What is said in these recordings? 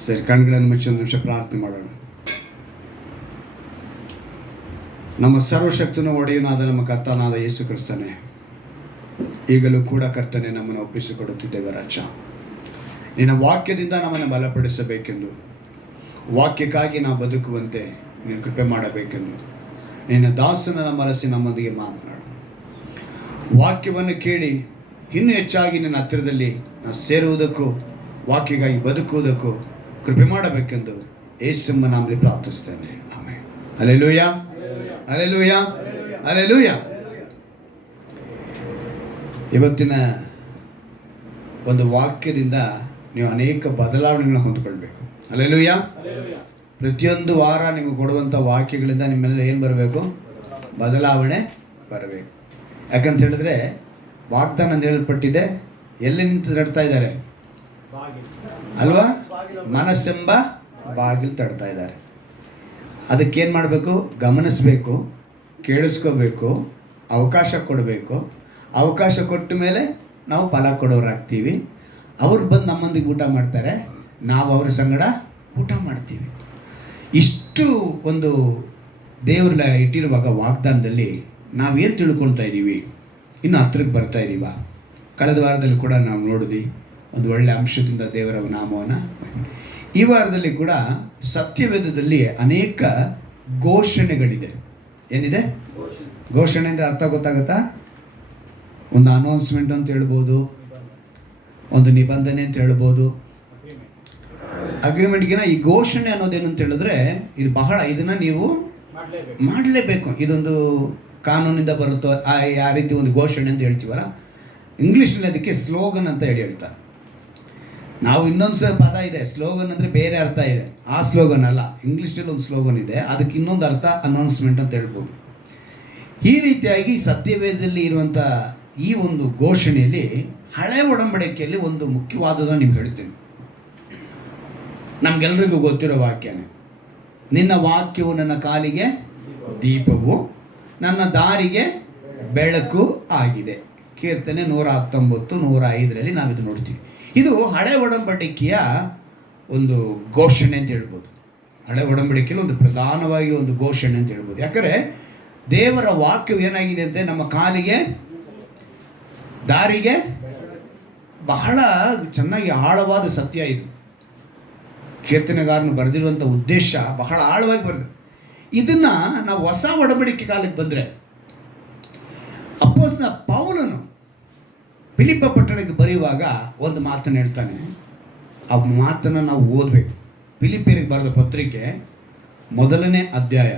ಸರಿ, ಕಣ್ಗಳನ್ನು ಮುಚ್ಚಿ ಒಂದು ನಿಮಿಷ ಪ್ರಾರ್ಥನೆ ಮಾಡೋಣ. ನಮ್ಮ ಸರ್ವಶಕ್ತನ ಒಡೆಯನಾದ ನಮ್ಮ ಕರ್ತನಾದ ಯೇಸು ಕ್ರಿಸ್ತನೇ, ಈಗಲೂ ಕೂಡ ಕರ್ತನೆ ನಮ್ಮನ್ನು ಒಪ್ಪಿಸಿಕೊಡುತ್ತಿದ್ದೇವೆ ರಾಜ. ನಿನ್ನ ವಾಕ್ಯದಿಂದ ನಮ್ಮನ್ನು ಬಲಪಡಿಸಬೇಕೆಂದು, ವಾಕ್ಯಕ್ಕಾಗಿ ನಾವು ಬದುಕುವಂತೆ ನೀನು ಕೃಪೆ ಮಾಡಬೇಕೆಂದು ನಿನ್ನ ದಾಸನ ಮನಸ್ಸಿ ನಮ್ಮೊಂದಿಗೆ ಮಾತನಾಡು. ವಾಕ್ಯವನ್ನು ಕೇಳಿ ಇನ್ನೂ ಹೆಚ್ಚಾಗಿ ನಿನ್ನ ಹತ್ತಿರದಲ್ಲಿ ನಾವು ಸೇರುವುದಕ್ಕೂ ವಾಕ್ಯಕ್ಕಾಗಿ ಬದುಕುವುದಕ್ಕೂ ಕೃಪೆ ಮಾಡಬೇಕೆಂದು ಯೇಸುವಿನ ನಾಮದಲ್ಲಿ ಪ್ರಾರ್ಥಿಸ್ತೇನೆ. ಆಮೆನ್. Hallelujah, hallelujah, hallelujah. ಇವತ್ತಿನ ಒಂದು ವಾಕ್ಯದಿಂದ ನೀವು ಅನೇಕ ಬದಲಾವಣೆಗಳನ್ನ ಹೊಂದಿಕೊಳ್ಬೇಕು. ಹಲ್ಲೆಲೂಯಾ. ಪ್ರತಿಯೊಂದು ವಾರ ನಿಮಗೆ ಕೊಡುವಂಥ ವಾಕ್ಯಗಳಿಂದ ನಿಮ್ಮೆಲ್ಲ ಏನು ಬರಬೇಕು? ಬದಲಾವಣೆ ಬರಬೇಕು. ಯಾಕಂತ ಹೇಳಿದ್ರೆ ವಾಗ್ದಾನ ಅಂತ ಹೇಳಲ್ಪಟ್ಟಿದೆ, ಎಲ್ಲಿ ನಿಂತು ತಡ್ತಾ ಇದ್ದಾರೆ ಅಲ್ವಾ? ಮನಸ್ಸೆಂಬ ಬಾಗಿಲು ತಡ್ತಾ ಇದ್ದಾರೆ. ಅದಕ್ಕೇನು ಮಾಡಬೇಕು? ಗಮನಿಸಬೇಕು, ಕೇಳಿಸ್ಕೋಬೇಕು, ಅವಕಾಶ ಕೊಡಬೇಕು. ಅವಕಾಶ ಕೊಟ್ಟ ಮೇಲೆ ನಾವು ಫಲ ಕೊಡೋರಾಗ್ತೀವಿ. ಅವ್ರು ಬಂದು ನಮ್ಮೊಂದಿಗೆ ಊಟ ಮಾಡ್ತಾರೆ, ನಾವು ಅವ್ರ ಸಂಗಡ ಊಟ ಮಾಡ್ತೀವಿ. ಇಷ್ಟು ಒಂದು ದೇವ್ರ ಇಟ್ಟಿರುವಾಗ ವಾಗ್ದಾನದಲ್ಲಿ ನಾವೇನು ತಿಳ್ಕೊಳ್ತಾ ಇದ್ದೀವಿ? ಇನ್ನು ಹತ್ರಕ್ಕೆ ಬರ್ತಾ ಇದ್ದೀವ? ಕಳೆದ ವಾರದಲ್ಲಿ ಕೂಡ ನಾವು ನೋಡಿದ್ವಿ ಒಂದು ಒಳ್ಳೆಯ ಅಂಶದಿಂದ ದೇವರ ನಾಮವನ್ನು. ಈ ವಾರದಲ್ಲಿ ಕೂಡ ಸತ್ಯವೇದದಲ್ಲಿ ಅನೇಕ ಘೋಷಣೆಗಳಿದೆ. ಏನಿದೆ? ಘೋಷಣೆ ಅಂದರೆ ಅರ್ಥ ಗೊತ್ತಾಗುತ್ತಾ? ಒಂದು ಅನೌನ್ಸ್ಮೆಂಟ್ ಅಂತ ಹೇಳ್ಬೋದು, ಒಂದು ನಿಬಂಧನೆ ಅಂತ ಹೇಳ್ಬೋದು. ಅಗ್ರಿಮೆಂಟ್ಗಿನ ಈ ಘೋಷಣೆ ಅನ್ನೋದೇನು ಅಂತ ಹೇಳಿದ್ರೆ, ಇದು ಬಹಳ, ಇದನ್ನು ನೀವು ಮಾಡಲೇಬೇಕು. ಇದೊಂದು ಕಾನೂನಿಂದ ಬರುತ್ತೋ ಆ ರೀತಿ ಒಂದು ಘೋಷಣೆ ಅಂತ ಹೇಳ್ತೀವಲ್ಲ, ಇಂಗ್ಲೀಷಲ್ಲಿ ಅದಕ್ಕೆ ಸ್ಲೋಗನ್ ಅಂತ ಹೇಳ್ತಾರೆ. ನಾವು ಇನ್ನೊಂದು ಪದ ಇದೆ, ಸ್ಲೋಗನ್ ಅಂದರೆ ಬೇರೆ ಅರ್ಥ ಇದೆ. ಆ ಸ್ಲೋಗನ್ ಅಲ್ಲ, ಇಂಗ್ಲೀಷಲ್ಲಿ ಒಂದು ಸ್ಲೋಗನ್ ಇದೆ, ಅದಕ್ಕೆ ಇನ್ನೊಂದು ಅರ್ಥ ಅನೌನ್ಸ್ಮೆಂಟ್ ಅಂತ ಹೇಳ್ಬೋದು. ಈ ರೀತಿಯಾಗಿ ಸತ್ಯವೇದದಲ್ಲಿ ಇರುವಂಥ ಈ ಒಂದು ಘೋಷಣೆಯಲ್ಲಿ ಹಳೆ ಒಡಂಬಡಿಕೆಯಲ್ಲಿ ಒಂದು ಮುಖ್ಯವಾದದನ್ನು ನಿಮ್ಗೆ ಹೇಳ್ತೀನಿ. ನಮಗೆಲ್ಲರಿಗೂ ಗೊತ್ತಿರೋ ವಾಕ್ಯನೇ, ನಿನ್ನ ವಾಕ್ಯವು ನನ್ನ ಕಾಲಿಗೆ ದೀಪವು, ನನ್ನ ದಾರಿಗೆ ಬೆಳಕು ಆಗಿದೆ. ಕೀರ್ತನೆ 119, 105 ನಾವಿದು ನೋಡ್ತೀವಿ. ಇದು ಹಳೆ ಒಡಂಬಡಿಕೆಯ ಒಂದು ಘೋಷಣೆ ಅಂತ ಹೇಳ್ಬೋದು. ಹಳೆ ಒಡಂಬಡಿಕೆಯಲ್ಲಿ ಒಂದು ಪ್ರಧಾನವಾಗಿ ಒಂದು ಘೋಷಣೆ ಅಂತ ಹೇಳ್ಬೋದು. ಯಾಕಂದರೆ ದೇವರ ವಾಕ್ಯವು ಏನಾಗಿದೆ ಅಂದರೆ, ನಮ್ಮ ಕಾಲಿಗೆ ದಾರಿಗೆ, ಬಹಳ ಚೆನ್ನಾಗಿ ಆಳವಾದ ಸತ್ಯ ಇದು. ಕೀರ್ತನೆಗಾರನು ಬರೆದಿರುವಂಥ ಉದ್ದೇಶ ಬಹಳ ಆಳವಾಗಿ ಬರೆದ. ಇದನ್ನು ನಾವು ಹೊಸ ಒಡಂಬಡಿಕೆ ಕಾಲಕ್ಕೆ ಬಂದರೆ, ಅಪೊಸ್ತಲ ಪೌಲನು ಫಿಲಿಪ್ಪ ಪಟ್ಟಣಕ್ಕೆ ಬರೆಯುವಾಗ ಒಂದು ಮಾತನ್ನು ಹೇಳ್ತಾನೆ. ಆ ಮಾತನ್ನು ನಾವು ಓದಬೇಕು. ಫಿಲಿಪ್ಪಿಯರಿಗೆ ಬರೆದ ಪತ್ರಿಕೆ 1ನೇ ಅಧ್ಯಾಯ.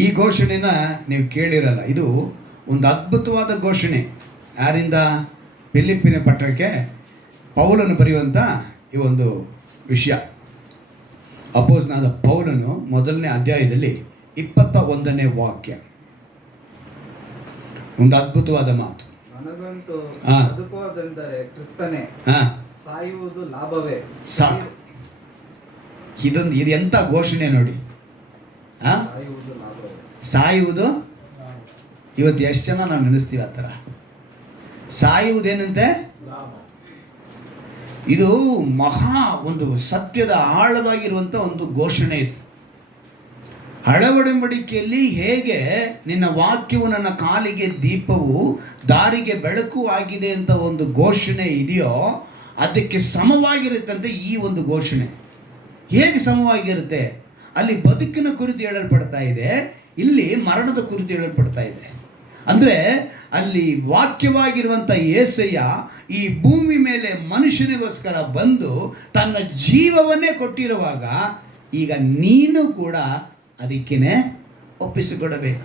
ಈ ಘೋಷಣೆನ ನೀವು ಕೇಳಿರಲ್ಲ. ಇದು ಒಂದು ಅದ್ಭುತವಾದ ಘೋಷಣೆ. ಯಾರಿಂದ? ಫಿಲಿಪ್ಪಿನ ಪಟ್ಟಣಕ್ಕೆ ಪೌಲನು ಬರೆಯುವಂಥ ಈ ಒಂದು ವಿಷಯ. ಅಪೊಸ್ತಲನಾದ ಪೌಲನು 1ನೇ ಅಧ್ಯಾಯದಲ್ಲಿ 21ನೇ ವಾಕ್ಯ, ಒಂದು ಅದ್ಭುತವಾದ ಮಾತು. ನನಗಂತೂ ಬದುಕುವುದೆಂದರೆ ಕ್ರಿಸ್ತನೇ, ಸಾಯುವುದು ಲಾಭವೇ. ಸಾಕು. ಇದು ಎಂಥ ಘೋಷಣೆ ನೋಡಿ. ಸಾಯುವುದು. ಇವತ್ತು ಎಷ್ಟು ಜನ ನಾವು ನೆನೆಸ್ತೀವಿ ಆ ಥರ? ಸಾಯುವುದೇನಂತೆ? ಇದು ಮಹಾ ಒಂದು ಸತ್ಯದ ಆಳವಾಗಿರುವಂಥ ಒಂದು ಘೋಷಣೆ ಇದು. ಹಳೆ ಒಡಂಬಡಿಕೆಯಲ್ಲಿ ಹೇಗೆ ನಿನ್ನ ವಾಕ್ಯವು ನನ್ನ ಕಾಲಿಗೆ ದೀಪವು, ದಾರಿಗೆ ಬೆಳಕು ಆಗಿದೆ ಅಂತ ಒಂದು ಘೋಷಣೆ ಇದೆಯೋ, ಅದಕ್ಕೆ ಸಮವಾಗಿರುತ್ತಂತೆ ಈ ಒಂದು ಘೋಷಣೆ. ಹೇಗೆ ಸಮವಾಗಿರುತ್ತೆ? ಅಲ್ಲಿ ಬದುಕಿನ ಕುರಿತು ಹೇಳಲ್ಪಡ್ತಾ ಇದೆ, ಇಲ್ಲಿ ಮರಣದ ಕುರಿತು ಹೇಳಲ್ಪಡ್ತಾ ಇದೆ. ಅಂದರೆ ಅಲ್ಲಿ ವಾಕ್ಯವಾಗಿರುವಂಥ యేసಯ್ಯ ಈ ಭೂಮಿ ಮೇಲೆ ಮನುಷ್ಯನಿಗೋಸ್ಕರ ಬಂದು ತನ್ನ ಜೀವವನ್ನೇ ಕೊಟ್ಟಿರುವಾಗ, ಈಗ ನೀನು ಕೂಡ ಅದಕ್ಕೇ ಒಪ್ಪಿಸಿಕೊಡಬೇಕು.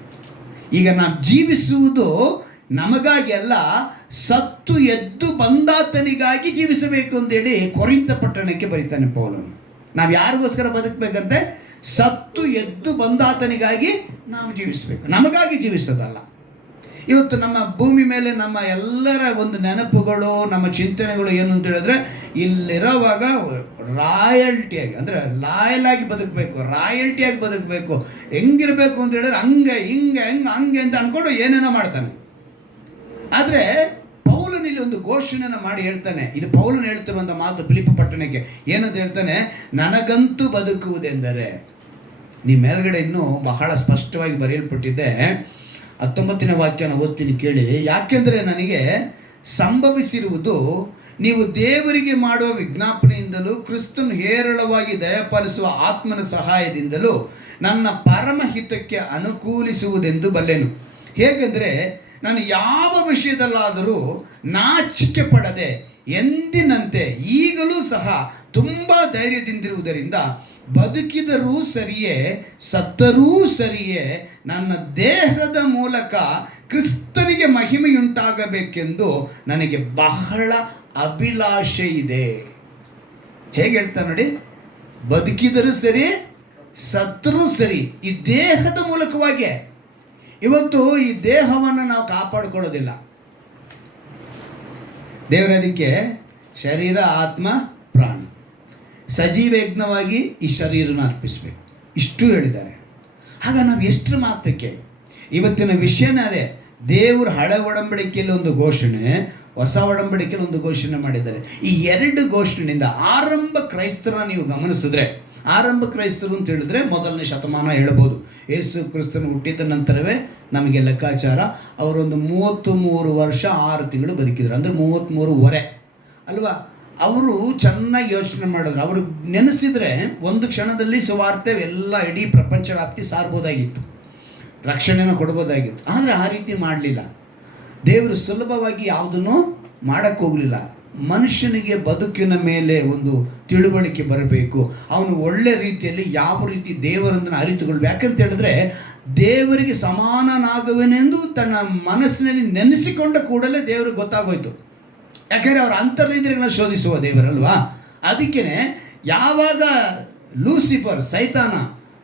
ಈಗ ನಾವು ಜೀವಿಸುವುದು ನಮಗಾಗಿ ಅಲ್ಲ, ಸತ್ತು ಎದ್ದು ಬಂದಾತನಿಗಾಗಿ ಜೀವಿಸಬೇಕು ಅಂತೇಳಿ ಕೊರಿಂಥ ಪಟ್ಟಣಕ್ಕೆ ಬರೀತಾನೆ ಪೌಲನು. ನಾವು ಯಾರಿಗೋಸ್ಕರ ಬದುಕಬೇಕಂತೆ? ಸತ್ತು ಎದ್ದು ಬಂದಾತನಿಗಾಗಿ ನಾವು ಜೀವಿಸಬೇಕು, ನಮಗಾಗಿ ಜೀವಿಸೋದಲ್ಲ. ಇವತ್ತು ನಮ್ಮ ಭೂಮಿ ಮೇಲೆ ನಮ್ಮ ಎಲ್ಲರ ಒಂದು ನೆನಪುಗಳು, ನಮ್ಮ ಚಿಂತನೆಗಳು ಏನು ಅಂತ ಹೇಳಿದ್ರೆ, ಇಲ್ಲಿರೋವಾಗ ರಾಯಲ್ಟಿಯಾಗಿ, ಅಂದರೆ ಲಾಯಲಾಗಿ ಬದುಕಬೇಕು, ರಾಯಲ್ಟಿಯಾಗಿ ಬದುಕಬೇಕು. ಹೆಂಗಿರಬೇಕು ಅಂತ ಹೇಳಿದ್ರೆ ಹಂಗೆ ಹಿಂಗೆ ಹಂಗೆ ಅಂತ ಅಂದ್ಕೊಂಡು ಏನೇನೋ ಮಾಡ್ತಾನೆ. ಆದರೆ ಪೌಲ ಪೌಲನು ಇಲ್ಲಿ ಒಂದು ಘೋಷಣೆಯನ್ನು ಮಾಡಿ ಹೇಳ್ತಾನೆ. ಇದು ಪೌಲನು ಹೇಳ್ತಿರುವಂಥ ಮಾತು ಫಿಲಿಪ್ಪಿ ಪಟ್ಟಣಕ್ಕೆ. ಏನಂತ ಹೇಳ್ತಾನೆ? ನನಗಂತೂ ಬದುಕುವುದೆಂದರೆ. ನೀವು ಮೇಲ್ಗಡೆ ಇನ್ನೂ ಬಹಳ ಸ್ಪಷ್ಟವಾಗಿ ಬರೆಯಲ್ಪಟ್ಟಿದ್ದೆ. 19ನೇ ವಾಕ್ಯನ ಓದ್ತೀನಿ ಕೇಳಿ. ಯಾಕೆಂದರೆ ನನಗೆ ಸಂಭವಿಸಿರುವುದು ನೀವು ದೇವರಿಗೆ ಮಾಡುವ ವಿಜ್ಞಾಪನೆಯಿಂದಲೂ ಕ್ರಿಸ್ತನು ಹೇರಳವಾಗಿ ದಯಪಾಲಿಸುವ ಆತ್ಮನ ಸಹಾಯದಿಂದಲೂ ನನ್ನ ಪರಮಹಿತಕ್ಕೆ ಅನುಕೂಲಿಸುವುದೆಂದು ಬಲ್ಲೆನು. ಹೇಗೆಂದರೆ ನಾನು ಯಾವ ವಿಷಯದಲ್ಲಾದರೂ ನಾಚಿಕೆ ಪಡದೆ ಎಂದಿನಂತೆ ಈಗಲೂ ಸಹ ತುಂಬ ಧೈರ್ಯದಿಂದಿರುವುದರಿಂದ ಬದುಕಿದರೂ ಸರಿಯೇ ಸತ್ತರೂ ಸರಿಯೇ ನನ್ನ ದೇಹದ ಮೂಲಕ ಕ್ರಿಸ್ತನಿಗೆ ಮಹಿಮೆಯುಂಟಾಗಬೇಕೆಂದು ನನಗೆ ಬಹಳ ಅಭಿಲಾಷೆ ಇದೆ. ಹೇಗೆ ಹೇಳ್ತಾನೆ ನೋಡಿ, ಬದುಕಿದರೂ ಸರಿ ಸತ್ತರೂ ಸರಿ, ಈ ದೇಹದ ಮೂಲಕವಾಗಿ. ಇವತ್ತು ಈ ದೇಹವನ್ನು ನಾವು ಕಾಪಾಡಿಕೊಳ್ಳೋದಿಲ್ಲ. ದೇವರದಕ್ಕೆ ಶರೀರ, ಆತ್ಮ, ಪ್ರಾಣ ಸಜೀವ ಯಜ್ಞವಾಗಿ ಈ ಶರೀರನ ಅರ್ಪಿಸಬೇಕು, ಇಷ್ಟು ಹೇಳಿದ್ದಾರೆ. ಆಗ ನಾವು ಎಷ್ಟರ ಮಾತ್ರಕ್ಕೆ ಇವತ್ತಿನ ವಿಷಯನೇ ಅದೇ. ದೇವರು ಹಳೆ ಒಡಂಬಡಿಕೆಯಲ್ಲಿ ಒಂದು ಘೋಷಣೆ, ಹೊಸ ಒಡಂಬಡಿಕೆಯಲ್ಲಿ ಒಂದು ಘೋಷಣೆ ಮಾಡಿದ್ದಾರೆ. ಈ ಎರಡು ಘೋಷಣೆಯಿಂದ ಆರಂಭ ಕ್ರೈಸ್ತರನ್ನ ನೀವು ಗಮನಿಸಿದ್ರೆ, ಆರಂಭ ಕ್ರೈಸ್ತರು ಅಂತ ಹೇಳಿದ್ರೆ 1ನೇ ಶತಮಾನ ಹೇಳ್ಬೋದು. ಯೇಸು ಕ್ರಿಸ್ತನು ಹುಟ್ಟಿದ ನಂತರವೇ ನಮಗೆ ಲೆಕ್ಕಾಚಾರ. ಅವರೊಂದು 33 ವರ್ಷ 6 ತಿಂಗಳು ಬದುಕಿದ್ರು, ಅಂದರೆ 33 ಅಲ್ವಾ. ಅವರು ಚೆನ್ನಾಗಿ ಯೋಚನೆ ಮಾಡಿದ್ರು. ಅವರು ನೆನೆಸಿದರೆ ಒಂದು ಕ್ಷಣದಲ್ಲಿ ಸುವಾರ್ತೆ ಎಲ್ಲ ಇಡೀ ಪ್ರಪಂಚ ವ್ಯಾಪ್ತಿ ಸಾರ್ಬೋದಾಗಿತ್ತು, ರಕ್ಷಣೆನ ಕೊಡ್ಬೋದಾಗಿತ್ತು. ಆದರೆ ಆ ರೀತಿ ಮಾಡಲಿಲ್ಲ. ದೇವರು ಸುಲಭವಾಗಿ ಯಾವುದನ್ನು ಮಾಡೋಕ್ಕೆ ಹೋಗಲಿಲ್ಲ. ಮನುಷ್ಯನಿಗೆ ಬದುಕಿನ ಮೇಲೆ ಒಂದು ತಿಳುವಳಿಕೆ ಬರಬೇಕು. ಅವನು ಒಳ್ಳೆ ರೀತಿಯಲ್ಲಿ ಯಾವ ರೀತಿ ದೇವರನ್ನು ಅರಿತುಕೊಳ್ಬೇಕು. ಯಾಕಂತ ಹೇಳಿದ್ರೆ ದೇವರಿಗೆ ಸಮಾನನಾಗುವೆನೆಂದು ತನ್ನ ಮನಸ್ಸಿನಲ್ಲಿ ನೆನೆಸಿಕೊಂಡ ಕೂಡಲೇ ದೇವರಿಗೆ ಗೊತ್ತಾಗೋಯ್ತು. ಯಾಕೆಂದರೆ ಅವರ ಅಂತರ್ನಿಂದ್ರಿಯಗಳನ್ನ ಶೋಧಿಸುವ ದೇವರಲ್ವಾ. ಅದಕ್ಕೇ ಯಾವಾಗ ಲೂಸಿಫರ್, ಸೈತಾನ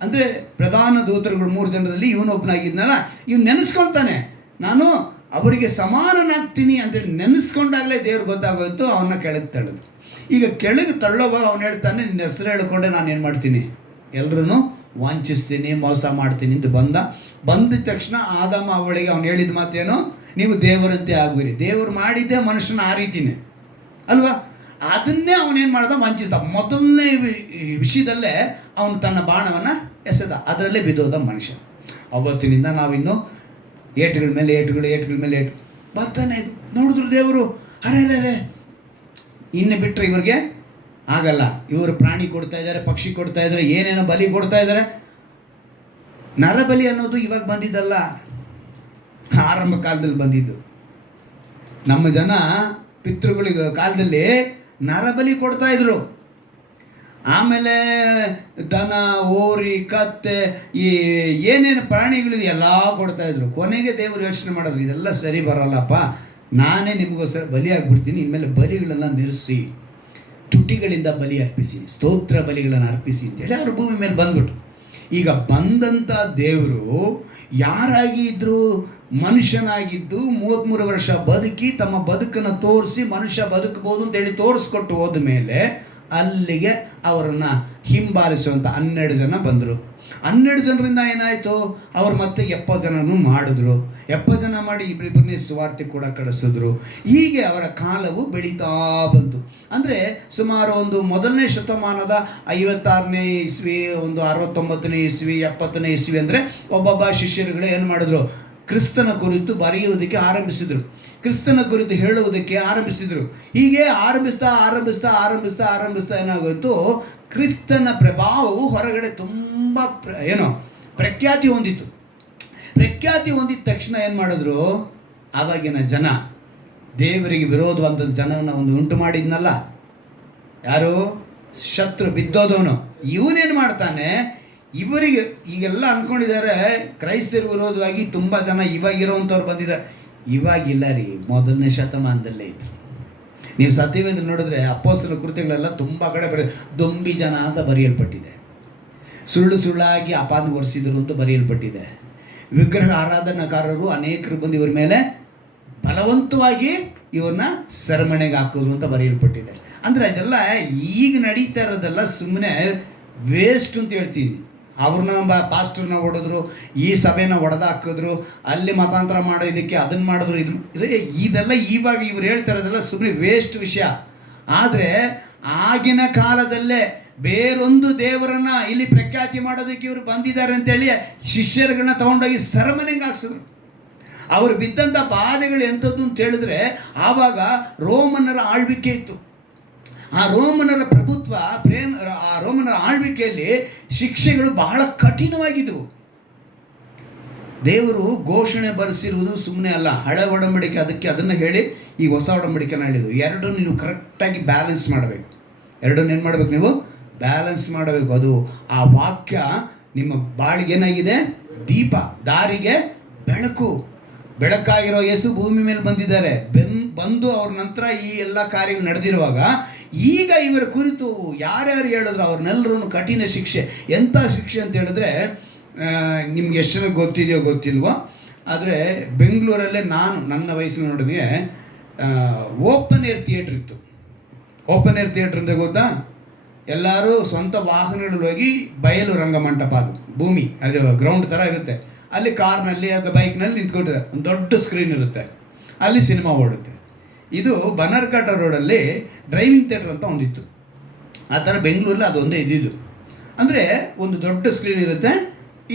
ಅಂದರೆ ಪ್ರಧಾನ ದೂತರುಗಳು 3 ಜನರಲ್ಲಿ ಇವನೊಬ್ಬನಾಗಿದ್ನಲ್ಲ, ಇವನು ನೆನೆಸ್ಕೊಳ್ತಾನೆ ನಾನು ಅವರಿಗೆ ಸಮಾನನಾಗ್ತೀನಿ ಅಂತೇಳಿ ನೆನೆಸ್ಕೊಂಡಾಗಲೇ ದೇವ್ರಿಗೆ ಗೊತ್ತಾಗೋಯ್ತು. ಅವನ್ನ ಕೆಳಗೆ ತಳ್ಳೋದು. ಈಗ ಕೆಳಗೆ ತಳ್ಳೋವಾಗ ಅವನು ಹೇಳ್ತಾನೆ, ನಿನ್ನ ಹೆಸರು ಹೇಳ್ಕೊಂಡೆ ನಾನು ಏನು ಮಾಡ್ತೀನಿ, ಎಲ್ಲರೂ ವಂಚಿಸ್ತೀನಿ, ಮೋಸ ಮಾಡ್ತೀನಿ ಅಂತ ಬಂದ ತಕ್ಷಣ ಆದಾಮ ಅವಳಿಗೆ ಅವನು ಹೇಳಿದ ಮಾತೇನೋ, ನೀವು ದೇವರಂತೆ ಆಗುವಿರಿ. ದೇವರು ಮಾಡಿದ್ದೇ ಮನುಷ್ಯನ ಆ ರೀತಿನೇ ಅಲ್ವಾ. ಅದನ್ನೇ ಅವನೇನು ಮಾಡ್ದ, ವಂಚಿಸ್ದ. ಮೊದಲನೇ ವಿಷಯದಲ್ಲೇ ಅವನು ತನ್ನ ಬಾಣವನ್ನು ಎಸೆದ, ಅದರಲ್ಲೇ ಬಿದ್ದೋದ ಮನುಷ್ಯ. ಅವತ್ತಿನಿಂದ ನಾವಿನ್ನು ಏಟುಗಳ ಮೇಲೆ ಏಟು ಬರ್ತಾನೆ ನೋಡಿದ್ರು ದೇವರು. ಅರೆ ಇನ್ನು ಬಿಟ್ಟರೆ ಇವ್ರಿಗೆ ಆಗಲ್ಲ. ಇವರು ಪ್ರಾಣಿ ಕೊಡ್ತಾ ಇದ್ದಾರೆ, ಪಕ್ಷಿ ಕೊಡ್ತಾ ಇದ್ದಾರೆ, ಏನೇನೋ ಬಲಿ ಕೊಡ್ತಾ ಇದ್ದಾರೆ. ನರಬಲಿ ಅನ್ನೋದು ಇವಾಗ ಬಂದಿದ್ದಲ್ಲ, ಆರಂಭ ಕಾಲದಲ್ಲಿ ಬಂದಿದ್ದು. ನಮ್ಮ ಜನ ಪಿತೃಗಳಿಗೆ ಕಾಲದಲ್ಲಿ ನರಬಲಿ ಕೊಡ್ತಾ ಇದ್ರು. ಆಮೇಲೆ ದನ, ಓರಿ, ಕತ್ತೆ, ಈ ಏನೇನು ಪ್ರಾಣಿಗಳಿದೆ ಎಲ್ಲ ಕೊಡ್ತಾಯಿದ್ರು. ಕೊನೆಗೆ ದೇವರು ಯೋಚನೆ ಮಾಡಿದ್ರು, ಇದೆಲ್ಲ ಸರಿ ಬರೋಲ್ಲಪ್ಪ, ನಾನೇ ನಿಮಗೋಸ್ಕರ ಬಲಿ ಆಗ್ಬಿಡ್ತೀನಿ. ಇನ್ಮೇಲೆ ಬಲಿಗಳನ್ನು ನಿಲ್ಲಿಸಿ, ತುಟಿಗಳಿಂದ ಬಲಿ ಅರ್ಪಿಸಿ, ಸ್ತೋತ್ರ ಬಲಿಗಳನ್ನು ಅರ್ಪಿಸಿ ಅಂತೇಳಿ ಅವರು ಭೂಮಿ ಮೇಲೆ ಬಂದ್ಬಿಟ್ರು. ಈಗ ಬಂದಂಥ ದೇವರು ಯಾರಾಗಿ ಇದ್ದರು, ಮನುಷ್ಯನಾಗಿದ್ದು 33 ವರ್ಷ ಬದುಕಿ ತಮ್ಮ ಬದುಕನ್ನು ತೋರಿಸಿ ಮನುಷ್ಯ ಬದುಕಬಹುದು ಅಂತೇಳಿ ತೋರಿಸ್ಕೊಟ್ಟು ಹೋದ ಮೇಲೆ ಅಲ್ಲಿಗೆ ಅವರನ್ನು ಹಿಂಬಾಲಿಸುವಂಥ 12 ಜನ ಬಂದರು. 12 ಜನರಿಂದ ಏನಾಯಿತು, ಅವ್ರು ಮತ್ತೆ 70 ಜನನೂ ಮಾಡಿದ್ರು. 70 ಜನ ಮಾಡಿ ಇಬ್ಬರಿಬ್ಬರನ್ನೇ ಸುವಾರ್ತೆ ಕೂಡ ಕಳಿಸಿದ್ರು. ಹೀಗೆ ಅವರ ಕಾಲವು ಬೆಳೀತಾ ಬಂತು. ಅಂದರೆ ಸುಮಾರು ಒಂದು 1ನೇ ಶತಮಾನದ 56ನೇ ಇಸ್ವಿ, ಒಂದು 69ನೇ ಇಸ್ವಿ, 70ನೇ ಇಸ್ವಿ ಅಂದರೆ ಒಬ್ಬೊಬ್ಬ ಶಿಷ್ಯರುಗಳು ಏನು ಮಾಡಿದ್ರು, ಕ್ರಿಸ್ತನ ಕುರಿತು ಬರೆಯುವುದಕ್ಕೆ ಆರಂಭಿಸಿದರು, ಕ್ರಿಸ್ತನ ಕುರಿತು ಹೇಳುವುದಕ್ಕೆ ಆರಂಭಿಸಿದರು. ಹೀಗೆ ಆರಂಭಿಸ್ತಾ ಏನಾಗೋಯ್ತು, ಕ್ರಿಸ್ತನ ಪ್ರಭಾವವು ಹೊರಗಡೆ ತುಂಬ ಪ್ರಖ್ಯಾತಿ ಹೊಂದಿತು. ಪ್ರಖ್ಯಾತಿ ಹೊಂದಿದ ತಕ್ಷಣ ಏನು ಮಾಡಿದ್ರು, ಆವಾಗಿನ ಜನ ದೇವರಿಗೆ ವಿರೋಧವಾದ ಜನರನ್ನು ಒಂದು ಉಂಟು ಮಾಡಿದ್ನಲ್ಲ, ಯಾರು ಶತ್ರು ಬಿದ್ದೋದವನು, ಇವನೇನು ಮಾಡ್ತಾನೆ, ಇವರಿಗೆ ಈಗೆಲ್ಲ ಅಂದ್ಕೊಂಡಿದ್ದಾರೆ ಕ್ರೈಸ್ತರ ವಿರೋಧವಾಗಿ ತುಂಬ ಜನ ಇವಾಗಿರೋವಂಥವ್ರು ಬಂದಿದ್ದಾರೆ. ಇವಾಗಿಲ್ಲ ರೀ, 1ನೇ ಶತಮಾನದಲ್ಲೇ ಇದ್ರು. ನೀವು ಸತ್ಯವೇದ ನೋಡಿದ್ರೆ ಅಪೊಸ್ತಲರ ಕೃತ್ಯಗಳೆಲ್ಲ ತುಂಬ ಕಡೆ ದೊಂಬಿ ಜನ ಅಂತ ಬರೆಯಲ್ಪಟ್ಟಿದೆ. ಸುಳ್ಳಾಗಿ ಅಪಾದನೆ ಹೊರಿಸಿದ್ರು ಅಂತ ಬರೆಯಲ್ಪಟ್ಟಿದೆ. ವಿಗ್ರಹ ಆರಾಧನಾಕಾರರು ಅನೇಕರು ಬಂದು ಇವ್ರ ಮೇಲೆ ಬಲವಂತವಾಗಿ ಇವ್ರನ್ನ ಸೆರೆಮನೆಗೆ ಹಾಕಿದ್ರು ಅಂತ ಬರೆಯಲ್ಪಟ್ಟಿದೆ. ಅಂದರೆ ಇದೆಲ್ಲ ಈಗ ನಡೀತಾ ಇರೋದೆಲ್ಲ ಸುಮ್ಮನೆ ವೇಸ್ಟ್ ಅಂತ ಹೇಳ್ತೀನಿ. ಅವ್ರನ್ನ ಪಾಸ್ಟರ್ನ ಹೊಡೆದ್ರು, ಈ ಸಭೆನ ಹೊಡೆದಾಕಿದ್ರು, ಅಲ್ಲಿ ಮತಾಂತರ ಮಾಡೋದಕ್ಕೆ ಅದನ್ನು ಮಾಡಿದ್ರು, ಇದೆಲ್ಲ ಇವಾಗ ಇವ್ರು ಹೇಳ್ತಾ ಇರೋದೆಲ್ಲ ಸುಮ್ಮನೆ ವೇಸ್ಟ್ ವಿಷಯ. ಆದರೆ ಆಗಿನ ಕಾಲದಲ್ಲೇ ಬೇರೊಂದು ದೇವರನ್ನ ಇಲ್ಲಿ ಪ್ರಖ್ಯಾತಿ ಮಾಡೋದಕ್ಕೆ ಇವರು ಬಂದಿದ್ದಾರೆ ಅಂತೇಳಿ ಶಿಷ್ಯರುಗಳನ್ನ ತಗೊಂಡೋಗಿ ಸೆರೆಮನೆಗೆ ಹಾಕ್ಸಿದ್ರು. ಅವರು ಬಿದ್ದಂಥ ಬಾಧೆಗಳು ಎಂಥದ್ದು ಅಂತ ಹೇಳಿದ್ರೆ, ಆವಾಗ ರೋಮನ್ನರ ಆಳ್ವಿಕೆ ಇತ್ತು. ಆ ರೋಮನರ ಪ್ರಭುತ್ವ, ಆ ರೋಮನರ ಆಳ್ವಿಕೆಯಲ್ಲಿ ಶಿಕ್ಷೆಗಳು ಬಹಳ ಕಠಿಣವಾಗಿದ್ದವು. ದೇವರು ಘೋಷಣೆ ಬರೆಸಿರುವುದು ಸುಮ್ಮನೆ ಅಲ್ಲ, ಹಳೆ ಒಡಂಬಡಿಕೆ ಅದನ್ನು ಹೇಳಿ ಈ ಹೊಸ ಒಡಂಬಡಿಕೆನ ಹೇಳಿದ್ದು. ಎರಡೂ ನೀವು ಕರೆಕ್ಟಾಗಿ ಬ್ಯಾಲೆನ್ಸ್ ಮಾಡಬೇಕು. ಎರಡನ್ನು ಏನು ಮಾಡಬೇಕು? ನೀವು ಬ್ಯಾಲೆನ್ಸ್ ಮಾಡಬೇಕು. ಅದು ಆ ವಾಕ್ಯ ನಿಮ್ಮ ಬಾಳಿಗೆ ಏನಾಗಿದೆ? ದೀಪ, ದಾರಿಗೆ ಬೆಳಕು. ಬೆಳಕಾಗಿರೋ ಯೇಸು ಭೂಮಿ ಮೇಲೆ ಬಂದಿದ್ದಾರೆ. ಬಂದು ಅವ್ರ ನಂತರ ಈ ಎಲ್ಲ ಕಾರ್ಯಗಳು ನಡೆದಿರುವಾಗ ಈಗ ಇವರ ಕುರಿತು ಯಾರ್ಯಾರು ಹೇಳಿದ್ರು ಅವ್ರನ್ನೆಲ್ಲರೂ ಕಠಿಣ ಶಿಕ್ಷೆ. ಎಂಥ ಶಿಕ್ಷೆ ಅಂತ ಹೇಳಿದ್ರೆ, ನಿಮ್ಗೆ ಎಷ್ಟು ಜನ ಗೊತ್ತಿದೆಯೋ ಗೊತ್ತಿಲ್ವೋ, ಆದರೆ ಬೆಂಗಳೂರಲ್ಲೇ ನನ್ನ ವಯಸ್ಸಿನ ನೋಡಿದ್ರೆ ಓಪನ್ ಏರ್ ಥಿಯೇಟ್ರ್ ಇತ್ತು. ಓಪನ್ ಏರ್ ಥಿಯೇಟ್ರ್ ಅಂದರೆ ಗೊತ್ತಾ? ಎಲ್ಲರೂ ಸ್ವಂತ ವಾಹನಗಳಲ್ಲಿ ಹೋಗಿ, ಬಯಲು ರಂಗಮಂಟಪ, ಅದು ಭೂಮಿ, ಅದು ಗ್ರೌಂಡ್ ಥರ ಇರುತ್ತೆ, ಅಲ್ಲಿ ಕಾರ್ನಲ್ಲಿ ಅಥವಾ ಬೈಕ್ನಲ್ಲಿ ನಿಂತ್ಕೊಂಡಿದ್ದಾರೆ, ಒಂದು ದೊಡ್ಡ ಸ್ಕ್ರೀನ್ ಇರುತ್ತೆ, ಅಲ್ಲಿ ಸಿನಿಮಾ ಓಡುತ್ತೆ. ಇದು ಬನರ್ಘಟ್ಟ ರೋಡಲ್ಲಿ ಡ್ರೈವಿಂಗ್ ಥಿಯೇಟ್ರ್ ಅಂತ ಒಂದಿತ್ತು. ಆ ಥರ ಬೆಂಗಳೂರಲ್ಲಿ ಅದೊಂದೇ ಇದ್ದಿದ್ದು. ಅಂದರೆ ಒಂದು ದೊಡ್ಡ ಸ್ಕ್ರೀನ್ ಇರುತ್ತೆ,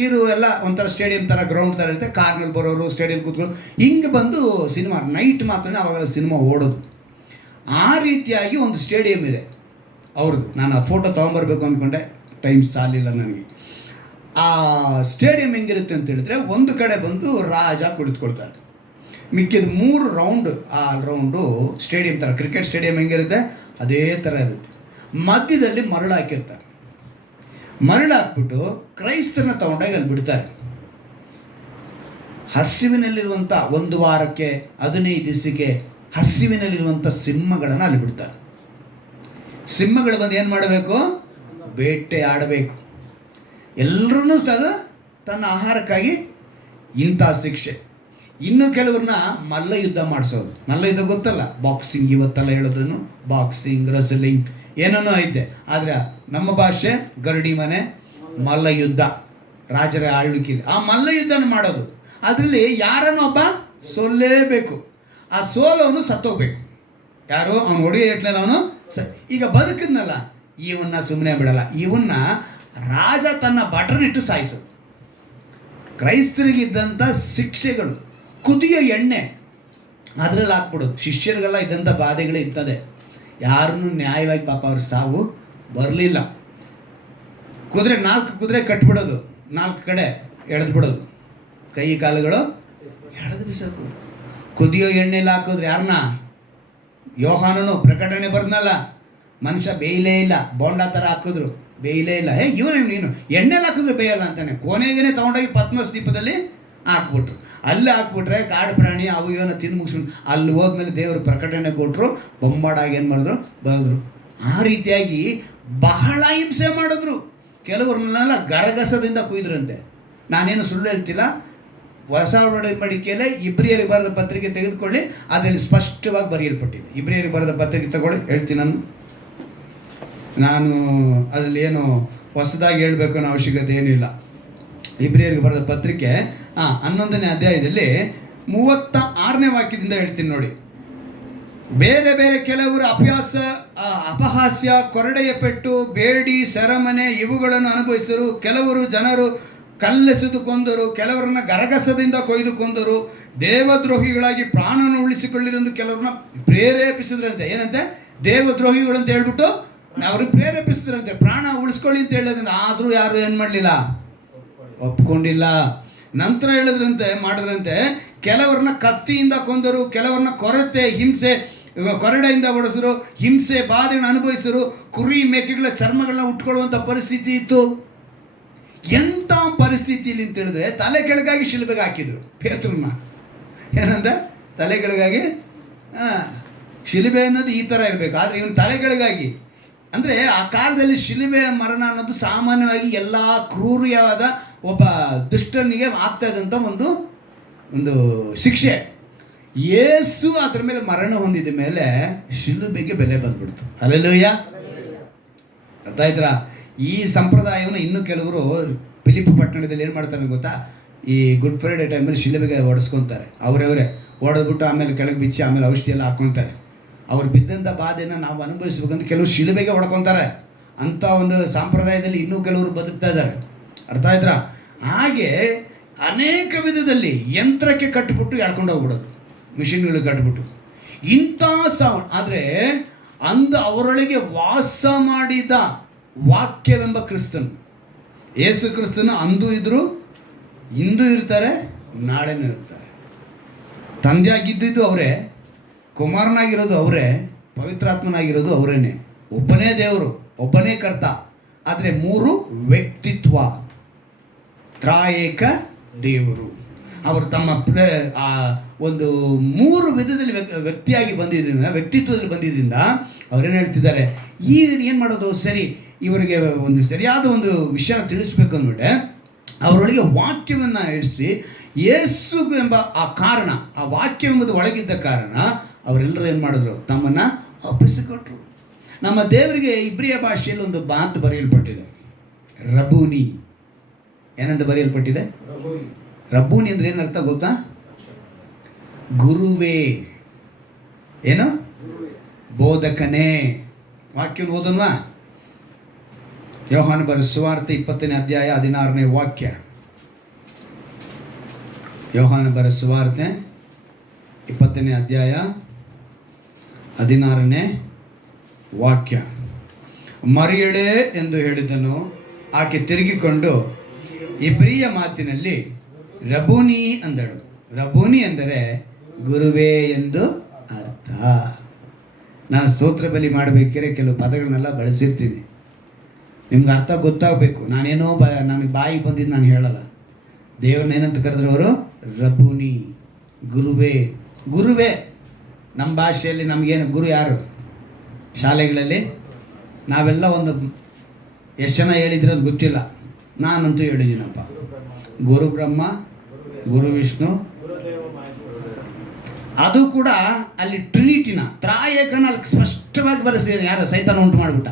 ಇವರು ಎಲ್ಲ ಒಂಥರ ಸ್ಟೇಡಿಯಂ ಥರ ಗ್ರೌಂಡ್ ಥರ ಇರುತ್ತೆ, ಕಾರ್ನಲ್ಲಿ ಬರೋರು ಸ್ಟೇಡಿಯಂ ಕೂತ್ಕೊಂಡು ಹಿಂಗೆ ಬಂದು ಸಿನಿಮಾ ನೈಟ್ ಮಾತ್ರ ಅವಾಗೆಲ್ಲ ಸಿನಿಮಾ ಓಡೋದು. ಆ ರೀತಿಯಾಗಿ ಒಂದು ಸ್ಟೇಡಿಯಂ ಇದೆ ಅವ್ರದ್ದು. ನಾನು ಆ ಫೋಟೋ ತೊಗೊಂಬರ್ಬೇಕು ಅಂದ್ಕೊಂಡೆ, ಟೈಮ್ ಸಾಲಿಲ್ಲ ನನಗೆ. ಆ ಸ್ಟೇಡಿಯಂ ಹೆಂಗಿರುತ್ತೆ ಅಂತ ಹೇಳಿದ್ರೆ, ಒಂದು ಕಡೆ ಬಂದು ರಾಜ ಕುಳಿತುಕೊಳ್ತಾರೆ, ಮಿಕ್ಕಿದ 3 ರೌಂಡ್, ಆ ರೌಂಡು ಸ್ಟೇಡಿಯಂ ಥರ, ಕ್ರಿಕೆಟ್ ಸ್ಟೇಡಿಯಂ ಹೆಂಗಿರುತ್ತೆ ಅದೇ ಥರ ಇರುತ್ತೆ. ಮಧ್ಯದಲ್ಲಿ ಮರಳು ಹಾಕಿರ್ತಾರೆ. ಮರಳು ಹಾಕ್ಬಿಟ್ಟು ಕ್ರೈಸ್ತರನ್ನ ತಗೊಂಡಾಗ ಅಲ್ಲಿ ಬಿಡ್ತಾರೆ. ಹಸಿವಿನಲ್ಲಿರುವಂಥ 1 ವಾರಕ್ಕೆ 15 ದಿವಸಕ್ಕೆ ಹಸಿವಿನಲ್ಲಿರುವಂಥ ಸಿಂಹಗಳನ್ನು ಅಲ್ಲಿ ಬಿಡ್ತಾರೆ. ಸಿಂಹಗಳು ಬಂದು ಏನು ಮಾಡಬೇಕು? ಬೇಟೆ ಆಡಬೇಕು. ಎಲ್ಲರೂ ಸಹ ತನ್ನ ಆಹಾರಕ್ಕಾಗಿ ಇಂಥ ಶಿಕ್ಷೆ. ಇನ್ನು ಕೆಲವ್ರನ್ನ ಮಲ್ಲ ಯುದ್ಧ ಮಾಡಿಸೋದು. ಮಲ್ಲ ಯುದ್ಧ ಗೊತ್ತಲ್ಲ, ಬಾಕ್ಸಿಂಗ್, ಇವತ್ತೆಲ್ಲ ಹೇಳೋದನ್ನು ಬಾಕ್ಸಿಂಗ್, ರೆಸ್ಲಿಂಗ್ ಏನೇನೋ ಐತೆ. ಆದರೆ ನಮ್ಮ ಭಾಷೆ ಗರಡಿ ಮನೆ, ಮಲ್ಲ ಯುದ್ಧ, ರಾಜರ ಆಳ್ವಿಕೆ. ಆ ಮಲ್ಲ ಯುದ್ಧನ ಮಾಡೋದು. ಅದರಲ್ಲಿ ಯಾರನ್ನೊಬ್ಬ ಸೋಲ್ಲೇಬೇಕು. ಆ ಸೋಲವನು ಸತ್ತೋಗ್ಬೇಕು. ಯಾರು? ಅವನು ಹೊಡೆಯೋ ಇಟ್ಲಲ್ಲ ಅವನು ಈಗ ಬದುಕಿದ್ನಲ್ಲ, ಇವನ್ನ ಸುಮ್ಮನೆ ಬಿಡಲ್ಲ. ಇವನ್ನ ರಾಜ ತನ್ನ ಬಟರ್ನಿಟ್ಟು ಸಾಯಿಸೋದು. ಕ್ರೈಸ್ತರಿಗಿದ್ದಂಥ ಶಿಕ್ಷೆಗಳು, ಕುದಿಯೋ ಎಣ್ಣೆ ಅದರಲ್ಲಿ ಹಾಕ್ಬಿಡೋದು. ಶಿಷ್ಯರಿಗೆಲ್ಲ ಇದ್ದಂಥ ಬಾಧೆಗಳೇ ಇರ್ತದೆ. ಯಾರನ್ನು ನ್ಯಾಯವಾಗಿ ಪಾಪ ಅವ್ರ ಸಾವು ಬರಲಿಲ್ಲ. 4 ಕುದುರೆ ಕಟ್ಬಿಡೋದು, 4 ಕಡೆ ಎಳೆದು ಬಿಡೋದು, ಕೈ ಕಾಲುಗಳು ಎಳೆದು ಬಿಸಾಕೋದು. ಕುದಿಯೋ ಎಣ್ಣೆಲಿ ಹಾಕಿದ್ರೆ ಯಾರನ್ನ? ಯೋಹಾನನು ಪ್ರಕಟಣೆ ಬರ್ದ್ನಲ್ಲ, ಮನುಷ್ಯ ಬೇಯಲೇ ಇಲ್ಲ, ಬೋಂಡ ಥರ ಹಾಕಿದ್ರು, ಬೇಯಲೇ ಇಲ್ಲ. ಇವನೇ ನೀನು ಎಣ್ಣೆಲಿ ಹಾಕಿದ್ರೆ ಬೇಯಲ್ಲ ಅಂತಾನೆ. ಕೊನೆಗೇನೆ ತೊಗೊಂಡೋಗಿ ಪದ್ಮಸ್ ದೀಪದಲ್ಲಿ ಹಾಕ್ಬಿಟ್ರು. ಅಲ್ಲಿ ಹಾಕ್ಬಿಟ್ರೆ ಕಾಡು ಪ್ರಾಣಿ ಅವು ಇವನ್ನ ತಿಂದು ಮುಗಿಸ್ಕೊಂಡು ಅಲ್ಲಿ ಹೋದ್ಮೇಲೆ ದೇವರು ಪ್ರಕಟಣೆ ಕೊಟ್ಟರು, ಬೊಂಬಾಡಾಗಿ ಏನು ಮಾಡಿದ್ರು, ಬರೆದ್ರು. ಆ ರೀತಿಯಾಗಿ ಬಹಳ ಹಿಂಸೆ ಮಾಡಿದ್ರು. ಕೆಲವ್ರನ್ನೆಲ್ಲ ಗರಗಸದಿಂದ ಕುಯ್ದ್ರಂತೆ. ನಾನೇನು ಸುಳ್ಳು ಹೇಳ್ತಿಲ್ಲ. ಹೊಸ ಒಡಂಬಡಿಕೆಯಲ್ಲೇ ಇಬ್ರಿಯರಿಗೆ ಬರೆದ ಪತ್ರಿಕೆ ತೆಗೆದುಕೊಳ್ಳಿ, ಅದರಲ್ಲಿ ಸ್ಪಷ್ಟವಾಗಿ ಬರೆಯಲ್ಪಟ್ಟಿದೆ. ಇಬ್ರಿಯರಿಗೆ ಬರೆದ ಪತ್ರಿಕೆ ತಗೊಳ್ಳಿ, ಹೇಳ್ತೀನಿ ನಾನು ಅದರಲ್ಲಿ ಏನು ಹೊಸದಾಗಿ ಹೇಳಬೇಕು ಅನ್ನೋ ಅವಶ್ಯಕತೆ ಏನಿಲ್ಲ. ಇಬ್ರಿಯರಿಗೆ ಬರೆದ ಪತ್ರಿಕೆ 11ನೇ ಅಧ್ಯಾಯದಲ್ಲಿ 36ನೇ ವಾಕ್ಯದಿಂದ ಹೇಳ್ತೀನಿ ನೋಡಿ. ಬೇರೆ ಬೇರೆ ಕೆಲವರು ಅಪಹಾಸ್ಯ, ಕೊರಡೆಯ ಪೆಟ್ಟು, ಬೇಡಿ, ಸೆರೆಮನೆ ಇವುಗಳನ್ನು ಅನುಭವಿಸಿದರು. ಕೆಲವರು ಜನರು ಕಲ್ಲೆಸೆದು ಕೊಂದರು, ಕೆಲವರನ್ನ ಗರಗಸದಿಂದ ಕೊಯ್ದು ಕೊಂದರು. ದೇವದ್ರೋಹಿಗಳಾಗಿ ಪ್ರಾಣವನ್ನು ಉಳಿಸಿಕೊಳ್ಳಿರಂದು ಕೆಲವ್ರನ್ನ ಪ್ರೇರೇಪಿಸಿದ್ರಂತೆ. ಏನಂತೆ? ದೇವದ್ರೋಹಿಗಳು ಅಂತ ಹೇಳ್ಬಿಟ್ಟು ಅವ್ರಿಗೆ ಪ್ರೇರೇಪಿಸಿದ್ರಂತೆ, ಪ್ರಾಣ ಉಳಿಸ್ಕೊಳ್ಳಿ ಅಂತ ಹೇಳಿದ್ರೆ. ಆದರೂ ಯಾರು ಏನು ಮಾಡಲಿಲ್ಲ? ಒಪ್ಕೊಂಡಿಲ್ಲ. ನಂತರ ಮಾಡಿದ್ರಂತೆ, ಕೆಲವರನ್ನ ಕತ್ತಿಯಿಂದ ಕೊಂದರು, ಕೆಲವರನ್ನ ಹಿಂಸೆ ಕೊರಡೆಯಿಂದ ಹೊಡೆಸಿದ್ರು, ಹಿಂಸೆ ಬಾಧೆಗಳನ್ನು ಅನುಭವಿಸಿದ್ರು. ಕುರಿ ಮೇಕೆಗಳ ಚರ್ಮಗಳನ್ನ ಉಟ್ಕೊಳ್ಳುವಂಥ ಪರಿಸ್ಥಿತಿ ಇತ್ತು. ಎಂಥ ಪರಿಸ್ಥಿತಿಯಲ್ಲಿ ಅಂತ ಹೇಳಿದ್ರೆ, ತಲೆ ಕೆಳಗಾಗಿ ಶಿಲುಬೆಗೆ ಹಾಕಿದ್ರು ಪೇತ್ರನ್ನ. ಏನಂತ? ತಲೆ ಕೆಳಗಾಗಿ. ಶಿಲುಬೆ ಅನ್ನೋದು ಈ ಥರ ಇರಬೇಕು, ಆದರೆ ಇವನು ತಲೆ ಕೆಳಗಾಗಿ. ಅಂದರೆ ಆ ಕಾಲದಲ್ಲಿ ಶಿಲುಬೆ ಮರಣ ಅನ್ನೋದು ಸಾಮಾನ್ಯವಾಗಿ ಎಲ್ಲ ಕ್ರೂರಿಯಾದ ಒಬ್ಬ ದುಷ್ಟನಿಗೆ ಆಗ್ತಾ ಇದ್ದಂಥ ಒಂದು ಶಿಕ್ಷೆ. ಯೇಸು ಅದ್ರ ಮೇಲೆ ಮರಣ ಹೊಂದಿದ ಮೇಲೆ ಶಿಲುಬೆಗೆ ಬೆಲೆ ಬಂದ್ಬಿಡ್ತು. ಹಲ್ಲೆಲೂಯಾ. ಅರ್ಥ ಆಯ್ತಾ? ಈ ಸಂಪ್ರದಾಯವನ್ನು ಇನ್ನೂ ಕೆಲವರು ಫಿಲಿಪ್ ಪಟ್ಟಣದಲ್ಲಿ ಏನು ಮಾಡ್ತಾರೆ ಗೊತ್ತಾ, ಈ ಗುಡ್ ಫ್ರೈಡೆ ಟೈಮಲ್ಲಿ ಶಿಲುಬೆಗೆ ಹೊಡೆಸ್ಕೊತಾರೆ. ಅವರವರೇ ಹೊಡೆದ್ಬಿಟ್ಟು ಆಮೇಲೆ ಕೆಳಗೆ ಬಿಚ್ಚಿ ಆಮೇಲೆ ಔಷಧಿ ಎಲ್ಲ ಹಾಕ್ಕೊತಾರೆ. ಅವ್ರು ಬಿದ್ದಂಥ ಬಾಧೆಯನ್ನು ನಾವು ಅನುಭವಿಸ್ಬೇಕಂತ ಕೆಲವರು ಶಿಲುಬೆಗೆ ಹೊಡ್ಕೊತಾರೆ. ಅಂಥ ಒಂದು ಸಂಪ್ರದಾಯದಲ್ಲಿ ಇನ್ನೂ ಕೆಲವರು ಬದುಕ್ತಾ ಇದ್ದಾರೆ. ಅರ್ಥ ಆಯ್ತಾ? ಹಾಗೆ ಅನೇಕ ವಿಧದಲ್ಲಿ ಯಂತ್ರಕ್ಕೆ ಕಟ್ಟಿಬಿಟ್ಟು ಎಳ್ಕೊಂಡು ಹೋಗ್ಬಿಡೋದು, ಮಿಷಿನ್ಗಳಿಗೆ ಕಟ್ಟಿಬಿಟ್ಟು ಇಂಥ ಆದರೆ ಅವರೊಳಗೆ ವಾಸ ಮಾಡಿದ ವಾಕ್ಯವೆಂಬ ಕ್ರಿಸ್ತನು, ಯೇಸು ಕ್ರಿಸ್ತನು ಅಂದು ಇದ್ರು, ಇಂದು ಇರ್ತಾರೆ, ನಾಳೆನೂ ಇರ್ತಾರೆ. ತಂದೆಯಾಗಿದ್ದು ಅವರೇ, ಕುಮಾರನಾಗಿರೋದು ಅವರೇ, ಪವಿತ್ರಾತ್ಮನಾಗಿರೋದು ಅವರೇನೆ. ಒಬ್ಬನೇ ದೇವರು, ಒಬ್ಬನೇ ಕರ್ತ. ಆದರೆ 3 ವ್ಯಕ್ತಿತ್ವ, ತ್ರಾಯೇಕ ದೇವರು. ಅವರು ತಮ್ಮ ಒಂದು 3 ವಿಧದಲ್ಲಿ ವ್ಯಕ್ತಿಯಾಗಿ ಬಂದಿದ್ದರಿಂದ, ವ್ಯಕ್ತಿತ್ವದಲ್ಲಿ ಬಂದಿದ್ದರಿಂದ ಅವ್ರೇನು ಹೇಳ್ತಿದ್ದಾರೆ, ಏನು ಮಾಡೋದು ಸರಿ, ಇವರಿಗೆ ಒಂದು ಸರಿಯಾದ ಒಂದು ವಿಷಯನ ತಿಳಿಸ್ಬೇಕು ಅಂದ್ಬಿಟ್ಟೆ ಅವರೊಳಗೆ ವಾಕ್ಯವನ್ನು ಇಡಿಸಿ ಯೇಸು ಎಂಬ ಆ ಕಾರಣ, ಆ ವಾಕ್ಯವೆಂಬುದು ಒಳಗಿದ್ದ ಕಾರಣ ಅವರೆಲ್ಲರೂ ಏನು ಮಾಡಿದ್ರು, ತಮ್ಮನ್ನು ಒಪ್ಪಿಸಿಕೊಟ್ರು. ನಮ್ಮ ದೇವರಿಗೆ ಇಬ್ರಿಯ ಭಾಷೆಯಲ್ಲಿ ಒಂದು ಮಾತು ಬರೆಯಲ್ಪಟ್ಟಿದೆ, ರಬೂನಿ. ಏನಂತ ಬರೆಯಲ್ಪಟ್ಟಿದೆ? ರಬ್ಬೂನಿ ಅಂದ್ರೆ ಏನರ್ಥ ಗೊತ್ತಾ? ಗುರುವೇ. ಏನು? ಬೋಧಕನೇ. ವಾಕ್ಯ ಓದನ್ವಾ? ಯೋಹಾನ ಬರೆದ ಸುವಾರ್ತೆ 20ನೇ ಅಧ್ಯಾಯ 16ನೇ ವಾಕ್ಯ. ಯೋಹಾನ ಬರೆದ ಸುವಾರ್ತೆ 20ನೇ ಅಧ್ಯಾಯ 16ನೇ ವಾಕ್ಯ. ಮರಿಯಳೇ ಎಂದು ಹೇಳಿದನು. ಆಕೆ ತಿರುಗಿಕೊಂಡು ಇಬ್ರಿಯ ಮಾತಿನಲ್ಲಿ ರಬೂನಿ ಅಂದಳು. ರಬೂನಿ ಅಂದರೆ ಗುರುವೇ ಎಂದು ಅರ್ಥ. ನಾನು ಸ್ತೋತ್ರ ಬಲಿ ಮಾಡಬೇಕಾದ್ರೆ ಕೆಲವು ಪದಗಳನ್ನೆಲ್ಲ ಬಳಸಿರ್ತೀನಿ, ನಿಮ್ಗೆ ಅರ್ಥ ಗೊತ್ತಾಗಬೇಕು. ನಾನೇನೋ ನನಗೆ ಬಾಯಿಗೆ ಬಂದಿದ್ದು ನಾನು ಹೇಳಲ್ಲ. ದೇವ್ರನ್ನ ಏನಂತ ಕರೆದ್ರು ಅವರು? ರಬೂನಿ, ಗುರುವೇ. ಗುರುವೇ ನಮ್ಮ ಭಾಷೆಯಲ್ಲಿ ನಮಗೇನು ಗುರು ಯಾರು? ಶಾಲೆಗಳಲ್ಲಿ ನಾವೆಲ್ಲ ಒಂದು ಎಷ್ಟು ಜನ ಹೇಳಿದ್ರೆ ಅದು ಗೊತ್ತಿಲ್ಲ, ನಾನಂತೂ ಹೇಳಿದ್ದೀನಪ್ಪ. ಗುರು ಬ್ರಹ್ಮ, ಗುರು ವಿಷ್ಣು. ಅದು ಕೂಡ ಅಲ್ಲಿ ಟ್ರಿನಿಟಿನ, ತ್ರಾಯೇಕನ ಅಲ್ಲಿ ಸ್ಪಷ್ಟವಾಗಿ ಬರೆಸಿದ್ದೇನೆ. ಯಾರು? ಸೈತಾನ ಉಂಟು ಮಾಡಿಬಿಟ್ಟ.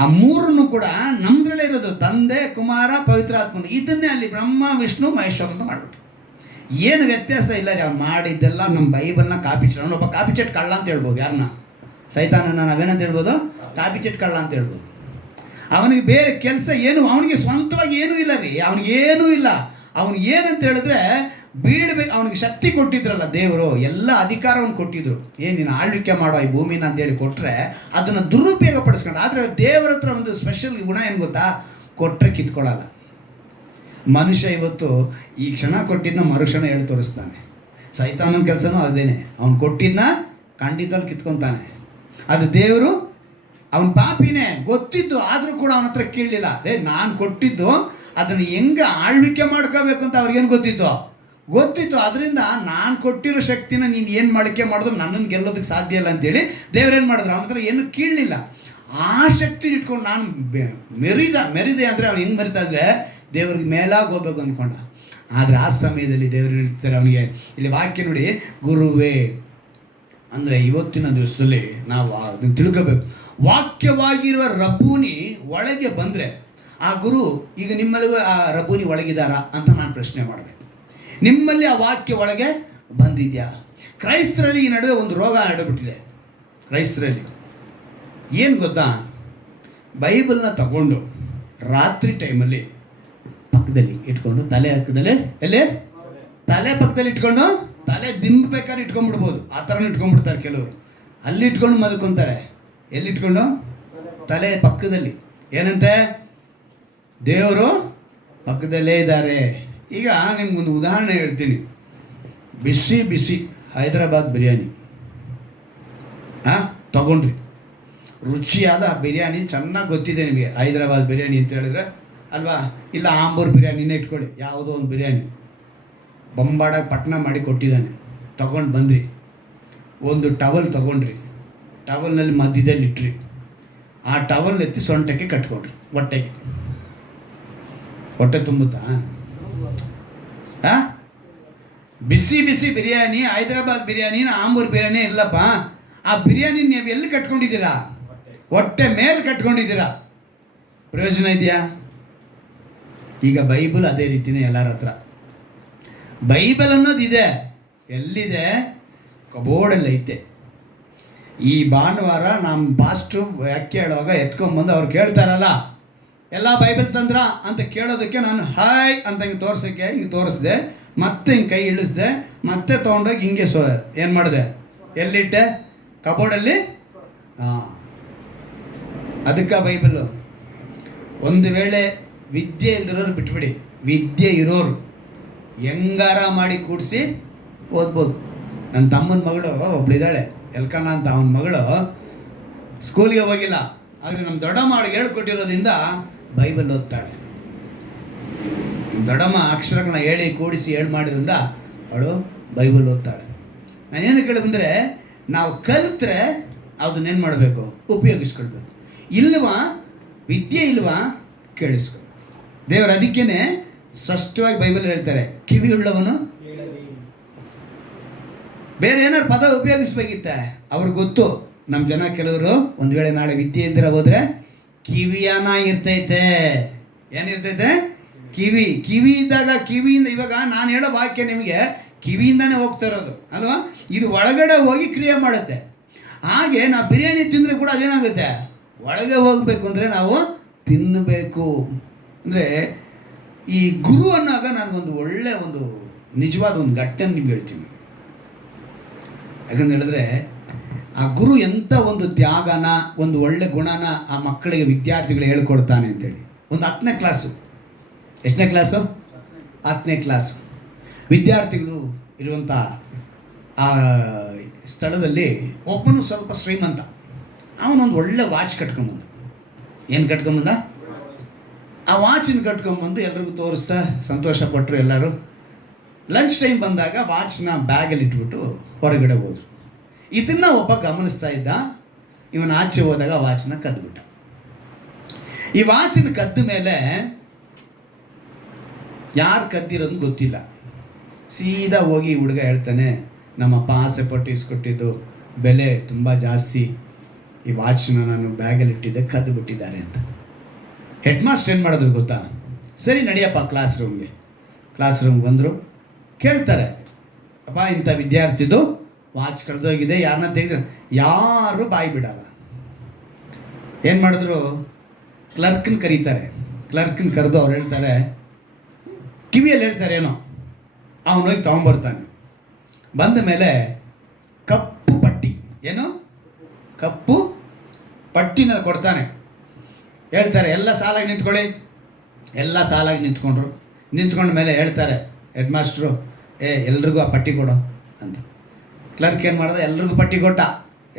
ಆ 3 ಕೂಡ ನಮ್ದ್ರಲ್ಲೇ ಇರೋದು, ತಂದೆ, ಕುಮಾರ, ಪವಿತ್ರಾತ್ಮನು. ಇದನ್ನೇ ಅಲ್ಲಿ ಬ್ರಹ್ಮ, ವಿಷ್ಣು, ಮಹೇಶ್ವರ ಅಂತ ಮಾಡಿಬಿಟ್ಟು. ಏನು ವ್ಯತ್ಯಾಸ ಇಲ್ಲ ರೀ. ಅವ್ನು ಮಾಡಿದ್ದೆಲ್ಲ ನಮ್ಮ ಬೈಬಲ್ನ ಕಾಪಿ ಚಟ್. ಅವನೊಬ್ಬ ಕಾಪಿ ಚಟ್ ಕಳ್ಳ ಅಂತ ಹೇಳ್ಬೋದು. ಯಾರನ್ನ? ಸೈತಾನನ ನಾವೇನಂತ ಹೇಳ್ಬೋದು? ಕಾಪಿ ಚಟ್ ಕಳ್ಳ ಅಂತ ಹೇಳ್ಬೋದು. ಅವನಿಗೆ ಬೇರೆ ಕೆಲಸ ಏನು, ಅವನಿಗೆ ಸ್ವಂತವಾಗಿ ಏನೂ ಇಲ್ಲ ರೀ. ಅವನಿಗೇನೂ ಇಲ್ಲ. ಅವನು ಏನಂತ ಹೇಳಿದ್ರೆ ಬೀಳ್ಬೇಕು. ಅವನಿಗೆ ಶಕ್ತಿ ಕೊಟ್ಟಿದ್ರಲ್ಲ ದೇವರು, ಎಲ್ಲ ಅಧಿಕಾರವನ್ನು ಕೊಟ್ಟಿದ್ರು. ಏನು ನೀನು ಆಳ್ವಿಕೆ ಮಾಡೋ ಈ ಭೂಮಿನ ಅಂತೇಳಿ ಕೊಟ್ಟರೆ ಅದನ್ನು ದುರುಪಯೋಗ ಪಡಿಸ್ಕೊಂಡು. ಆದರೆ ದೇವರ ಹತ್ರ ಒಂದು ಸ್ಪೆಷಲ್ ಗುಣ ಏನು ಗೊತ್ತಾ? ಕೊಟ್ಟರೆ ಕಿತ್ಕೊಳ್ಳಲ್ಲ. ಮನುಷ್ಯ ಇವತ್ತು ಈ ಕ್ಷಣ ಕೊಟ್ಟಿದ್ದನ್ನ ಮರುಕ್ಷಣ ಹೇಳಿ ತೋರಿಸ್ತಾನೆ. ಸೈತಾನನ ಕೆಲಸನೂ ಅದೇನೆ. ಅವನು ಕೊಟ್ಟಿದ್ದನ್ನ ಖಂಡಿತವಾಗಿ ಕಿತ್ಕೊತಾನೆ. ಅದು ದೇವರು, ಅವನ ಪಾಪಿನೇ ಗೊತ್ತಿದ್ದು, ಆದರೂ ಕೂಡ ಅವನ ಹತ್ರ ಕೇಳಲಿಲ್ಲ. ನಾನು ಕೊಟ್ಟಿದ್ದು ಅದನ್ನು ಹೆಂಗೆ ಆಳ್ವಿಕೆ ಮಾಡ್ಕೋಬೇಕು ಅಂತ ಅವ್ರಿಗೇನು ಗೊತ್ತಿತ್ತು. ಅದರಿಂದ ನಾನು ಕೊಟ್ಟಿರೋ ಶಕ್ತಿನ ನೀನು ಏನು ಮಾಡಿಕೆ ಮಾಡಿದ್ರು ನನ್ನನ್ನು ಗೆಲ್ಲೋದಕ್ಕೆ ಸಾಧ್ಯ ಇಲ್ಲ ಅಂತೇಳಿ ದೇವ್ರೇನು ಮಾಡಿದ್ರು, ಅವನ ಹತ್ರ ಏನು ಕೀಳಲಿಲ್ಲ. ಆ ಶಕ್ತಿ ಇಟ್ಕೊಂಡು ನಾನು ಮೆರಿದೆ ಅಂದರೆ ಅವ್ನು ಹೆಂಗೆ ಮೆರಿತಾ ಇದ್ರೆ ದೇವ್ರಿಗೆ ಮೇಲಾಗಿ ಹೋಗ್ಬೇಕು ಅಂದ್ಕೊಂಡ. ಆದರೆ ಆ ಸಮಯದಲ್ಲಿ ದೇವರು ಹೇಳ್ತಾರೆ ಅವನಿಗೆ, ಇಲ್ಲಿ ವಾಕ್ಯ ನೋಡಿ, ಗುರುವೇ ಅಂದರೆ ಇವತ್ತಿನ ದಿವಸದಲ್ಲಿ ನಾವು ಅದನ್ನು ತಿಳ್ಕೋಬೇಕು. ವಾಕ್ಯವಾಗಿರುವ ರಬ್ಬೂನಿ ಒಳಗೆ ಬಂದರೆ ಆ ಗುರು, ಈಗ ನಿಮ್ಮಲ್ಲಿಗೂ ಆ ರಬ್ಬೂನಿ ಒಳಗಿದ್ದಾರಾ ಅಂತ ನಾನು ಪ್ರಶ್ನೆ ಮಾಡಬೇಕು. ನಿಮ್ಮಲ್ಲಿ ಆ ವಾಕ್ಯ ಒಳಗೆ ಬಂದಿದ್ಯಾ? ಕ್ರೈಸ್ತರಲ್ಲಿ ಈ ನಡುವೆ ಒಂದು ರೋಗ ಹರಡಿಬಿಟ್ಟಿದೆ. ಕ್ರೈಸ್ತರಲ್ಲಿ ಏನು ಗೊತ್ತಾ? ಬೈಬಲ್ನ ತಗೊಂಡು ರಾತ್ರಿ ಟೈಮಲ್ಲಿ ಪಕ್ಕದಲ್ಲಿ ಇಟ್ಕೊಂಡು, ತಲೆ ಹಕ್ಕದಲ್ಲಿ, ಎಲ್ಲಿ ತಲೆ ಪಕ್ಕದಲ್ಲಿ ಇಟ್ಕೊಂಡು, ತಲೆ ದಿಂಬೇಕಾದ್ರೆ ಇಟ್ಕೊಂಡ್ಬಿಡ್ಬೋದು. ಆ ಥರನೂ ಇಟ್ಕೊಂಡ್ಬಿಡ್ತಾರೆ ಕೆಲವರು. ಅಲ್ಲಿ ಇಟ್ಕೊಂಡು ಮಲ್ಕೊತಾರೆ. ಎಲ್ಲಿ ಇಟ್ಕೊಂಡು? ತಲೆ ಪಕ್ಕದಲ್ಲಿ. ಏನಂತೆ? ದೇವರು ಪಕ್ಕದಲ್ಲೇ ಇದ್ದಾರೆ. ಈಗ ನಿಮ್ಗೊಂದು ಉದಾಹರಣೆ ಹೇಳ್ತೀನಿ. ಬಿಸಿ ಹೈದರಾಬಾದ್ ಬಿರಿಯಾನಿ ತಗೊಂಡ್ರಿ, ರುಚಿಯಾದ ಬಿರಿಯಾನಿ ಚೆನ್ನಾಗಿ ಗೊತ್ತಿದೆ ನಿಮಗೆ. ಹೈದರಾಬಾದ್ ಬಿರಿಯಾನಿ ಅಂತ ಹೇಳಿದ್ರೆ ಅಲ್ವಾ? ಇಲ್ಲ ಆಂಬೂರ್ ಬಿರಿಯಾನಿನೇ ಇಟ್ಕೊಳ್ಳಿ, ಯಾವುದೋ ಒಂದು ಬಿರಿಯಾನಿ ಬೊಂಬಾಡಾಗಿ ಪಟ್ನ ಮಾಡಿ ಕೊಟ್ಟಿದ್ದಾನೆ. ತಗೊಂಡು ಬಂದ್ರಿ, ಒಂದು ಟವಲ್ ತಗೊಂಡ್ರಿ, ಟವಲ್ನಲ್ಲಿ ಮಧ್ಯದಲ್ಲಿ ಇಟ್ರಿ, ಆ ಟವಲ್ ಎತ್ತಿ ಸೊಂಟಕ್ಕೆ ಕಟ್ಕೊಂಡ್ರಿ, ಹೊಟ್ಟೆ ತುಂಬುತ್ತಾ? ಬಿಸಿ ಬಿರಿಯಾನಿ, ಹೈದರಾಬಾದ್ ಬಿರಿಯಾನಿ, ಆಂಬೂರ್ ಬಿರಿಯಾನಿ ಇಲ್ಲಪ್ಪ. ಆ ಬಿರಿಯಾನಿ ನೀವು ಎಲ್ಲಿ ಕಟ್ಕೊಂಡಿದ್ದೀರಾ? ಹೊಟ್ಟೆ ಮೇಲೆ ಕಟ್ಕೊಂಡಿದ್ದೀರಾ. ಪ್ರಯೋಜನ ಇದೆಯಾ? ಈಗ ಬೈಬಲ್ ಅದೇ ರೀತಿನೇ ಎಲ್ಲರ ಹತ್ರ. ಬೈಬಲ್ ಅನ್ನೋದು ಇದೆ, ಎಲ್ಲಿದೆ? ಕಬೋರ್ಡಲ್ಲಿ ಐತೆ. ಈ ಭಾನುವಾರ ನಮ್ಮ ಪಾಸ್ಟ್ರು ವ್ಯಾಖ್ಯೆ ಹೇಳುವಾಗ ಎತ್ಕೊಂಡ್ಬಂದು ಅವ್ರು ಕೇಳ್ತಾರಲ್ಲ, ಎಲ್ಲ ಬೈಬಲ್ ತಂದ್ರ ಅಂತ ಕೇಳೋದಕ್ಕೆ ನಾನು ಹಾಯ್ ಅಂತ ಹಿಂಗೆ ತೋರ್ಸೋಕ್ಕೆ ಹಿಂಗೆ ತೋರಿಸ್ದೆ, ಮತ್ತೆ ಹಿಂಗೆ ಕೈ ಇಳಿಸ್ದೆ, ಮತ್ತೆ ತೊಗೊಂಡೋಗಿ ಹಿಂಗೆ ಏನು ಮಾಡಿದೆ, ಎಲ್ಲಿಟ್ಟೆ? ಕಬೋರ್ಡಲ್ಲಿ. ಹಾಂ, ಅದಕ್ಕೆ ಬೈಬಲ್ಲು. ಒಂದು ವೇಳೆ ವಿದ್ಯೆ ಇಲ್ದಿರೋರು ಬಿಟ್ಬಿಡಿ, ವಿದ್ಯೆ ಇರೋರು ಹೆಂಗಾರ ಮಾಡಿ ಕೂಡಿಸಿ ಓದ್ಬೋದು. ನನ್ನ ತಮ್ಮನ ಮಗಳು ಒಬ್ಳಿದ್ದಾಳೆ, ಎಲ್ಕನ ಅಂತ, ಅವನ ಮಗಳು ಸ್ಕೂಲ್ಗೆ ಹೋಗಿಲ್ಲ, ಆದರೆ ನಮ್ಮ ದೊಡ್ಡಮ್ಮ ಅವಳಿಗೆ ಹೇಳ್ಕೊಟ್ಟಿರೋದ್ರಿಂದ ಬೈಬಲ್ ಓದ್ತಾಳೆ. ದೊಡ್ಡಮ್ಮ ಅಕ್ಷರಗಳನ್ನ ಹೇಳಿ ಕೂಡಿಸಿ ಮಾಡಿದ್ರಿಂದ ಅವಳು ಬೈಬಲ್ ಓದ್ತಾಳೆ. ನಾನೇನು ಕೇಳಿ ಬಂದರೆ, ನಾವು ಕಲಿತ್ರೆ ಅದನ್ನೇನು ಮಾಡಬೇಕು? ಉಪಯೋಗಿಸ್ಕೊಳ್ಬೇಕು. ಇಲ್ವಾ ವಿದ್ಯೆ ಇಲ್ವಾ? ಕೇಳಿಸ್ಕೊಳ್ಬೇಕು. ದೇವರು ಅದಕ್ಕೇನೆ ಸ್ಪಷ್ಟವಾಗಿ ಬೈಬಲ್ ಹೇಳ್ತಾರೆ, ಕಿವಿ ಉಳ್ಳವನು ಬೇರೆ ಏನಾದ್ರು ಪದ ಉಪಯೋಗಿಸ್ಬೇಕಿತ್ತೆ. ಅವ್ರಿಗೆ ಗೊತ್ತು, ನಮ್ಮ ಜನ ಕೆಲವರು ಒಂದು ವೇಳೆ ನಾಳೆ ವಿದ್ಯೆ ಇಲ್ದಿರ ಹೋದರೆ ಕಿವಿಯಾನ ಇರ್ತೈತೆ. ಏನಿರ್ತೈತೆ? ಕಿವಿ. ಕಿವಿ ಇದ್ದಾಗ ಕಿವಿಯಿಂದ, ಇವಾಗ ನಾನು ಹೇಳೋ ವಾಕ್ಯ ನಿಮಗೆ ಕಿವಿಯಿಂದನೇ ಹೋಗ್ತಾ ಇರೋದು ಅಲ್ವಾ? ಇದು ಒಳಗಡೆ ಹೋಗಿ ಕ್ರಿಯೆ ಮಾಡುತ್ತೆ. ಹಾಗೆ ನಾವು ಬಿರಿಯಾನಿ ತಿಂದರೆ ಕೂಡ ಅದೇನಾಗುತ್ತೆ? ಒಳಗೆ ಹೋಗಬೇಕು ಅಂದರೆ ನಾವು ತಿನ್ನಬೇಕು. ಅಂದರೆ ಈ ಗುರು ಅನ್ನೋವಾಗ ನನಗೊಂದು ಒಳ್ಳೆ ಒಂದು ನಿಜವಾದ ಒಂದು ಘಟ್ಟನ್ನು ನಿಮ್ಗೆ ಹೇಳ್ತೀನಿ. ಯಾಕಂತ ಹೇಳಿದ್ರೆ, ಆ ಗುರು ಎಂಥ ಒಂದು ತ್ಯಾಗನ, ಒಂದು ಒಳ್ಳೆ ಗುಣನ ಆ ಮಕ್ಕಳಿಗೆ, ವಿದ್ಯಾರ್ಥಿಗಳಿಗೆ ಹೇಳ್ಕೊಡ್ತಾನೆ ಅಂತೇಳಿ. ಒಂದು 10ನೇ ಕ್ಲಾಸು, ಎಷ್ಟನೇ ಕ್ಲಾಸು? 10ನೇ ಕ್ಲಾಸು ವಿದ್ಯಾರ್ಥಿಗಳು ಇರುವಂಥ ಆ ಸ್ಥಳದಲ್ಲಿ ಒಬ್ಬನು ಸ್ವಲ್ಪ ಶ್ರೀಮಂತ, ಅವನೊಂದು ಒಳ್ಳೆ ವಾಚ್ ಕಟ್ಕೊಂಬಂದ. ಏನು ಕಟ್ಕೊಂಬಂದ? ಆ ವಾಚಿನ ಕಟ್ಕೊಂಬಂದು ಎಲ್ರಿಗೂ ತೋರಿಸ್ತಾ ಸಂತೋಷಪಟ್ಟರು ಎಲ್ಲರೂ. ಲಂಚ್ ಟೈಮ್ ಬಂದಾಗ ವಾಚ್ನ ಬ್ಯಾಗಲ್ಲಿ ಇಟ್ಬಿಟ್ಟು ಹೊರಗಡೆ ಹೋದ್ರು. ಇದನ್ನು ಒಬ್ಬ ಗಮನಿಸ್ತಾ ಇದ್ದ. ಇವನು ಆಚೆ ಹೋದಾಗ ವಾಚ್ನ ಕದ್ದುಬಿಟ್ಟ. ಈ ವಾಚಿನ ಕದ್ದ ಮೇಲೆ ಯಾರು ಕದ್ದಿರೋದು ಗೊತ್ತಿಲ್ಲ. ಸೀದಾ ಹೋಗಿ ಹುಡುಗ ಹೇಳ್ತಾನೆ, ನಮ್ಮಪ್ಪ ಆಸೆ ಪಟ್ಟು ಇಸ್ಕೊಟ್ಟಿದ್ದು, ಬೆಲೆ ತುಂಬ ಜಾಸ್ತಿ, ಈ ವಾಚ್ನ ನಾನು ಬ್ಯಾಗಲ್ಲಿ ಇಟ್ಟಿದ್ದೆ, ಕದ್ದು ಬಿಟ್ಟಿದ್ದಾರೆ ಅಂತ. ಹೆಡ್ ಮಾಸ್ಟರ್ ಏನು ಮಾಡಿದ್ರು ಗೊತ್ತಾ? ಸರಿ ನಡಿಯಪ್ಪ ಕ್ಲಾಸ್ ರೂಮ್ಗೆ ಬಂದರು. ಕೇಳ್ತಾರೆ, ಅಪ್ಪ ಇಂಥ ವಿದ್ಯಾರ್ಥಿದು ವಾಚ್ ಕಳೆದೋಗಿದೆ, ಯಾರನ್ನ ತೆಗೆದ್ರೆ? ಯಾರು ಬಾಯಿ ಬಿಡಲ್ಲ. ಏನು ಮಾಡಿದ್ರು? ಕ್ಲರ್ಕ್ನ ಕರೀತಾರೆ. ಕ್ಲರ್ಕ್ನ ಕರೆದು ಅವ್ರು ಹೇಳ್ತಾರೆ, ಕಿವಿಯಲ್ಲಿ ಹೇಳ್ತಾರೆ ಏನೋ, ಅವನು ಹೋಗಿ ತೊಗೊಂಬರ್ತಾನೆ. ಬಂದ ಮೇಲೆ ಕಪ್ಪು ಪಟ್ಟಿ, ಏನು ಕಪ್ಪು ಪಟ್ಟಿನ ಕೊಡ್ತಾನೆ. ಹೇಳ್ತಾರೆ, ಎಲ್ಲ ಸಾಲಾಗಿ ನಿಂತ್ಕೊಳ್ಳಿ. ಎಲ್ಲ ಸಾಲಾಗಿ ನಿಂತ್ಕೊಂಡ್ರು. ನಿಂತ್ಕೊಂಡ ಮೇಲೆ ಹೇಳ್ತಾರೆ ಹೆಡ್ ಮಾಸ್ಟ್ರು, ಎಲ್ರಿಗೂ ಆ ಪಟ್ಟಿ ಕೊಡು ಅಂತ. ಕ್ಲರ್ಕ್ ಏನು ಮಾಡ್ದೆ? ಎಲ್ರಿಗೂ ಪಟ್ಟಿ ಕೊಟ್ಟ.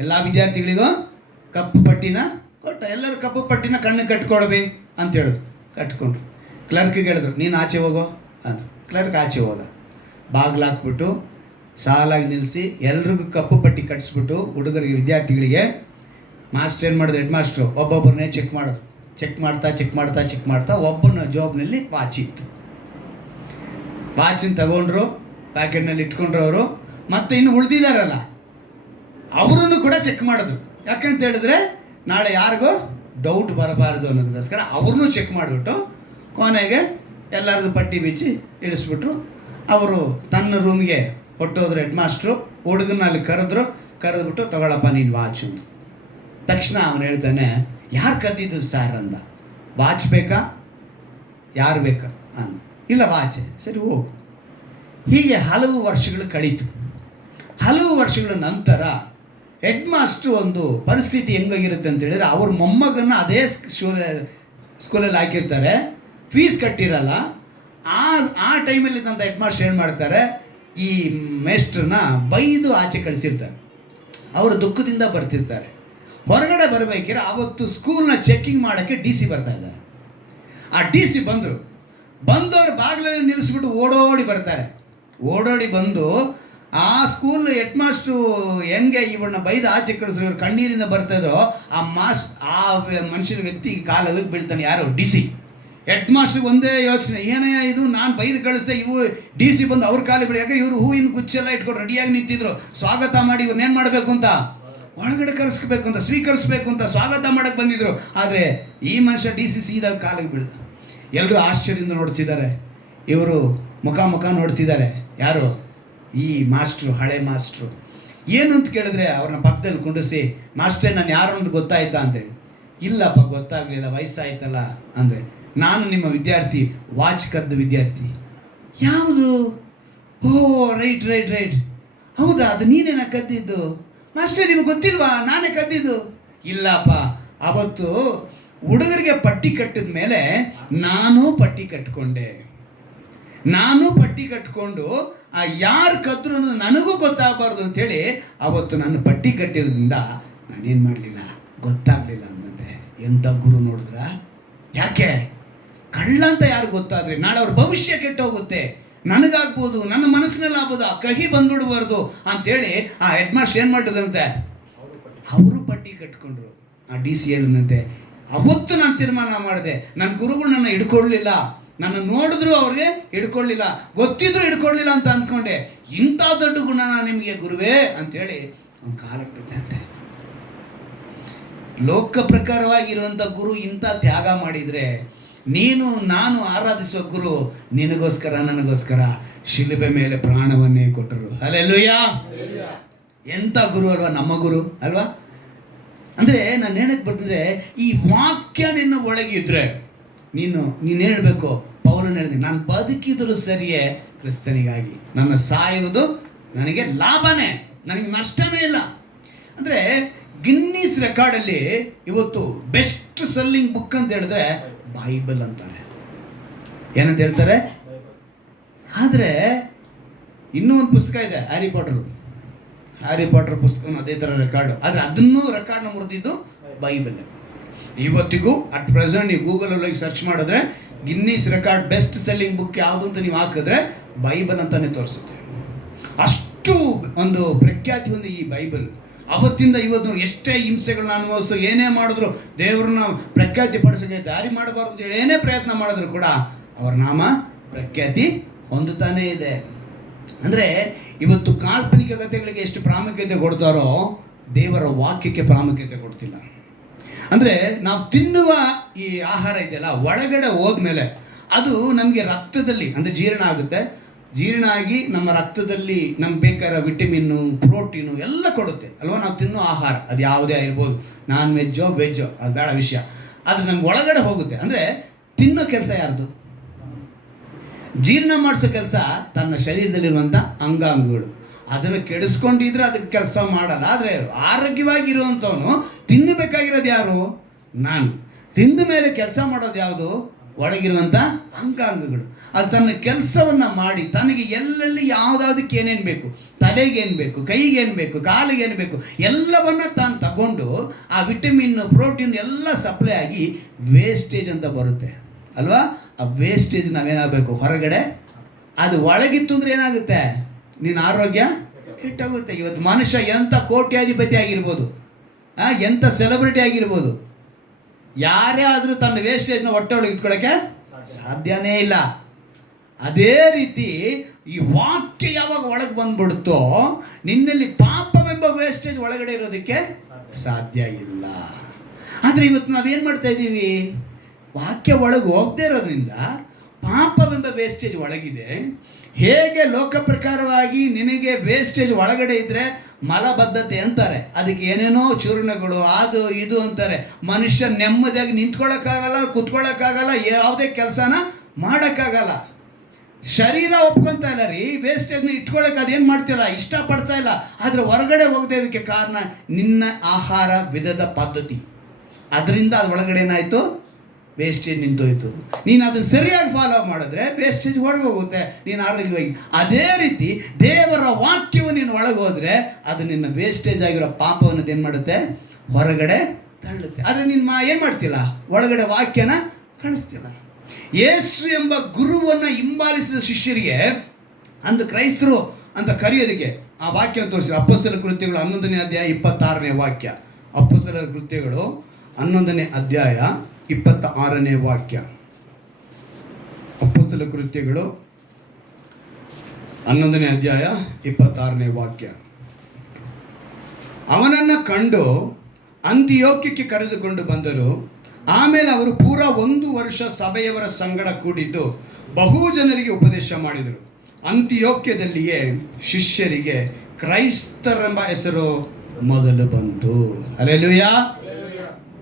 ಎಲ್ಲ ವಿದ್ಯಾರ್ಥಿಗಳಿಗೂ ಕಪ್ಪು ಪಟ್ಟಿನ ಕೊಟ್ಟ. ಎಲ್ಲರೂ ಕಪ್ಪು ಪಟ್ಟಿನ ಕಣ್ಣಿಗೆ ಕಟ್ಕೊಳ್ವಿ ಅಂತ ಹೇಳಿದ್ರು. ಕಟ್ಕೊಂಡ್ರು. ಕ್ಲರ್ಕಿಗೆ ಹೇಳಿದ್ರು, ನೀನು ಆಚೆ ಹೋಗೋ ಅಂದರು. ಕ್ಲರ್ಕ್ ಆಚೆ ಹೋದ. ಬಾಗಿಲಾಕ್ಬಿಟ್ಟು ಸಾಲಾಗಿ ನಿಲ್ಲಿಸಿ ಎಲ್ರಿಗೂ ಕಪ್ಪು ಪಟ್ಟಿ ಕಟ್ಟಿಸ್ಬಿಟ್ಟು ಹುಡುಗರಿಗೆ, ವಿದ್ಯಾರ್ಥಿಗಳಿಗೆ ಮಾಸ್ಟರ್ ಏನು ಮಾಡಿದ್ರು? ಹೆಡ್ ಮಾಸ್ಟ್ರು ಒಬ್ಬೊಬ್ಬರನ್ನೇ ಚೆಕ್ ಮಾಡಿದ್ರು. ಚೆಕ್ ಮಾಡ್ತಾ ಒಬ್ಬನ ಜಾಬ್ನಲ್ಲಿ ವಾಚ್ ಇತ್ತು. ವಾಚಿನ ತಗೊಂಡ್ರು, ಪ್ಯಾಕೆಟ್ನಲ್ಲಿ ಇಟ್ಕೊಂಡ್ರು ಅವರು. ಮತ್ತು ಇನ್ನು ಉಳಿದಿದ್ದಾರಲ್ಲ ಅವರನ್ನು ಕೂಡ ಚೆಕ್ ಮಾಡಿದ್ರು. ಯಾಕಂತ ಹೇಳಿದ್ರೆ ನಾಳೆ ಯಾರಿಗೂ ಡೌಟ್ ಬರಬಾರ್ದು ಅನ್ನೋದಕ್ಕೋಸ್ಕರ ಅವ್ರನ್ನೂ ಚೆಕ್ ಮಾಡಿಬಿಟ್ಟು ಕೊನೆಗೆ ಎಲ್ಲರಿಗೂ ಪಟ್ಟಿ ಬಿಚ್ಚಿ ಇಳಿಸ್ಬಿಟ್ರು. ಅವರು ತನ್ನ ರೂಮ್ಗೆ ಹೊಟ್ಟೋದ್ರು. ಹೆಡ್ ಮಾಸ್ಟ್ರು ಹುಡುಗನ ಅಲ್ಲಿ ಕರೆದ್ಬಿಟ್ಟು ತಗೊಳಪ್ಪ ನೀನು ವಾಚ್ ಅಂತ. ತಕ್ಷಣ ಅವನು ಹೇಳ್ತಾನೆ, ಯಾರು ಕದ್ದಿದ್ದು ಸರ್ ಅಂದ. ವಾಚ್ ಬೇಕಾ? ಯಾರು ಬೇಕಾ ಅಂದ. ಇಲ್ಲ ವಾಚ್. ಸರಿ ಹೋಗು. ಹೀಗೆ ಹಲವು ವರ್ಷಗಳು ಕಳೀತು. ಹಲವು ವರ್ಷಗಳ ನಂತರ ಹೆಡ್ ಮಾಸ್ಟ್ರು ಒಂದು ಪರಿಸ್ಥಿತಿ ಹೆಂಗಾಗಿರುತ್ತೆ ಅಂತ ಹೇಳಿದ್ರೆ, ಅವ್ರ ಮೊಮ್ಮಗನ್ನ ಅದೇ ಸ್ಕೂಲಲ್ಲಿ ಹಾಕಿರ್ತಾರೆ, ಫೀಸ್ ಕಟ್ಟಿರಲ್ಲ. ಆ ಟೈಮಲ್ಲಿ ತಂತ ಹೆಡ್ ಮಾಸ್ಟರ್ ಏನು ಮಾಡ್ತಾರೆ, ಈ ಮೇಸ್ಟ್ರನ್ನ ಬೈದು ಆಚೆ ಕಳಿಸಿರ್ತಾರೆ. ಅವರು ದುಃಖದಿಂದ ಬರ್ತಿರ್ತಾರೆ. ಹೊರಗಡೆ ಬರಬೇಕಿದ್ರೆ ಅವತ್ತು ಸ್ಕೂಲ್ನ ಚೆಕ್ಕಿಂಗ್ ಮಾಡೋಕ್ಕೆ DC ಬರ್ತಾ ಇದ್ದಾರೆ. ಆ DC ಬಂದವರು ಬಾಗಿಲಲ್ಲಿ ನಿಲ್ಲಿಸ್ಬಿಟ್ಟು ಓಡೋಡಿ ಬರ್ತಾರೆ. ಓಡೋಡಿ ಬಂದು ಆ ಸ್ಕೂಲ್ ಹೆಡ್ ಮಾಸ್ಟ್ರು ಹೆಂಗೆ ಇವನ್ನ ಬೈದು ಆಚೆ ಕಳಿಸಿದ್ರು, ಇವ್ರು ಕಣ್ಣೀರಿಂದ ಬರ್ತಾಯಿದ್ರು. ಆ ಮನುಷ್ಯನ ವ್ಯಕ್ತಿ ಕಾಲಕ್ಕೆ ಬೀಳ್ತಾನೆ. ಯಾರು? DC. ಹೆಡ್ ಮಾಸ್ಟ್ರಿಗೆ ಒಂದೇ ಯೋಚನೆ, ಏನಯ್ಯ ಇದು, ನಾನು ಬೈದು ಕಳಿಸ್ದೆ, ಇವು DC ಬಂದು ಅವ್ರ ಕಾಲಿಗೆ ಬೀಳಿ. ಯಾಕಂದ್ರೆ ಇವರು ಹೂವಿನ ಗುಚ್ಚೆಲ್ಲ ಇಟ್ಕೊಂಡು ರೆಡಿಯಾಗಿ ನಿಂತಿದ್ರು ಸ್ವಾಗತ ಮಾಡಿ ಇವ್ರನ್ನೇನು ಮಾಡಬೇಕು ಅಂತ ಒಳಗಡೆ ಕರೆಸ್ಬೇಕು ಅಂತ, ಸ್ವೀಕರಿಸ್ಬೇಕು ಅಂತ, ಸ್ವಾಗತ ಮಾಡಕ್ಕೆ ಬಂದಿದ್ರು. ಆದರೆ ಈ ಮನುಷ್ಯ DC ಸೀದಾ ಕಾಲಿಗೆ ಬೀಳ್ದ. ಎಲ್ಲರೂ ಆಶ್ಚರ್ಯದಿಂದ ನೋಡ್ತಿದ್ದಾರೆ, ಇವರು ಮುಖ ನೋಡ್ತಿದ್ದಾರೆ. ಯಾರು? ಈ ಮಾಸ್ಟ್ರು, ಹಳೆ ಮಾಸ್ಟ್ರು. ಏನು ಅಂತ ಕೇಳಿದ್ರೆ ಅವ್ರನ್ನ ಪಕ್ಕದಲ್ಲಿ ಕುಂಡಿಸಿ, ಮಾಸ್ಟ್ರೇ ನಾನು ಯಾರು ಅಂತ ಗೊತ್ತಾಯ್ತಾ ಅಂತೇಳಿ. ಇಲ್ಲಪ್ಪ ಗೊತ್ತಾಗಲಿಲ್ಲ, ವಯಸ್ಸಾಯ್ತಲ್ಲ ಅಂದರೆ. ನಾನು ನಿಮ್ಮ ವಿದ್ಯಾರ್ಥಿ, ವಾಚ್ ಕದ್ದ ವಿದ್ಯಾರ್ಥಿ. ಯಾವುದು? ಓ ರೈಟ್, ಹೌದಾ, ಅದು ನೀನೇನ ಕದ್ದಿದ್ದು? ಮಾಸ್ಟ್ರೇ ನಿಮಗೆ ಗೊತ್ತಿಲ್ವಾ ನಾನೇ ಕದ್ದಿದ್ದು? ಇಲ್ಲಪ್ಪ, ಅವತ್ತು ಹುಡುಗರಿಗೆ ಪಟ್ಟಿ ಕಟ್ಟಿದ ಮೇಲೆ ನಾನು ಪಟ್ಟಿ ಕಟ್ಕೊಂಡು ಯಾರು ಕದ್ರು ಅನ್ನೋದು ನನಗೂ ಗೊತ್ತಾಗಬಾರ್ದು ಅಂಥೇಳಿ ಅವತ್ತು ನಾನು ಪಟ್ಟಿ ಕಟ್ಟಿರೋದ್ರಿಂದ ನಾನೇನು ಮಾಡಲಿಲ್ಲ, ಗೊತ್ತಾಗಲಿಲ್ಲ ಅನ್ನಂತೆ. ಎಂಥ ಗುರು ನೋಡಿದ್ರ? ಯಾಕೆ? ಕಳ್ಳ ಅಂತ ಯಾರು ಗೊತ್ತಾದ್ರೆ ನಾಳೆ ಅವ್ರ ಭವಿಷ್ಯ ಕೆಟ್ಟೋಗುತ್ತೆ, ನನಗಾಗ್ಬೋದು, ನನ್ನ ಮನಸ್ಸಿನಲ್ಲಿ ಆಗ್ಬೋದು, ಆ ಕಹಿ ಬಂದ್ಬಿಡ್ಬಾರ್ದು ಅಂಥೇಳಿ ಆ ಹೆಡ್ ಮಾಸ್ಟರ್ ಏನು ಮಾಡಿದಂತೆ, ಅವರು ಪಟ್ಟಿ ಕಟ್ಕೊಂಡ್ರು. ಆ DC ಹೇಳಿದಂತೆ, ಅವತ್ತು ನಾನು ತೀರ್ಮಾನ ಮಾಡಿದೆ, ನನ್ನ ಗುರುಗಳು ನನ್ನ ಹಿಡ್ಕೊಳ್ಳಲಿಲ್ಲ, ನನ್ನ ನೋಡಿದ್ರು ಅವ್ರಿಗೆ ಹಿಡ್ಕೊಳ್ಳಿಲ್ಲ, ಗೊತ್ತಿದ್ರು ಹಿಡ್ಕೊಳ್ಳಿಲ್ಲ ಅಂತ ಅಂದ್ಕೊಂಡೆ. ಇಂಥ ದೊಡ್ಡ ಗುಣನ ನಿಮಗೆ ಗುರುವೇ ಅಂಥೇಳಿ ಅವ್ನು ಕಾಲಕ್ಕೆ ಬಿದ್ದಂತೆ. ಲೋಕ ಪ್ರಕಾರವಾಗಿರುವಂಥ ಗುರು ಇಂಥ ತ್ಯಾಗ ಮಾಡಿದರೆ, ನೀನು ನಾನು ಆರಾಧಿಸುವ ಗುರು ನಿನಗೋಸ್ಕರ ನನಗೋಸ್ಕರ ಶಿಲುಬೆ ಮೇಲೆ ಪ್ರಾಣವನ್ನೇ ಕೊಟ್ಟರು. ಹಲ್ಲೆಲೂಯಾ! ಎಂಥ ಗುರು ಅಲ್ವಾ, ನಮ್ಮ ಗುರು ಅಲ್ವಾ? ಅಂದರೆ ನಾನು ಹೇಳಕ್ಕೆ ಬರ್ತಿದ್ರೆ, ಈ ವಾಕ್ಯ ನಿನ್ನ ಒಳಗಿದ್ರೆ ನೀನು ಹೇಳಬೇಕು. ಪೌಲನು ಹೇಳಿದೆ, ನಾನು ಬದುಕಿದರೂ ಸರಿಯೇ ಕ್ರಿಸ್ತನಿಗಾಗಿ, ನನ್ನ ಸಾಯುವುದು ನನಗೆ ಲಾಭನೇ, ನನಗೆ ನಷ್ಟನೇ ಇಲ್ಲ. ಅಂದರೆ ಗಿನ್ನೀಸ್ ರೆಕಾರ್ಡಲ್ಲಿ ಇವತ್ತು ಬೆಸ್ಟ್ ಸೆಲ್ಲಿಂಗ್ ಬುಕ್ ಅಂತ ಹೇಳಿದ್ರೆ ಬೈಬಲ್ ಅಂತಾರೆ. ಏನಂತ ಹೇಳ್ತಾರೆ? ಆದರೆ ಇನ್ನೂ ಒಂದು ಪುಸ್ತಕ ಇದೆ, ಹ್ಯಾರಿ ಪಾಟರ್ ಪುಸ್ತಕ, ಅದೇ ಥರ ರೆಕಾರ್ಡು. ಆದರೆ ಅದನ್ನೂ ರೆಕಾರ್ಡ್ನ ಮುರಿದಿದ್ದು ಬೈಬಲ್. ಇವತ್ತಿಗೂ ಅಟ್ ಪ್ರೆಸೆಂಟ್ ನೀವು ಗೂಗಲಲ್ಲಿ ಸರ್ಚ್ ಮಾಡಿದ್ರೆ Guinness record best selling book ಯಾವುದು ಅಂತ ನೀವು ಹಾಕಿದ್ರೆ ಬೈಬಲ್ ಅಂತಾನೆ ತೋರಿಸುತ್ತೆ. ಅಷ್ಟು ಒಂದು ಪ್ರಖ್ಯಾತಿ ಹೊಂದಿ ಈ ಬೈಬಲ್. ಅವತ್ತಿಂದ ಇವತ್ತು ಎಷ್ಟೇ ಹಿಂಸೆಗಳನ್ನ ಅನುಭವಿಸು, ಏನೇ ಮಾಡಿದ್ರು ದೇವ್ರನ್ನ ಪ್ರಖ್ಯಾತಿ ಪಡಿಸೋಕೆ ದಾರಿ ಮಾಡಬಾರ್ದು ಅಂತೇಳಿ ಏನೇ ಪ್ರಯತ್ನ ಮಾಡಿದ್ರು ಕೂಡ ಅವ್ರ ನಾಮ ಪ್ರಖ್ಯಾತಿ ಹೊಂದುತ್ತಾನೇ ಇದೆ. ಅಂದರೆ ಇವತ್ತು ಕಾಲ್ಪನಿಕ ಕಥೆಗಳಿಗೆ ಎಷ್ಟು ಪ್ರಾಮುಖ್ಯತೆ ಕೊಡ್ತಾರೋ ದೇವರ ವಾಕ್ಯಕ್ಕೆ ಪ್ರಾಮುಖ್ಯತೆ ಕೊಡ್ತಿಲ್ಲ. ಅಂದರೆ ನಾವು ತಿನ್ನುವ ಈ ಆಹಾರ ಇದೆಯಲ್ಲ, ಒಳಗಡೆ ಹೋದ್ಮೇಲೆ ಅದು ನಮಗೆ ರಕ್ತದಲ್ಲಿ ಅಂದರೆ ಜೀರ್ಣ ಆಗುತ್ತೆ. ಜೀರ್ಣ ಆಗಿ ನಮ್ಮ ರಕ್ತದಲ್ಲಿ ನಮ್ಗೆ ಬೇಕಾದ ವಿಟಮಿನ್ನು, ಪ್ರೋಟೀನು ಎಲ್ಲ ಕೊಡುತ್ತೆ ಅಲ್ವಾ. ನಾವು ತಿನ್ನೋ ಆಹಾರ ಅದು ಯಾವುದೇ ಇರ್ಬೋದು, ನಾನ್ ವೆಜ್ಜೋ ವೆಜ್ಜೋ, ಅದು ಬೇಡ ವಿಷಯ, ಅದು ನಮ್ಗೆ ಒಳಗಡೆ ಹೋಗುತ್ತೆ. ಅಂದರೆ ತಿನ್ನೋ ಕೆಲಸ ಯಾರ್ದು? ಜೀರ್ಣ ಮಾಡಿಸೋ ಕೆಲಸ ತನ್ನ ಶರೀರದಲ್ಲಿರುವಂಥ ಅಂಗಾಂಗಗಳು. ಅದನ್ನು ಕೆಡಿಸ್ಕೊಂಡಿದ್ರೆ ಅದಕ್ಕೆ ಕೆಲಸ ಮಾಡಲ್ಲ. ಆದರೆ ಆರೋಗ್ಯವಾಗಿರುವಂಥವನು ತಿನ್ನಬೇಕಾಗಿರೋದು ಯಾರು? ನಾನು. ತಿಂದ ಮೇಲೆ ಕೆಲಸ ಮಾಡೋದು ಯಾವುದು? ಒಳಗಿರುವಂಥ ಅಂಗಾಂಗಗಳು. ಅದು ತನ್ನ ಕೆಲಸವನ್ನು ಮಾಡಿ ತನಗೆ ಎಲ್ಲೆಲ್ಲಿ ಯಾವುದಾದಕ್ಕೆ ಏನೇನು ಬೇಕು, ತಲೆಗೇನು ಬೇಕು, ಕೈಗೇನು ಬೇಕು, ಕಾಲಿಗೇನು ಬೇಕು, ಎಲ್ಲವನ್ನು ತಾನು ತಗೊಂಡು ಆ ವಿಟಮಿನ್, ಪ್ರೋಟೀನ್ ಎಲ್ಲ ಸಪ್ಲೈ ಆಗಿ ವೇಸ್ಟೇಜ್ ಅಂತ ಬರುತ್ತೆ ಅಲ್ವಾ. ಆ ವೇಸ್ಟೇಜ್ ನಾವೇನಾಗಬೇಕು? ಹೊರಗಡೆ. ಅದು ಒಳಗಿತ್ತು ಅಂದರೆ ಏನಾಗುತ್ತೆ? ನಿನ್ನ ಆರೋಗ್ಯ ಕೆಟ್ಟೋಗುತ್ತೆ. ಇವತ್ತು ಮನುಷ್ಯ ಎಂಥ ಕೋಟ್ಯಾಧಿಪತಿ ಆಗಿರ್ಬೋದು, ಎಂಥ ಸೆಲೆಬ್ರಿಟಿ ಆಗಿರ್ಬೋದು, ಯಾರೇ ಆದರೂ ತನ್ನ ವೇಸ್ಟೇಜ್ನ ಹೊಟ್ಟೆ ಒಳಗೆ ಇಟ್ಕೊಳ್ಳೋಕ್ಕೆ ಸಾಧ್ಯನೇ ಇಲ್ಲ. ಅದೇ ರೀತಿ ಈ ವಾಕ್ಯ ಯಾವಾಗ ಒಳಗೆ ಬಂದ್ಬಿಡುತ್ತೋ ನಿನ್ನಲ್ಲಿ ಪಾಪವೆಂಬ ವೇಸ್ಟೇಜ್ ಒಳಗಡೆ ಇರೋದಕ್ಕೆ ಸಾಧ್ಯ ಇಲ್ಲ. ಆದರೆ ಇವತ್ತು ನಾವೇನು ಮಾಡ್ತಾ ಇದ್ದೀವಿ? ವಾಕ್ಯ ಒಳಗೆ ಹೋಗದೇ ಇರೋದ್ರಿಂದ ಪಾಪವೆಂಬ ವೇಸ್ಟೇಜ್ ಒಳಗಿದೆ. ಹೇಗೆ ಲೋಕ ಪ್ರಕಾರವಾಗಿ ನಿನಗೆ ವೇಸ್ಟೇಜ್ ಒಳಗಡೆ ಇದ್ದರೆ ಮಲಬದ್ಧತೆ ಅಂತಾರೆ, ಅದಕ್ಕೆ ಏನೇನೋ ಚೂರ್ಣಗಳು ಅದು ಇದು ಅಂತಾರೆ. ಮನುಷ್ಯ ನೆಮ್ಮದಿಯಾಗಿ ನಿಂತ್ಕೊಳ್ಳೋಕ್ಕಾಗಲ್ಲ, ಕುತ್ಕೊಳ್ಳೋಕ್ಕಾಗಲ್ಲ, ಯಾವುದೇ ಕೆಲಸನ ಮಾಡೋಕ್ಕಾಗಲ್ಲ. ಶರೀರ ಒಪ್ಕೊತಾ ಇಲ್ಲ ರೀ, ವೇಸ್ಟೇಜ್ನ ಇಟ್ಕೊಳ್ಳೋಕೆ ಅದೇನು ಮಾಡ್ತಿಲ್ಲ, ಇಷ್ಟಪಡ್ತಾ ಇಲ್ಲ. ಆದರೆ ಹೊರಗಡೆ ಹೋಗದೆ ಇದಕ್ಕೆ ಕಾರಣ ನಿನ್ನ ಆಹಾರ ವಿಧದ ಪದ್ಧತಿ. ಅದರಿಂದ ಅದು ಒಳಗಡೆ ಏನಾಯಿತು? ವೇಸ್ಟೇಜ್ ನಿಂತೋಯ್ತು. ನೀನು ಅದನ್ನು ಸರಿಯಾಗಿ ಫಾಲೋ ಮಾಡಿದ್ರೆ ವೇಸ್ಟೇಜ್ ಹೊರಗೆ ಹೋಗುತ್ತೆ, ನೀನು ಆರೋಗ್ಯವಾಗಿ. ಅದೇ ರೀತಿ ದೇವರ ವಾಕ್ಯವು ನೀನು ಒಳಗೆ ಹೋದರೆ ಅದು ನಿನ್ನ ವೇಸ್ಟೇಜ್ ಆಗಿರೋ ಪಾಪವನ್ನು ಏನು ಮಾಡುತ್ತೆ? ಹೊರಗಡೆ ತಳ್ಳುತ್ತೆ. ಆದರೆ ನೀನು ಏನು ಮಾಡ್ತಿಲ್ಲ? ಒಳಗಡೆ ವಾಕ್ಯನ ಕಾಣಿಸ್ತಿಲ್ಲ. ಯೇಸು ಎಂಬ ಗುರುವನ್ನು ಹಿಂಬಾಲಿಸಿದ ಶಿಷ್ಯರಿಗೆ ಅಂದು ಕ್ರೈಸ್ತರು ಅಂತ ಕರೆಯೋದಕ್ಕೆ ಆ ವಾಕ್ಯ ತೋರಿಸಿದ್ರು. ಅಪೊಸ್ತಲ ಕೃತ್ಯಗಳು 11ನೇ ಅಧ್ಯಾಯ 26ನೇ ವಾಕ್ಯ. ಅಪೊಸ್ತಲ ಕೃತ್ಯಗಳು 11ನೇ ಅಧ್ಯಾಯ 26ನೇ ವಾಕ್ಯ. ಅಪೊಸ್ತಲ ಕೃತ್ಯಗಳು 11ನೇ ಅಧ್ಯಾಯ 26ನೇ ವಾಕ್ಯ. ಅವನನ್ನು ಕಂಡು ಅಂತಿಯೋಕ್ಯಕ್ಕೆ ಕರೆದುಕೊಂಡು ಬಂದರು. ಆಮೇಲೆ ಅವರು ಪೂರ 1 ವರ್ಷ ಸಭೆಯವರ ಸಂಗಡ ಕೂಡಿದ್ದು ಬಹು ಜನರಿಗೆ ಉಪದೇಶ ಮಾಡಿದರು. ಅಂತಿಯೋಕ್ಯದಲ್ಲಿಯೇ ಶಿಷ್ಯರಿಗೆ ಕ್ರೈಸ್ತರೆಂಬ ಹೆಸರು ಮೊದಲು ಬಂತು. ಹಲ್ಲೆಲೂಯಾ.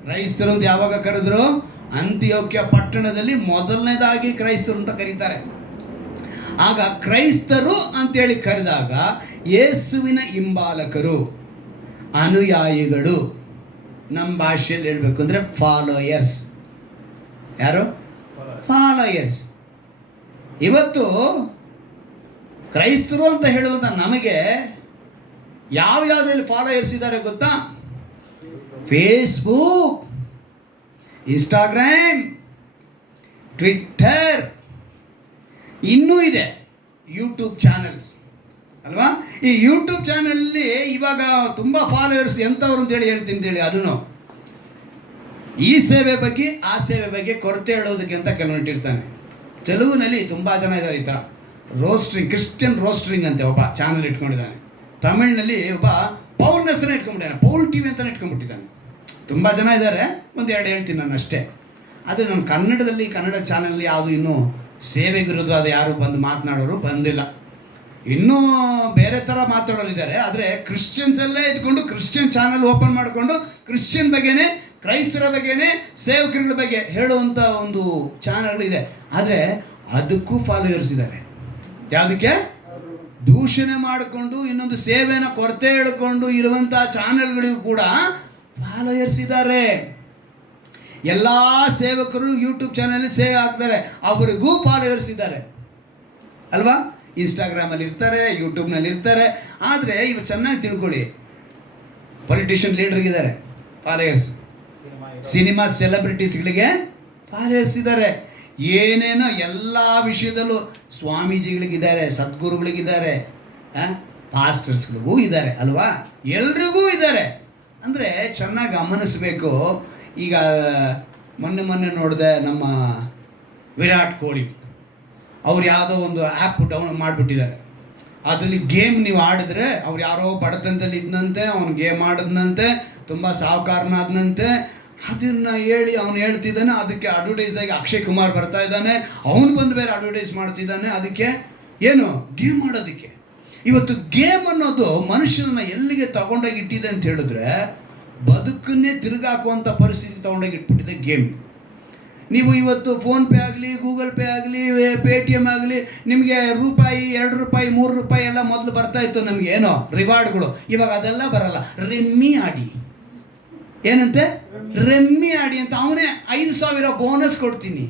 ಕ್ರೈಸ್ತರು ಅಂತ ಯಾವಾಗ ಕರೆದ್ರು? ಅಂತಿಯೋಕ್ಯ ಪಟ್ಟಣದಲ್ಲಿ ಮೊದಲನೇದಾಗಿ ಕ್ರೈಸ್ತರು ಅಂತ ಕರೀತಾರೆ. ಆಗ ಕ್ರೈಸ್ತರು ಅಂತೇಳಿ ಕರೆದಾಗ ಯೇಸುವಿನ ಹಿಂಬಾಲಕರು, ಅನುಯಾಯಿಗಳು, ನಮ್ಮ ಭಾಷೆಯಲ್ಲಿ ಹೇಳಬೇಕು ಅಂದರೆ ಫಾಲೋಯರ್ಸ್. ಯಾರು? ಫಾಲೋಯರ್ಸ್. ಇವತ್ತು ಕ್ರೈಸ್ತರು ಅಂತ ಹೇಳುವಂಥ ನಮಗೆ ಯಾವ್ಯಾವ್ದ್ರಲ್ಲಿ ಫಾಲೋಯರ್ಸ್ ಇದ್ದಾರೆ ಗೊತ್ತಾ? ಫೇಸ್ಬುಕ್, ಇನ್ಸ್ಟಾಗ್ರಾಮ್, ಟ್ವಿಟ್ಟರ್, ಇನ್ನೂ ಇದೆ ಯೂಟ್ಯೂಬ್ ಚಾನೆಲ್ಸ್ ಅಲ್ವಾ? ಈ ಯೂಟ್ಯೂಬ್ ಚಾನಲಲ್ಲಿ ಇವಾಗ ತುಂಬ ಫಾಲೋಯರ್ಸ್ ಎಂಥವ್ರು ಅಂತೇಳಿ ಹೇಳ್ತೀನಿ ಹೇಳಿ, ಅದನ್ನು ಈ ಸೇವೆ ಬಗ್ಗೆ ಆ ಸೇವೆ ಬಗ್ಗೆ ಕೊರತೆ ಹೇಳೋದಕ್ಕೆ ಅಂತ ಕೆಲವೊಂದು ಇಟ್ಟಿರ್ತಾನೆ. ತೆಲುಗಿನಲ್ಲಿ ತುಂಬ ಜನ ಇದ್ದಾರೆ ಈ ಥರ. ರೋಸ್ಟ್ರಿಂಗ್, ಕ್ರಿಶ್ಚಿಯನ್ ರೋಸ್ಟ್ರಿಂಗ್ ಅಂತ ಒಬ್ಬ ಚಾನಲ್ ಇಟ್ಕೊಂಡಿದ್ದಾನೆ. ತಮಿಳಿನಲ್ಲಿ ಒಬ್ಬ ಪೌಲ್ ಹೆಸರನ್ನ ಇಟ್ಕೊಂಡ್ಬಿಟ್ಟಿದ್ದಾನೆ, ಪೌಲ್ ಟಿವಿ ಅಂತಲೇ ಇಟ್ಕೊಂಡ್ಬಿಟ್ಟಿದ್ದಾನೆ. ತುಂಬ ಜನ ಇದ್ದಾರೆ, ಒಂದೆರಡು ಹೇಳ್ತೀನಿ ನಾನು ಅಷ್ಟೇ. ಆದರೆ ನಾನು ಕನ್ನಡ ಚಾನಲಲ್ಲಿ ಯಾವುದು ಇನ್ನೂ ಸೇವೆ ವಿರುದ್ಧವಾದ ಯಾರು ಬಂದು ಮಾತನಾಡೋರು ಬಂದಿಲ್ಲ. ಇನ್ನೂ ಬೇರೆ ಥರ ಮಾತಾಡೋರಿದ್ದಾರೆ. ಆದರೆ ಕ್ರಿಶ್ಚಿಯನ್ಸಲ್ಲೇ ಇದ್ಕೊಂಡು ಕ್ರಿಶ್ಚಿಯನ್ ಚಾನಲ್ ಓಪನ್ ಮಾಡಿಕೊಂಡು ಕ್ರಿಶ್ಚಿಯನ್ ಬಗ್ಗೆನೇ, ಕ್ರೈಸ್ತರ ಬಗ್ಗೆನೇ, ಸೇವಕರುಗಳ ಬಗ್ಗೆ ಹೇಳುವಂಥ ಒಂದು ಚಾನಲ್ ಇದೆ. ಆದರೆ ಅದಕ್ಕೂ ಫಾಲೋಯರ್ಸ್ ಇದ್ದಾರೆ. ಯಾವುದಕ್ಕೆ? ದೂಷಣೆ ಮಾಡಿಕೊಂಡು ಇನ್ನೊಂದು ಸೇವೆನ ಕೊರತೆ ಹೇಳಿಕೊಂಡು ಇರುವಂಥ ಚಾನಲ್ಗಳಿಗೂ ಕೂಡ ಫಾಲೋಯರ್ಸ್ ಇದ್ದಾರೆ. ಎಲ್ಲ ಸೇವಕರು ಯೂಟ್ಯೂಬ್ ಚಾನಲಲ್ಲಿ ಸೇವೆ ಆಗ್ತಾರೆ, ಅವರಿಗೂ ಫಾಲೋಯರ್ಸ್ ಇದ್ದಾರೆ ಅಲ್ವಾ? ಇನ್ಸ್ಟಾಗ್ರಾಮಲ್ಲಿ ಇರ್ತಾರೆ, ಯೂಟ್ಯೂಬ್ನಲ್ಲಿ ಇರ್ತಾರೆ. ಆದರೆ ಇವು ಚೆನ್ನಾಗಿ ತಿಳ್ಕೊಳ್ಳಿ, ಪೊಲಿಟಿಷಿಯನ್ ಲೀಡರ್ಗಿದ್ದಾರೆ ಫಾಲೋಯರ್ಸ್, ಸಿನಿಮಾ ಸೆಲೆಬ್ರಿಟೀಸ್ಗಳಿಗೆ ಫಾಲೋಯರ್ಸ್ ಇದ್ದಾರೆ. ಏನೇನೋ ಎಲ್ಲ ವಿಷಯದಲ್ಲೂ ಸ್ವಾಮೀಜಿಗಳಿಗಿದ್ದಾರೆ, ಸದ್ಗುರುಗಳಿಗಿದ್ದಾರೆ, ಪಾಸ್ಟರ್ಸ್ಗಳಿಗೂ ಇದ್ದಾರೆ ಅಲ್ವಾ? ಎಲ್ರಿಗೂ ಇದ್ದಾರೆ. ಅಂದರೆ ಚೆನ್ನಾಗಿ ಗಮನಿಸಬೇಕು. ಈಗ ಮೊನ್ನೆ ನೋಡಿದೆ, ನಮ್ಮ ವಿರಾಟ್ ಕೊಹ್ಲಿ ಅವ್ರು ಯಾವುದೋ ಒಂದು ಆ್ಯಪ್ ಡೌನ್ ಮಾಡಿಬಿಟ್ಟಿದ್ದಾರೆ. ಅದರಲ್ಲಿ ಗೇಮ್ ನೀವು ಆಡಿದ್ರೆ, ಅವ್ರು ಯಾರೋ ಬಡತನದಲ್ಲಿ ಇದ್ದಂತೆ, ಅವ್ನು ಗೇಮ್ ಆಡಿದ್ನಂತೆ, ತುಂಬ ಸಾಹುಕಾರನಾದನಂತೆ. ಅದನ್ನು ಹೇಳಿ ಅವನು ಹೇಳ್ತಿದ್ದಾನೆ, ಅದಕ್ಕೆ ಅಡ್ವರ್ಟೈಸ್ ಆಗಿ ಅಕ್ಷಯ್ ಕುಮಾರ್ ಬರ್ತಾ ಇದ್ದಾನೆ, ಅವನು ಬಂದು ಬೇರೆ ಅಡ್ವರ್ಟೈಸ್ ಮಾಡ್ತಿದ್ದಾನೆ. ಅದಕ್ಕೆ ಏನು? ಗೇಮ್ ಆಡೋದಕ್ಕೆ. ಇವತ್ತು ಗೇಮ್ ಅನ್ನೋದು ಮನುಷ್ಯನನ್ನು ಎಲ್ಲಿಗೆ ತಗೊಂಡೋಗಿ ಇಟ್ಟಿದೆ ಅಂತ ಹೇಳಿದ್ರೆ, ಬದುಕನ್ನೇ ತಿರುಗಾಕುವಂಥ ಪರಿಸ್ಥಿತಿ ತಗೊಂಡೋಗಿ ಇಟ್ಬಿಟ್ಟಿದೆ ಗೇಮ್. ನೀವು ಇವತ್ತು ಫೋನ್ಪೇ ಆಗಲಿ, ಗೂಗಲ್ ಪೇ ಆಗಲಿ, ಪೇಟಿಎಮ್ ಆಗಲಿ, ನಿಮಗೆ ರೂಪಾಯಿ, 2 ರೂಪಾಯಿ, 3 ರೂಪಾಯಿ ಎಲ್ಲ ಮೊದಲು ಬರ್ತಾಯಿತ್ತು ನಮಗೆ, ಏನೋ ರಿವಾರ್ಡ್ಗಳು. ಇವಾಗ ಅದೆಲ್ಲ ಬರಲ್ಲ. ರೆಮ್ಮಿ ಆಡಿ, ಏನಂತೆ? ರೆಮ್ಮಿ ಆಡಿ ಅಂತ ಅವನೇ 5,000 ಬೋನಸ್ ಕೊಡ್ತೀನಿ.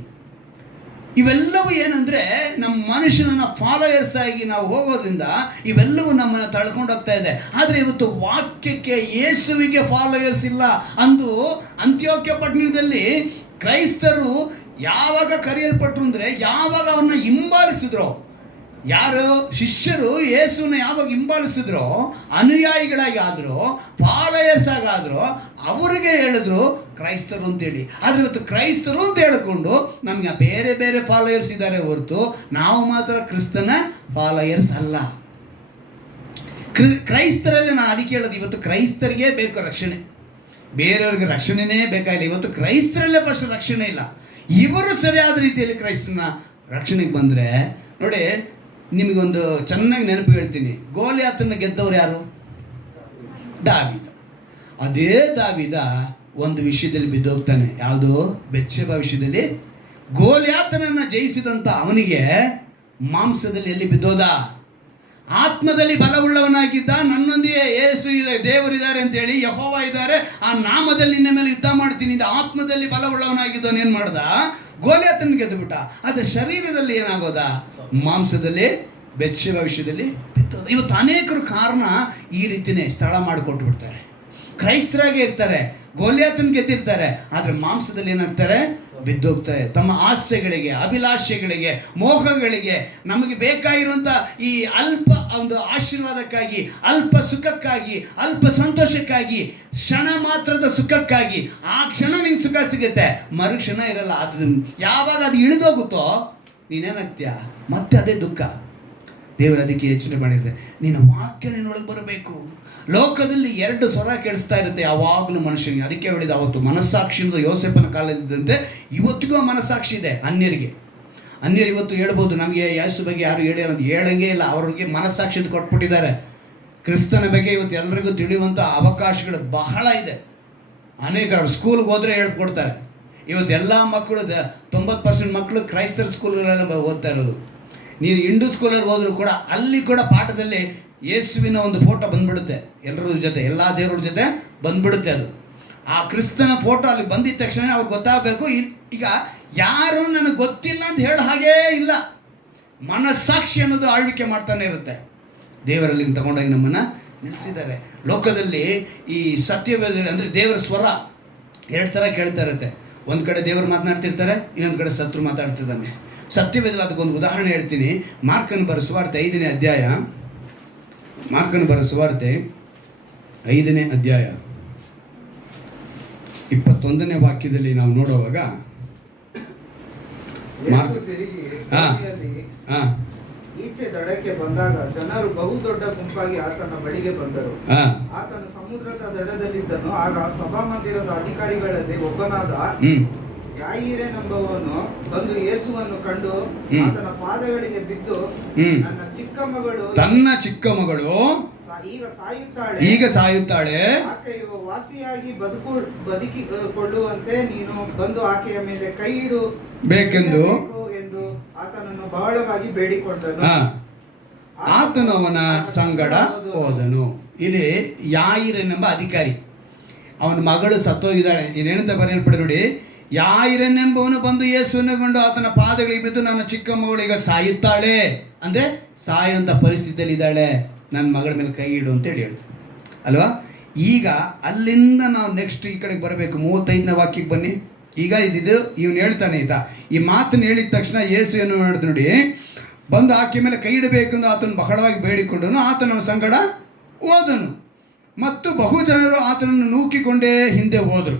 ಇವೆಲ್ಲವೂ ಏನಂದರೆ ನಮ್ಮ ಮನುಷ್ಯನನ್ನು ಫಾಲೋಯರ್ಸ್ ಆಗಿ ನಾವು ಹೋಗೋದ್ರಿಂದ ಇವೆಲ್ಲವೂ ನಮ್ಮನ್ನು ತಳ್ಕೊಂಡು ಹೋಗ್ತಾ ಇದೆ. ಆದರೆ ಇವತ್ತು ವಾಕ್ಯಕ್ಕೆ, ಯೇಸುವಿಗೆ ಫಾಲೋಯರ್ಸ್ ಇಲ್ಲ. ಅಂದು ಅಂತ್ಯೋಕ್ಯ ಪಟ್ಟಣದಲ್ಲಿ ಕ್ರೈಸ್ತರು ಯಾವಾಗ ಕರೆಯಲ್ಪಟ್ಟರು ಅಂದರೆ, ಯಾವಾಗ ಅವನ್ನ ಹಿಂಬಾಲಿಸಿದ್ರು, ಯಾರು ಶಿಷ್ಯರು ಯೇಸುನ ಯಾವಾಗ ಹಿಂಬಾಲಿಸಿದ್ರು, ಅನುಯಾಯಿಗಳಾಗಿ ಆದರೂ, ಫಾಲೋಯರ್ಸ್ ಆಗಾದರೂ, ಅವರಿಗೆ ಹೇಳಿದ್ರು ಕ್ರೈಸ್ತರು ಅಂತೇಳಿ. ಆದರೆ ಇವತ್ತು ಕ್ರೈಸ್ತರು ಅಂತ ಹೇಳಿಕೊಂಡು ನಮಗೆ ಬೇರೆ ಬೇರೆ ಫಾಲೋಯರ್ಸ್ ಇದ್ದಾರೆ ಹೊರತು ನಾವು ಮಾತ್ರ ಕ್ರಿಸ್ತನ ಫಾಲೋಯರ್ಸ್ ಅಲ್ಲ. ಕ್ರೈಸ್ತರಲ್ಲಿ ನಾನು ಅದಕ್ಕೆ ಹೇಳೋದು, ಇವತ್ತು ಕ್ರೈಸ್ತರಿಗೆ ಬೇಕು ರಕ್ಷಣೆ, ಬೇರೆಯವ್ರಿಗೆ ರಕ್ಷಣೆನೇ ಬೇಕಾಗಿಲ್ಲ. ಇವತ್ತು ಕ್ರೈಸ್ತರಲ್ಲೇ ಫಸ್ಟ್ ರಕ್ಷಣೆ ಇಲ್ಲ. ಇವರು ಸರಿಯಾದ ರೀತಿಯಲ್ಲಿ ಕ್ರೈಸ್ತನ ರಕ್ಷಣೆಗೆ ಬಂದರೆ ನೋಡಿ, ನಿಮಗೊಂದು ಚೆನ್ನಾಗಿ ನೆನಪು ಹೇಳ್ತೀನಿ. ಗೋಲಿಯಾತನ ಗೆದ್ದವ್ರು ಯಾರು? ದಾವೀದ. ಅದೇ ದಾವೀದ ಒಂದು ವಿಷಯದಲ್ಲಿ ಬಿದ್ದೋಗ್ತಾನೆ. ಯಾವುದು? ಬೆತ್ಷೆಬ ವಿಷಯದಲ್ಲಿ. ಗೋಲಿಯಾತನನ್ನು ಜಯಿಸಿದಂಥ ಅವನಿಗೆ ಮಾಂಸದಲ್ಲಿ ಎಲ್ಲಿ ಬಿದ್ದೋದ? ಆತ್ಮದಲ್ಲಿ ಬಲವುಳ್ಳವನಾಗಿದ್ದ. ನನ್ನೊಂದಿಗೆ ಯೇಸು ಇದೆ, ದೇವರಿದ್ದಾರೆ ಅಂತೇಳಿ, ಯೆಹೋವ ಇದ್ದಾರೆ, ಆ ನಾಮದಲ್ಲಿ ನಿನ್ನ ಮೇಲೆ ಯುದ್ಧ ಮಾಡ್ತೀನಿ ಅಂತ ಆತ್ಮದಲ್ಲಿ ಬಲವುಳ್ಳವನಾಗಿದ್ದವನು ಏನು ಮಾಡ್ದ? ಗೋಲಿಯಾತನ ಗೆದ್ದುಬಿಟ್ಟ. ಆದರೆ ಶರೀರದಲ್ಲಿ ಏನಾಗೋದ? ಮಾಂಸದಲ್ಲಿ, ಬೆತ್ಷೆಬ ವಿಷಯದಲ್ಲಿ ಬಿತ್ತೋದ. ಇವತ್ತು ಅನೇಕರು ಕಾರಣ ಈ ರೀತಿಯೇ ಸ್ಥಳ ಮಾಡಿಕೊಟ್ಟು ಬಿಡ್ತಾರೆ. ಕ್ರೈಸ್ತರಾಗೇ ಇರ್ತಾರೆ, ಗೋಲಿಯಾತನ ಗೆದ್ದಿರ್ತಾರೆ, ಆದರೆ ಮಾಂಸದಲ್ಲಿ ಏನಾಗ್ತಾರೆ? ಬಿದ್ದೋಗ್ತಾರೆ. ತಮ್ಮ ಆಸೆಗಳಿಗೆ, ಅಭಿಲಾಷೆಗಳಿಗೆ, ಮೋಹಗಳಿಗೆ, ನಮಗೆ ಬೇಕಾಗಿರುವಂಥ ಈ ಅಲ್ಪ ಒಂದು ಆಶೀರ್ವಾದಕ್ಕಾಗಿ, ಅಲ್ಪ ಸುಖಕ್ಕಾಗಿ, ಅಲ್ಪ ಸಂತೋಷಕ್ಕಾಗಿ, ಕ್ಷಣ ಮಾತ್ರದ ಸುಖಕ್ಕಾಗಿ, ಆ ಕ್ಷಣ ನಿಂಗೆ ಸುಖ ಸಿಗುತ್ತೆ, ಮರುಕ್ಷಣ ಇರಲ್ಲ. ಅದು ಯಾವಾಗ ಅದು ಇಳಿದೋಗುತ್ತೋ ನೀನೇನಾಗ್ತೀಯ? ಮತ್ತೆ ಅದೇ ದುಃಖ. ದೇವರು ಅದಕ್ಕೆ ಯೋಚನೆ ಮಾಡಿರುತ್ತೆ, ನಿನ್ನ ವಾಕ್ಯ ನಿನ್ನೊಳಗೆ ಬರಬೇಕು. ಲೋಕದಲ್ಲಿ 2 ಸ್ವರ ಕೇಳಿಸ್ತಾ ಇರುತ್ತೆ ಯಾವಾಗಲೂ ಮನುಷ್ಯನಿಗೆ. ಅದಕ್ಕೆ ಹೇಳಿದ ಅವತ್ತು ಮನಸ್ಸಾಕ್ಷಿಯಿಂದ ಯೋಸೇಫನ ಕಾಲದಿದ್ದಂತೆ ಇವತ್ತಿಗೂ ಆ ಮನಸ್ಸಾಕ್ಷಿ ಇದೆ ಅನ್ಯರು ಇವತ್ತು ಹೇಳ್ಬೋದು ನಮಗೆ ಯೇಸು ಬಗ್ಗೆ ಯಾರು ಹೇಳಂಗೇ ಇಲ್ಲ, ಅವ್ರಿಗೆ ಮನಸ್ಸಾಕ್ಷಿ ಕೊಟ್ಬಿಟ್ಟಿದ್ದಾರೆ. ಕ್ರಿಸ್ತನ ಬಗ್ಗೆ ಇವತ್ತು ಎಲ್ರಿಗೂ ತಿಳಿಯುವಂಥ ಅವಕಾಶಗಳು ಬಹಳ ಇದೆ. ಅನೇಕರು ಸ್ಕೂಲ್ಗೆ ಹೋದರೆ ಹೇಳ್ಕೊಡ್ತಾರೆ. ಇವತ್ತು ಎಲ್ಲ ಮಕ್ಕಳು 90% ಮಕ್ಕಳು ಕ್ರೈಸ್ತರ ಸ್ಕೂಲ್ಗಳೆಲ್ಲ ಓದ್ತಾ ಇರೋದು. ನೀನು ಹಿಂದೂ ಸ್ಕೂಲಲ್ಲಿ ಹೋದರೂ ಕೂಡ ಅಲ್ಲಿ ಕೂಡ ಪಾಠದಲ್ಲಿ ಯೇಸುವಿನ ಒಂದು ಫೋಟೋ ಬಂದ್ಬಿಡುತ್ತೆ, ಎಲ್ಲರ ಜೊತೆ ಎಲ್ಲ ದೇವರ ಜೊತೆ ಬಂದ್ಬಿಡುತ್ತೆ. ಅದು ಆ ಕ್ರಿಸ್ತನ ಫೋಟೋ ಅಲ್ಲಿ ಬಂದಿದ್ದ ತಕ್ಷಣ ಅವ್ರಿಗೆ ಗೊತ್ತಾಗಬೇಕು. ಈಗ ಯಾರು ನನಗೆ ಗೊತ್ತಿಲ್ಲ ಅಂತ ಹೇಳೋ ಹಾಗೇ ಇಲ್ಲ. ಮನಸ್ಸಾಕ್ಷಿ ಅನ್ನೋದು ಆಳ್ವಿಕೆ ಮಾಡ್ತಾನೆ ಇರುತ್ತೆ. ದೇವರಲ್ಲಿ ತಗೊಂಡೋಗಿ ನಮ್ಮನ್ನು ನಿಲ್ಲಿಸಿದ್ದಾರೆ. ಲೋಕದಲ್ಲಿ ಈ ಸತ್ಯವೇದದಲ್ಲಿ ಅಂದರೆ ದೇವರ ಸ್ವರ 2 ಥರ ಕೇಳ್ತಾ ಇರುತ್ತೆ. ಒಂದು ಕಡೆ ದೇವರು ಮಾತನಾಡ್ತಿರ್ತಾರೆ, ಇನ್ನೊಂದು ಕಡೆ ಶತ್ರು ಮಾತಾಡ್ತಿದ್ದಾನೆ. ಸತ್ಯವೇದದಲ್ಲಿ ಅದಕ್ಕೊಂದು ಉದಾಹರಣೆ ಹೇಳ್ತೀನಿ. ಮಾರ್ಕನ ಬರೋ ಸುವಾರ್ತೆ 5ನೇ ಅಧ್ಯಾಯ, ಮಾರ್ಕನ ಬರೋ ಸುವಾರ್ತೆ 5ನೇ ಅಧ್ಯಾಯ 21ನೇ ವಾಕ್ಯದಲ್ಲಿ ನಾವು ನೋಡುವಾಗ ಈಚೆ ದಡಕ್ಕೆ ಬಂದಾಗ ಜನರು ಬಹು ದೊಡ್ಡ ಗುಂಪಾಗಿ ಆತನ ಬಳಿಗೆ ಬಂದರು. ಆತನು ಸಮುದ್ರದ ದಡದಲ್ಲಿದ್ದನು. ಆಗ ಸಭಾಮಂದಿರದ ಅಧಿಕಾರಿಗಳಲ್ಲಿ ಒಬ್ಬನಾದ ಯಾಯೀರನೆಂಬವನು ಬಂದು ಯೇಸುವನ್ನು ಕಂಡು ಆತನ ಪಾದಗಳಿಗೆ ಬಿದ್ದು, ತನ್ನ ಚಿಕ್ಕ ಮಗಳು ಈಗ ಸಾಯುತ್ತಾಳೆ, ಆಕೆಯು ವಾಸಿಯಾಗಿ ಬದುಕಿಕೊಳ್ಳುವಂತೆ ನೀನು ಬಂದು ಆಕೆಯ ಮೇಲೆ ಕೈ ಇಡು ಬೇಕೆಂದು ಎಂದು ಆತನನ್ನು ಬಹಳವಾಗಿ ಬೇಡಿಕೊಂಡನು. ಆತನು ಅವನ ಸಂಗಡ ಹೋದನು. ಇಲ್ಲಿ ಯಾಯಿರನೆಂಬ ಅಧಿಕಾರಿ, ಅವನ ಮಗಳು ಸತ್ತೋಗಿದ್ದಾಳೆ. ಇನ್ನೇನಂತ ಬರೆಯಲ್ಪಡೆ ನೋಡಿ, ಯಾಯಿರನೆಂಬವನು ಬಂದು ಯೇಸುವನ್ನು ಕಂಡು ಆತನ ಪಾದಗಳಿಗೆ ಬಿದ್ದು, ನನ್ನ ಚಿಕ್ಕ ಮಗಳು ಈಗ ಸಾಯುತ್ತಾಳೆ, ಅಂದರೆ ಸಾಯುವಂಥ ಪರಿಸ್ಥಿತಿಯಲ್ಲಿ ಇದ್ದಾಳೆ, ನನ್ನ ಮಗಳ ಮೇಲೆ ಕೈ ಇಡು ಅಂತೇಳಿ ಹೇಳ್ತಾರೆ ಅಲ್ವಾ. ಈಗ ಅಲ್ಲಿಂದ ನಾವು ನೆಕ್ಸ್ಟ್ ಈ ಕಡೆಗೆ ಬರಬೇಕು. 35ನೇ ವಾಕ್ಯಕ್ಕೆ ಬನ್ನಿ. ಈಗ ಇದು ಇವನು ಹೇಳ್ತಾನೆ ಈತ ಈ ಮಾತನ್ನು ಹೇಳಿದ ತಕ್ಷಣ ಯೇಸು ಏನು ಮಾಡಿದ್ರು ನೋಡಿ, ಬಂದು ಆಕೆ ಮೇಲೆ ಕೈ ಇಡಬೇಕೆಂದು ಆತನು ಬಹಳವಾಗಿ ಬೇಡಿಕೊಂಡನು. ಆತನ ಸಂಗಡ ಹೋದನು ಮತ್ತು ಬಹುಜನರು ಆತನನ್ನು ನೂಕಿಕೊಂಡೇ ಹಿಂದೆ ಹೋದರು.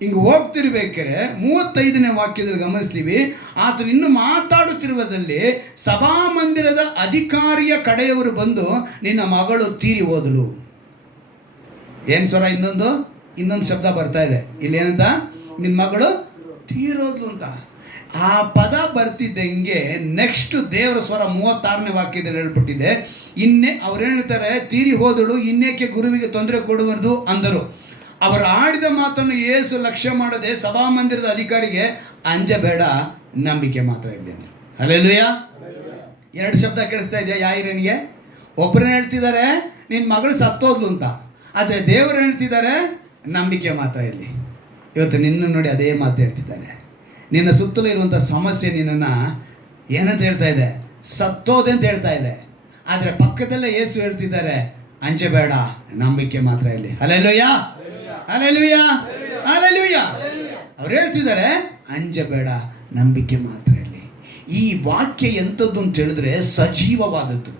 ಹಿಂಗೆ ಹೋಗ್ತಿರ್ಬೇಕಾದ್ರೆ 35ನೇ ವಾಕ್ಯದಲ್ಲಿ ಗಮನಿಸ್ತೀವಿ, ಆತನು ಇನ್ನು ಮಾತಾಡುತ್ತಿರುವುದಲ್ಲಿ ಸಭಾಮಂದಿರದ ಅಧಿಕಾರಿಯ ಕಡೆಯವರು ಬಂದು, ನಿನ್ನ ಮಗಳು ತೀರಿ ಹೋದಳು. ಏನು ಸ್ವರ? ಇನ್ನೊಂದು ಶಬ್ದ ಬರ್ತಾ ಇದೆ ಇಲ್ಲಿ. ಏನಂತ? ನಿನ್ನ ಮಗಳು ತೀರೋದ್ಲು ಅಂತ. ಆ ಪದ ಬರ್ತಿದ್ದಂಗೆ ನೆಕ್ಸ್ಟ್ ದೇವರ ಸ್ವರ 36ನೇ ವಾಕ್ಯದಲ್ಲಿ ಹೇಳ್ಬಿಟ್ಟಿದೆ. ಅವ್ರು ಹೇಳ್ತಾರೆ, ತೀರಿ ಹೋದಳು, ಇನ್ನೇಕೆ ಗುರುವಿಗೆ ತೊಂದರೆ ಕೊಡುವುದು ಅಂದರು. ಅವರು ಆಡಿದ ಮಾತನ್ನು ಯೇಸು ಲಕ್ಷ್ಯ ಮಾಡದೆ ಸಭಾಮಂದಿರದ ಅಧಿಕಾರಿಗೆ, ಅಂಜಬೇಡ, ನಂಬಿಕೆ ಮಾತ್ರ ಇರಲಿ ಅಂದರು. ಹಲ್ಲೆಲೂಯಾ. 2 ಶಬ್ದ ಕೇಳಿಸ್ತಾ ಇದೆಯಾ ಯಾಯಿರನಿಗೆ? ಒಬ್ಬರನ್ನ ಹೇಳ್ತಿದ್ದಾರೆ ನಿನ್ನ ಮಗಳು ಸತ್ತೋದ್ಲು ಅಂತ, ಆದರೆ ದೇವರು ಹೇಳ್ತಿದ್ದಾರೆ ನಂಬಿಕೆ ಮಾತ್ರ ಇರಲಿ. ಇವತ್ತು ನಿನ್ನ ನೋಡಿ ಅದೇ ಮಾತು ಹೇಳ್ತಿದ್ದಾರೆ. ನಿನ್ನ ಸುತ್ತಲೂ ಇರುವಂಥ ಸಮಸ್ಯೆ ನಿನ್ನನ್ನು ಏನಂತ ಹೇಳ್ತಾ ಇದೆ? ಸತ್ತೋದೆ ಅಂತ ಹೇಳ್ತಾ ಇದೆ. ಆದರೆ ಪಕ್ಕದಲ್ಲೇ ಯೇಸು ಹೇಳ್ತಿದ್ದಾರೆ, ಅಂಜಬೇಡ, ನಂಬಿಕೆ ಮಾತ್ರ ಇರಲಿ. Hallelujah, hallelujah, hallelujah. ಅವ್ರು ಹೇಳ್ತಿದ್ದಾರೆ ಅಂಜಬೇಡ, ನಂಬಿಕೆ ಮಾತ್ರ ಇರಲಿ. ಈ ವಾಕ್ಯ ಎಂಥದ್ದು ಅಂತ ಹೇಳಿದ್ರೆ ಸಜೀವವಾದದ್ದು,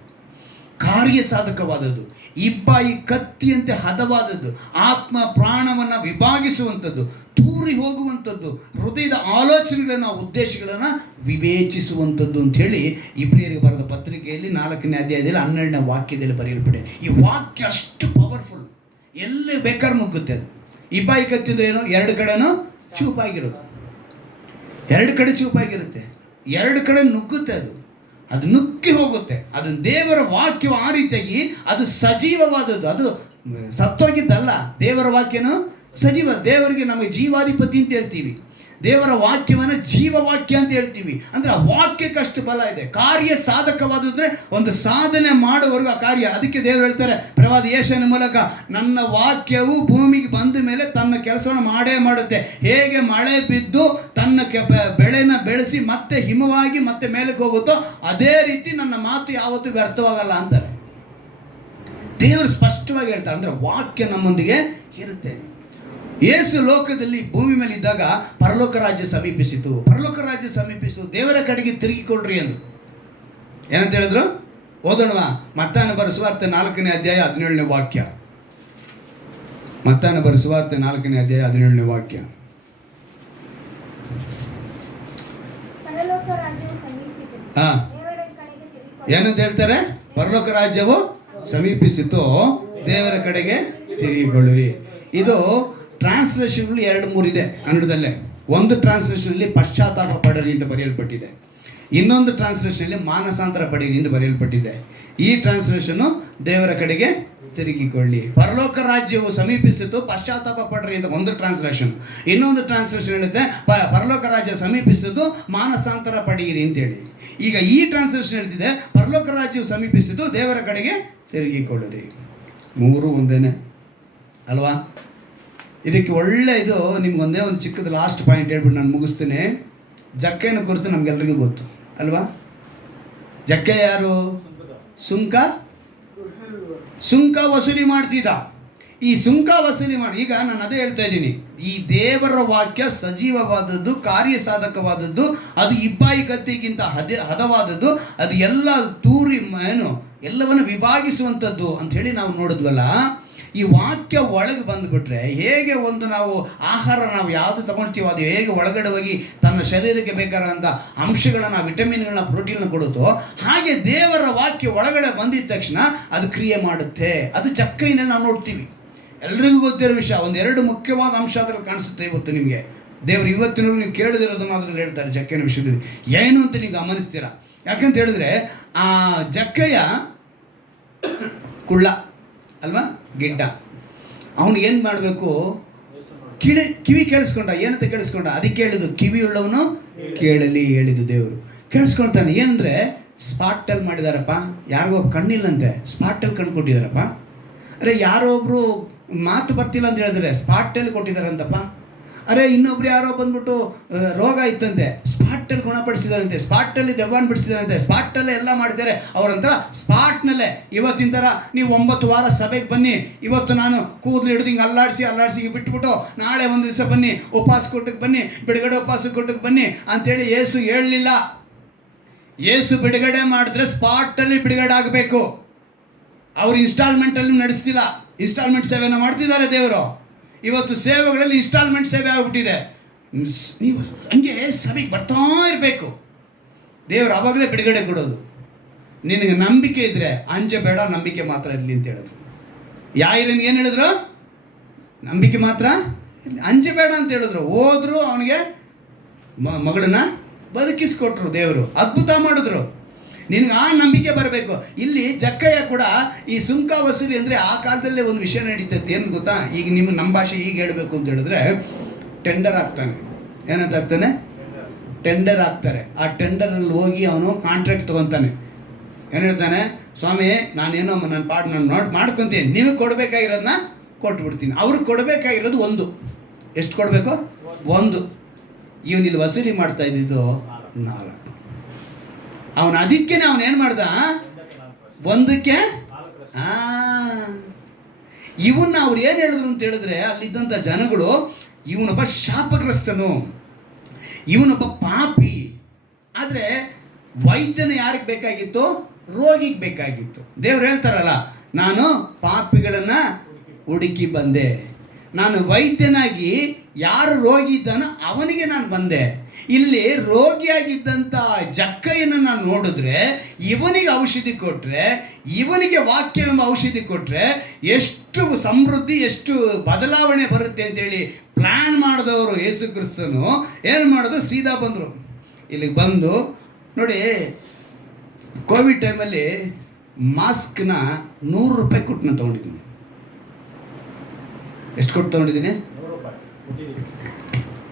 ಕಾರ್ಯಸಾಧಕವಾದದ್ದು, ಇಬ್ಬಾಯಿ ಕತ್ತಿಯಂತೆ ಹದವಾದದ್ದು, ಆತ್ಮ ಪ್ರಾಣವನ್ನು ವಿಭಾಗಿಸುವಂಥದ್ದು, ತೂರಿ ಹೋಗುವಂಥದ್ದು, ಹೃದಯದ ಆಲೋಚನೆಗಳನ್ನು ಉದ್ದೇಶಗಳನ್ನು ವಿವೇಚಿಸುವಂಥದ್ದು ಅಂಥೇಳಿ ಇಬ್ರಿಯರಿಗೆ ಬರೆದ ಪತ್ರಿಕೆಯಲ್ಲಿ 4ನೇ ಅಧ್ಯಾಯದಲ್ಲಿ 12ನೇ ವಾಕ್ಯದಲ್ಲಿ ಬರೆಯಲ್ಪಡೆ. ಈ ವಾಕ್ಯ ಅಷ್ಟು ಪವರ್ಫುಲ್, ಎಲ್ಲಿ ಬೇಕಾದ್ರೆ ಮುಗ್ಗುತ್ತೆ ಅದು. ಇಬ್ಬಾಯಿ ಕತ್ತಿ ಅಂದರೆ ಏನು? 2 ಕಡೆನೂ ಚೂಪಾಗಿರೋದು, 2 ಕಡೆ ಚೂಪಾಗಿರುತ್ತೆ, 2 ಕಡೆ ನುಗ್ಗುತ್ತೆ. ಅದು ನುಗ್ಗಿ ಹೋಗುತ್ತೆ. ಅದು ದೇವರ ವಾಕ್ಯವು ಆ ರೀತಿಯಾಗಿ ಅದು ಸಜೀವವಾದದ್ದು, ಅದು ಸತ್ತೋಗಿದ್ದಲ್ಲ. ದೇವರ ವಾಕ್ಯನು ಸಜೀವ. ದೇವರಿಗೆ ನಮಗೆ ಜೀವಾಧಿಪತಿ ಅಂತ ಹೇಳ್ತೀವಿ, ದೇವರ ವಾಕ್ಯವನ್ನು ಜೀವವಾಕ್ಯ ಅಂತ ಹೇಳ್ತೀವಿ. ಅಂದರೆ ಆ ವಾಕ್ಯಕ್ಕಷ್ಟು ಬಲ ಇದೆ. ಕಾರ್ಯ ಸಾಧಕವಾದ್ರೆ ಒಂದು ಸಾಧನೆ ಮಾಡುವವರೆಗೂ ಆ ಕಾರ್ಯ. ಅದಕ್ಕೆ ದೇವರು ಹೇಳ್ತಾರೆ ಪ್ರವಾದಿ ಯೆಶಾಯನ ಮೂಲಕ, ನನ್ನ ವಾಕ್ಯವು ಭೂಮಿಗೆ ಬಂದ ಮೇಲೆ ತನ್ನ ಕೆಲಸವನ್ನು ಮಾಡೇ ಮಾಡುತ್ತೆ. ಹೇಗೆ ಮಳೆ ಬಿದ್ದು ತನ್ನ ಬೆಳೆನ ಬೆಳೆಸಿ ಮತ್ತೆ ಹಿಮವಾಗಿ ಮತ್ತೆ ಮೇಲಕ್ಕೆ ಹೋಗುತ್ತೋ ಅದೇ ರೀತಿ ನನ್ನ ಮಾತು ಯಾವತ್ತೂ ವ್ಯರ್ಥವಾಗಲ್ಲ ಅಂತಾರೆ. ದೇವರು ಸ್ಪಷ್ಟವಾಗಿ ಹೇಳ್ತಾರೆ. ಅಂದರೆ ವಾಕ್ಯ ನಮ್ಮೊಂದಿಗೆ ಇರುತ್ತೆ. ಯೇಸು ಲೋಕದಲ್ಲಿ ಭೂಮಿ ಮೇಲೆ ಇದ್ದಾಗ ಪರಲೋಕ ರಾಜ್ಯ ಸಮೀಪಿಸಿತು, ಪರಲೋಕ ರಾಜ್ಯ ಸಮೀಪಿಸಿತು, ದೇವರ ಕಡೆಗೆ ತಿರುಗಿಕೊಳ್ಳ್ರಿ ಅಂದರು. ಏನಂತ ಹೇಳಿದ್ರು? ಓದೋಣವಾ? ಮತ್ತಾಯನ ಬರೆದ ಸುವಾರ್ತೆ 4ನೇ ಅಧ್ಯಾಯ 17ನೇ ವಾಕ್ಯ. ಮತ್ತಾಯನ ಬರೆದ ಸುವಾರ್ತೆ 4ನೇ ಅಧ್ಯಾಯ 17ನೇ ವಾಕ್ಯ. ಏನಂತ ಹೇಳ್ತಾರೆ? ಪರಲೋಕ ರಾಜ್ಯವು ಸಮೀಪಿಸಿತು, ದೇವರ ಕಡೆಗೆ ತಿರುಗಿಕೊಳ್ಳಿರಿ. ಇದು ಟ್ರಾನ್ಸ್ಲೇಷನ್ಗಳು 2-3 ಇದೆ ಕನ್ನಡದಲ್ಲೇ. ಒಂದು ಟ್ರಾನ್ಸ್ಲೇಷನಲ್ಲಿ ಪಶ್ಚಾತ್ತಾಪ ಪಡಿರಿ ಅಂತ ಬರೆಯಲ್ಪಟ್ಟಿದೆ, ಇನ್ನೊಂದು ಟ್ರಾನ್ಸ್ಲೇಷನಲ್ಲಿ ಮಾನಸಾಂತರ ಪಡಿರಿ ಎಂದು ಬರೆಯಲ್ಪಟ್ಟಿದೆ. ಈ ಟ್ರಾನ್ಸ್ಲೇಷನ್ನು ದೇವರ ಕಡೆಗೆ ತಿರುಗಿಕೊಳ್ಳಿ. ಪರಲೋಕ ರಾಜ್ಯವು ಸಮೀಪಿಸಿತು, ಪಶ್ಚಾತ್ತಾಪ ಪಡ್ರಿ ಅಂತ ಒಂದು ಟ್ರಾನ್ಸ್ಲೇಷನ್. ಇನ್ನೊಂದು ಟ್ರಾನ್ಸ್ಲೇಷನ್ ಹೇಳುತ್ತೆ ಪರಲೋಕ ರಾಜ್ಯ ಸಮೀಪಿಸಿತು, ಮಾನಸಾಂತರ ಪಡೆಯಿರಿ ಅಂತೇಳಿ. ಈಗ ಈ ಟ್ರಾನ್ಸ್ಲೇಷನ್ ಹೇಳ್ತಿದೆ ಪರಲೋಕ ರಾಜ್ಯವು ಸಮೀಪಿಸಿತು, ದೇವರ ಕಡೆಗೆ ತಿರುಗಿಕೊಳ್ಳಿರಿ. 3 ಒಂದೇನೆ ಅಲ್ವಾ? ಇದಕ್ಕೆ ಒಳ್ಳೆ ಇದು ನಿಮ್ಗೊಂದೇ ಒಂದು ಚಿಕ್ಕದ ಲಾಸ್ಟ್ ಪಾಯಿಂಟ್ ಹೇಳ್ಬಿಟ್ಟು ನಾನು ಮುಗಿಸ್ತೀನಿ. ಜಕ್ಕೆನ ಕುರಿತು ನಮಗೆಲ್ಲರಿಗೂ ಗೊತ್ತು ಅಲ್ವಾ? ಜಕ್ಕೆ ಯಾರು? ಸುಂಕ ವಸೂಲಿ ಮಾಡ್ತಿದ್ದ. ಈ ಸುಂಕ ವಸೂಲಿ ಮಾಡಿ, ಈಗ ನಾನು ಅದೇ ಹೇಳ್ತಾ ಇದ್ದೀನಿ, ಈ ದೇವರ ವಾಕ್ಯ ಸಜೀವವಾದದ್ದು, ಕಾರ್ಯಸಾಧಕವಾದದ್ದು, ಅದು ಇಬ್ಬಾಯಿ ಕತ್ತಿಗಿಂತ ಹದವಾದದ್ದು, ಅದು ಎಲ್ಲ ತೂರಿ ಎಲ್ಲವನ್ನು ವಿಭಾಗಿಸುವಂಥದ್ದು ಅಂಥೇಳಿ ನಾವು ನೋಡಿದ್ವಲ್ಲ. ಈ ವಾಕ್ಯ ಒಳಗೆ ಬಂದುಬಿಟ್ರೆ ಹೇಗೆ ಒಂದು ನಾವು ಆಹಾರ ನಾವು ಯಾವುದು ತಗೊಳ್ತೀವೋ ಅದು ಹೇಗೆ ಒಳಗಡೆ ಹೋಗಿ ತನ್ನ ಶರೀರಕ್ಕೆ ಬೇಕಾದಂಥ ಅಂಶಗಳನ್ನ, ವಿಟಮಿನ್ಗಳನ್ನ, ಪ್ರೋಟೀನ್ನ ಕೊಡುತ್ತೋ, ಹಾಗೆ ದೇವರ ವಾಕ್ಯ ಒಳಗಡೆ ಬಂದಿದ್ದ ತಕ್ಷಣ ಅದು ಕ್ರಿಯೆ ಮಾಡುತ್ತೆ. ಅದು ಜಕ್ಕೈನ ನಾವು ನೋಡ್ತೀವಿ, ಎಲ್ರಿಗೂ ಗೊತ್ತಿರೋ ವಿಷಯ. 1-2 ಮುಖ್ಯವಾದ ಅಂಶ ಅದ್ರಲ್ಲಿ ಕಾಣಿಸುತ್ತೆ ಇವತ್ತು ನಿಮಗೆ. ದೇವರು ಇವತ್ತಿನವರೆಗೂ ನೀವು ಕೇಳದಿರೋದನ್ನು ಅದರಲ್ಲಿ ಹೇಳ್ತಾರೆ ಜಕ್ಕೈನ ವಿಷಯದಲ್ಲಿ. ಏನು ಅಂತ ನೀವು ಗಮನಿಸ್ತೀರಾ? ಯಾಕಂತ ಹೇಳಿದ್ರೆ ಆ ಜಕ್ಕಯ್ಯ ಕುಳ್ಳ ಅಲ್ವಾ, ಗಿಡ್ಡ. ಅವನು ಏನು ಮಾಡಬೇಕು? ಕಿವಿ ಕೇಳಿಸ್ಕೊಂಡ. ಏನಂತ ಕೇಳಿಸ್ಕೊಂಡ? ಅದಕ್ಕೆ ಹೇಳಿದ್ದು ಕಿವಿ ಉಳ್ಳವನು ಕೇಳಲಿ ಹೇಳಿದ್ದು ದೇವರು. ಕೇಳಿಸ್ಕೊಳ್ತಾನೆ. ಏನಂದರೆ ಸ್ಪಾಟಲ್ಲಿ ಮಾಡಿದಾರಪ್ಪ, ಯಾರಿಗೋ ಕಣ್ಣಿಲ್ಲಂತೆ ಸ್ಪಾಟಲ್ಲಿ ಕಣ್ಣು ಕೊಟ್ಟಿದ್ದಾರಪ್ಪ. ಅರೆ ಯಾರೋ ಒಬ್ಬರು ಮಾತು ಬರ್ತಿಲ್ಲ ಅಂತ ಹೇಳಿದ್ರೆ ಸ್ಪಾಟಲ್ಲಿ ಕೊಟ್ಟಿದ್ದಾರಂತಪ್ಪ. ಅರೆ ಇನ್ನೊಬ್ರು ಯಾರೋ ಬಂದ್ಬಿಟ್ಟು ರೋಗ ಇತ್ತಂತೆ, ಸ್ಪಾಟಲ್ಲಿ ಗುಣಪಡಿಸಿದಾರಂತೆ, ಸ್ಪಾಟಲ್ಲಿ ದೆವ್ವನ್ ಬಿಡಿಸಿದಾರಂತೆ, ಸ್ಪಾಟಲ್ಲೇ ಎಲ್ಲ ಮಾಡಿದ್ದಾರೆ. ಅವರಂತರ ಸ್ಪಾಟ್ನಲ್ಲೇ ಇವತ್ತಿನ ಥರ ನೀವು 9 ವಾರ ಸಭೆಗೆ ಬನ್ನಿ, ಇವತ್ತು ನಾನು ಕೂದಲು ಹಿಡಿದು ಹಿಂಗೆ ಅಲ್ಲಾಡಿಸಿ ಬಿಟ್ಬಿಟ್ಟು ನಾಳೆ ಒಂದು ದಿವಸ ಬನ್ನಿ, ಉಪವಾಸ ಕೊಟ್ಟಕ್ಕೆ ಬನ್ನಿ, ಬಿಡುಗಡೆ ಉಪವಾಸ ಕೊಟ್ಟಕ್ಕೆ ಬನ್ನಿ ಅಂಥೇಳಿ ಯೇಸು ಹೇಳಲಿಲ್ಲ. ಯೇಸು ಬಿಡುಗಡೆ ಮಾಡಿದ್ರೆ ಸ್ಪಾಟಲ್ಲಿ ಬಿಡುಗಡೆ ಆಗಬೇಕು. ಅವರು ಇನ್ಸ್ಟಾಲ್ಮೆಂಟಲ್ಲಿ ನಡೆಸ್ತಿಲ್ಲ, ಇನ್ಸ್ಟಾಲ್ಮೆಂಟ್ ಸೇವೆನ ಮಾಡ್ತಿದ್ದಾರೆ ದೇವರು. ಇವತ್ತು ಸೇವೆಗಳಲ್ಲಿ ಇನ್ಸ್ಟಾಲ್ಮೆಂಟ್ ಸೇವೆ ಆಗಿಬಿಟ್ಟಿದೆ. ನೀವು ಹಂಗೆ ಸಭೆಗೆ ಬರ್ತಾ ಇರಬೇಕು. ದೇವರು ಆವಾಗಲೇ ಬಿಡುಗಡೆ ಕೊಡೋದು. ನಿನಗೆ ನಂಬಿಕೆ ಇದ್ದರೆ ಅಂಜಬೇಡ, ನಂಬಿಕೆ ಮಾತ್ರ ಇರಲಿ ಅಂತ ಹೇಳಿದ್ರು. ಯಾಯಿರನಿಗೆ ಏನು ಹೇಳಿದ್ರು? ನಂಬಿಕೆ ಮಾತ್ರ, ಅಂಜಬೇಡ ಅಂತ ಹೇಳಿದ್ರು. ಹೋದ್ರು, ಅವನಿಗೆ ಮಗಳನ್ನ ಬದುಕಿಸ್ಕೊಟ್ರು ದೇವರು, ಅದ್ಭುತ ಮಾಡಿದ್ರು. ನಿನಗೆ ಆ ನಂಬಿಕೆ ಬರಬೇಕು. ಇಲ್ಲಿ ಜಕ್ಕಯ್ಯ ಕೂಡ ಈ ಸುಂಕ ವಸೂಲಿ ಅಂದರೆ ಆ ಕಾಲದಲ್ಲೇ ಒಂದು ವಿಷಯ ನಡೀತೈತೆ. ಏನು ಗೊತ್ತಾ? ಈಗ ನಮ್ಮ ಭಾಷೆ ಈಗ ಹೇಳಬೇಕು ಅಂತ ಹೇಳಿದ್ರೆ ಟೆಂಡರ್ ಆಗ್ತಾನೆ. ಏನಂತ ಆಗ್ತಾನೆ? ಟೆಂಡರ್ ಆಗ್ತಾರೆ. ಆ ಟೆಂಡರಲ್ಲಿ ಹೋಗಿ ಅವನು ಕಾಂಟ್ರಾಕ್ಟ್ ತೊಗೊತಾನೆ. ಏನು ಹೇಳ್ತಾನೆ? ಸ್ವಾಮಿ ನಾನೇನೋ ನನ್ನ ಪಾಡು ನಾನು ಮಾಡ್ಕೊತೀನಿ, ನೀವು ಕೊಡಬೇಕಾಗಿರೋದನ್ನ ಕೊಟ್ಬಿಡ್ತೀನಿ. ಅವ್ರಿಗೆ ಕೊಡಬೇಕಾಗಿರೋದು 1. ಎಷ್ಟು ಕೊಡಬೇಕು? 1. ಇವನಿಲ್ಲಿ ವಸೂಲಿ ಮಾಡ್ತಾ ಇದ್ದಿದ್ದು 4. ಅವನು ಅದಕ್ಕೆ ಅವನೇನು ಮಾಡ್ದ? 1ಕ್ಕೆ ಇವನ್ನ ಅವ್ರು ಏನು ಹೇಳಿದ್ರು ಅಂತ ಹೇಳಿದ್ರೆ ಅಲ್ಲಿದ್ದಂಥ ಜನಗಳು, ಇವನೊಬ್ಬ ಶಾಪಗ್ರಸ್ತನು, ಇವನೊಬ್ಬ ಪಾಪಿ. ಆದರೆ ವೈದ್ಯನ ಯಾರಿಗೆ ಬೇಕಾಗಿತ್ತು? ರೋಗಿಗೆ ಬೇಕಾಗಿತ್ತು. ದೇವ್ರು ಹೇಳ್ತಾರಲ್ಲ, ನಾನು ಪಾಪಿಗಳನ್ನು ಹುಡುಕಿ ಬಂದೆ, ನಾನು ವೈದ್ಯನಾಗಿ ಯಾರು ರೋಗಿ ಇದ್ದಾನೋ ಅವನಿಗೆ ನಾನು ಬಂದೆ. ಇಲ್ಲಿ ರೋಗಿಯಾಗಿದ್ದಂಥ ಜಕ್ಕಯ್ಯನ ನಾನು ನೋಡಿದ್ರೆ, ಇವನಿಗೆ ಔಷಧಿ ಕೊಟ್ಟರೆ, ಇವನಿಗೆ ವಾಕ್ಯವೆಂಬ ಔಷಧಿ ಕೊಟ್ಟರೆ ಎಷ್ಟು ಸಮೃದ್ಧಿ, ಎಷ್ಟು ಬದಲಾವಣೆ ಬರುತ್ತೆ ಅಂತೇಳಿ ಪ್ಲ್ಯಾನ್ ಮಾಡಿದವರು ಯೇಸು ಕ್ರಿಸ್ತನು ಏನು ಮಾಡಿದ್ರು? ಸೀದಾ ಬಂದರು. ಇಲ್ಲಿಗೆ ಬಂದು ನೋಡಿ, ಕೋವಿಡ್ ಟೈಮಲ್ಲಿ ಮಾಸ್ಕ್ನ 100 ರೂಪಾಯಿ ಕೊಟ್ಟು ನಾನು ತೊಗೊಂಡಿದ್ದೀನಿ. ಎಷ್ಟು ಕೊಟ್ಟು ತೊಗೊಂಡಿದ್ದೀನಿ?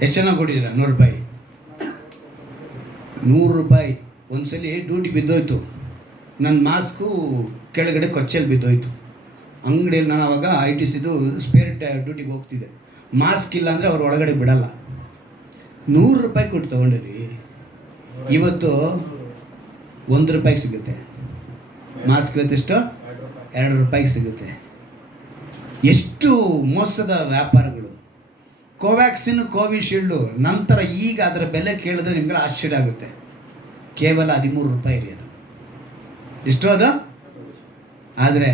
ಎಷ್ಟು ಚೆನ್ನಾಗಿ ಕೊಟ್ಟಿದ್ದೀರಾ? 100 ರೂಪಾಯಿ. 100 ರೂಪಾಯಿ. ಒಂದ್ಸಲಿ ಡ್ಯೂಟಿ ಬಿದ್ದೋಯ್ತು, ನನ್ನ ಮಾಸ್ಕು ಕೆಳಗಡೆ ಕೊಚ್ಚೆಯಲ್ಲಿ ಬಿದ್ದೋಯ್ತು. ಅಂಗಡಿಯಲ್ಲಿ ನಾನು ಆವಾಗ ITCದು ಸ್ಪೇರ್ ಡ್ಯೂಟಿಗೆ ಹೋಗ್ತಿದ್ದೆ. ಮಾಸ್ಕ್ ಇಲ್ಲ ಅಂದರೆ ಅವ್ರು ಒಳಗಡೆ ಬಿಡಲ್ಲ. 100 ರೂಪಾಯಿ ಕೊಟ್ಟು ತೊಗೊಂಡಿರಿ. ಇವತ್ತು 1 ರೂಪಾಯಿಗೆ ಸಿಗುತ್ತೆ ಮಾಸ್ಕ್. ಇವತ್ತೆಷ್ಟು? 2 ರೂಪಾಯಿಗೆ ಸಿಗುತ್ತೆ. ಎಷ್ಟು ಮೋಸದ ವ್ಯಾಪಾರಗಳು. ಕೋವ್ಯಾಕ್ಸಿನ್, ಕೋವಿಶೀಲ್ಡು ನಂತರ ಈಗ ಅದರ ಬೆಲೆ ಕೇಳಿದ್ರೆ ನಿಮ್ಗೆಲ್ಲ ಆಶ್ಚರ್ಯ ಆಗುತ್ತೆ. ಕೇವಲ 13 ರೂಪಾಯಿ ರೀ ಅದು. ಎಷ್ಟು ಅದು? ಆದರೆ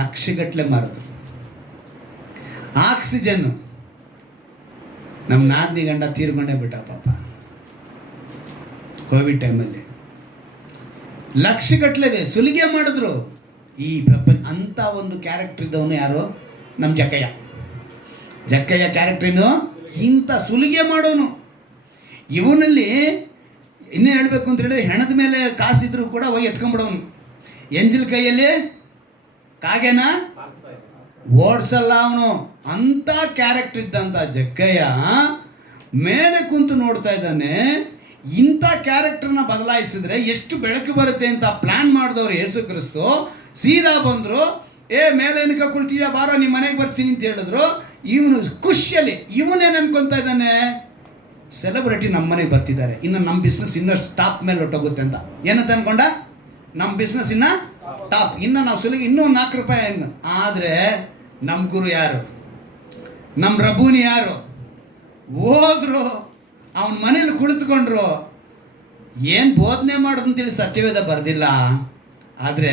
ಲಕ್ಷಗಟ್ಟಲೆ ಮಾರೋದು. ಆಕ್ಸಿಜನ್ನು ನಮ್ಮ ನಾದಿನಿ ಗಂಡ ತೀರ್ಕೊಂಡೇ ಬಿಟ್ಟ ಪಾಪ ಕೋವಿಡ್ ಟೈಮಲ್ಲಿ. ಲಕ್ಷಗಟ್ಟಲೆ ಇದೆ, ಸುಲಿಗೆ ಮಾಡಿದ್ರು. ಈ ಪ್ರಪಂಚ ಅಂತ ಒಂದು ಕ್ಯಾರೆಕ್ಟರ್ ಇದ್ದವನು ಯಾರು? ನಮ್ಮ ಜಕ್ಕಯ್ಯ. ಜಕ್ಕಯ್ಯ ಕ್ಯಾರೆಕ್ಟ್ರೇನು? ಇಂಥ ಸುಲಿಗೆ ಮಾಡೋನು. ಇವನಲ್ಲಿ ಇನ್ನೇ ಹೇಳಬೇಕು ಅಂತ ಹೇಳಿದ್ರೆ, ಹೆಣದ ಮೇಲೆ ಕಾಸಿದ್ರು ಕೂಡ ಹೋಗಿ ಎತ್ಕೊಂಡ್ಬಿಡೋನು. ಎಂಜಲ್ ಕೈಯಲ್ಲಿ ಕಾಗೆನ ಓಡಿಸಲ್ಲ ಅವನು. ಅಂಥ ಕ್ಯಾರೆಕ್ಟರ್ ಇದ್ದಂಥ ಜಕ್ಕಯ್ಯ ಮೇಲೆ ಕುಂತು ನೋಡ್ತಾ ಇದ್ದಾನೆ. ಇಂಥ ಕ್ಯಾರೆಕ್ಟರ್ನ ಬದಲಾಯಿಸಿದ್ರೆ ಎಷ್ಟು ಬೆಳಕು ಬರುತ್ತೆ ಅಂತ ಪ್ಲಾನ್ ಮಾಡಿದವ್ರು ಯೇಸು ಕ್ರಿಸ್ತು ಸೀದಾ ಬಂದರು. ಮೇಲೆ ಏನಕ್ಕೆ ಕುಳ್ತೀಯ, ಬಾರೋ ನಿಮ್ಮ ಮನೆಗೆ ಬರ್ತೀನಿ ಅಂತ ಹೇಳಿದ್ರು. ಇವನು ಖುಷಿಯಲ್ಲಿ ಇವನೇನು ಅನ್ಕೊತಾ ಇದ್ದಾನೆ, ಸೆಲೆಬ್ರಿಟಿ ನಮ್ಮ ಮನೆಗೆ ಬರ್ತಿದ್ದಾರೆ, ಇನ್ನು ನಮ್ಮ ಬಿಸ್ನೆಸ್ ಇನ್ನಷ್ಟು ಟಾಪ್ ಮೇಲೆ ಹೊಟ್ಟೋಗುತ್ತೆ ಅಂತ. ಏನಂತ ಅನ್ಕೊಂಡ? ನಮ್ಮ ಬಿಸ್ನೆಸ್ ಇನ್ನು ಟಾಪ್, ಇನ್ನು ನಾವು ಸುಲಿಗೆ ಇನ್ನೂ 4 ರೂಪಾಯಿ ಹೆಂಗೆ. ಆದರೆ ನಮ್ಮ ಗುರು ಯಾರು? ನಮ್ಮ ರಬೂನಿ ಯಾರು? ಹೋದ್ರು, ಅವನ ಮನೇಲಿ ಕುಳಿತುಕೊಂಡ್ರು. ಏನು ಬೋಧನೆ ಮಾಡೋದು ಅಂತೇಳಿ ಸತ್ಯವೇದ ಬರೆದಿಲ್ಲ, ಆದರೆ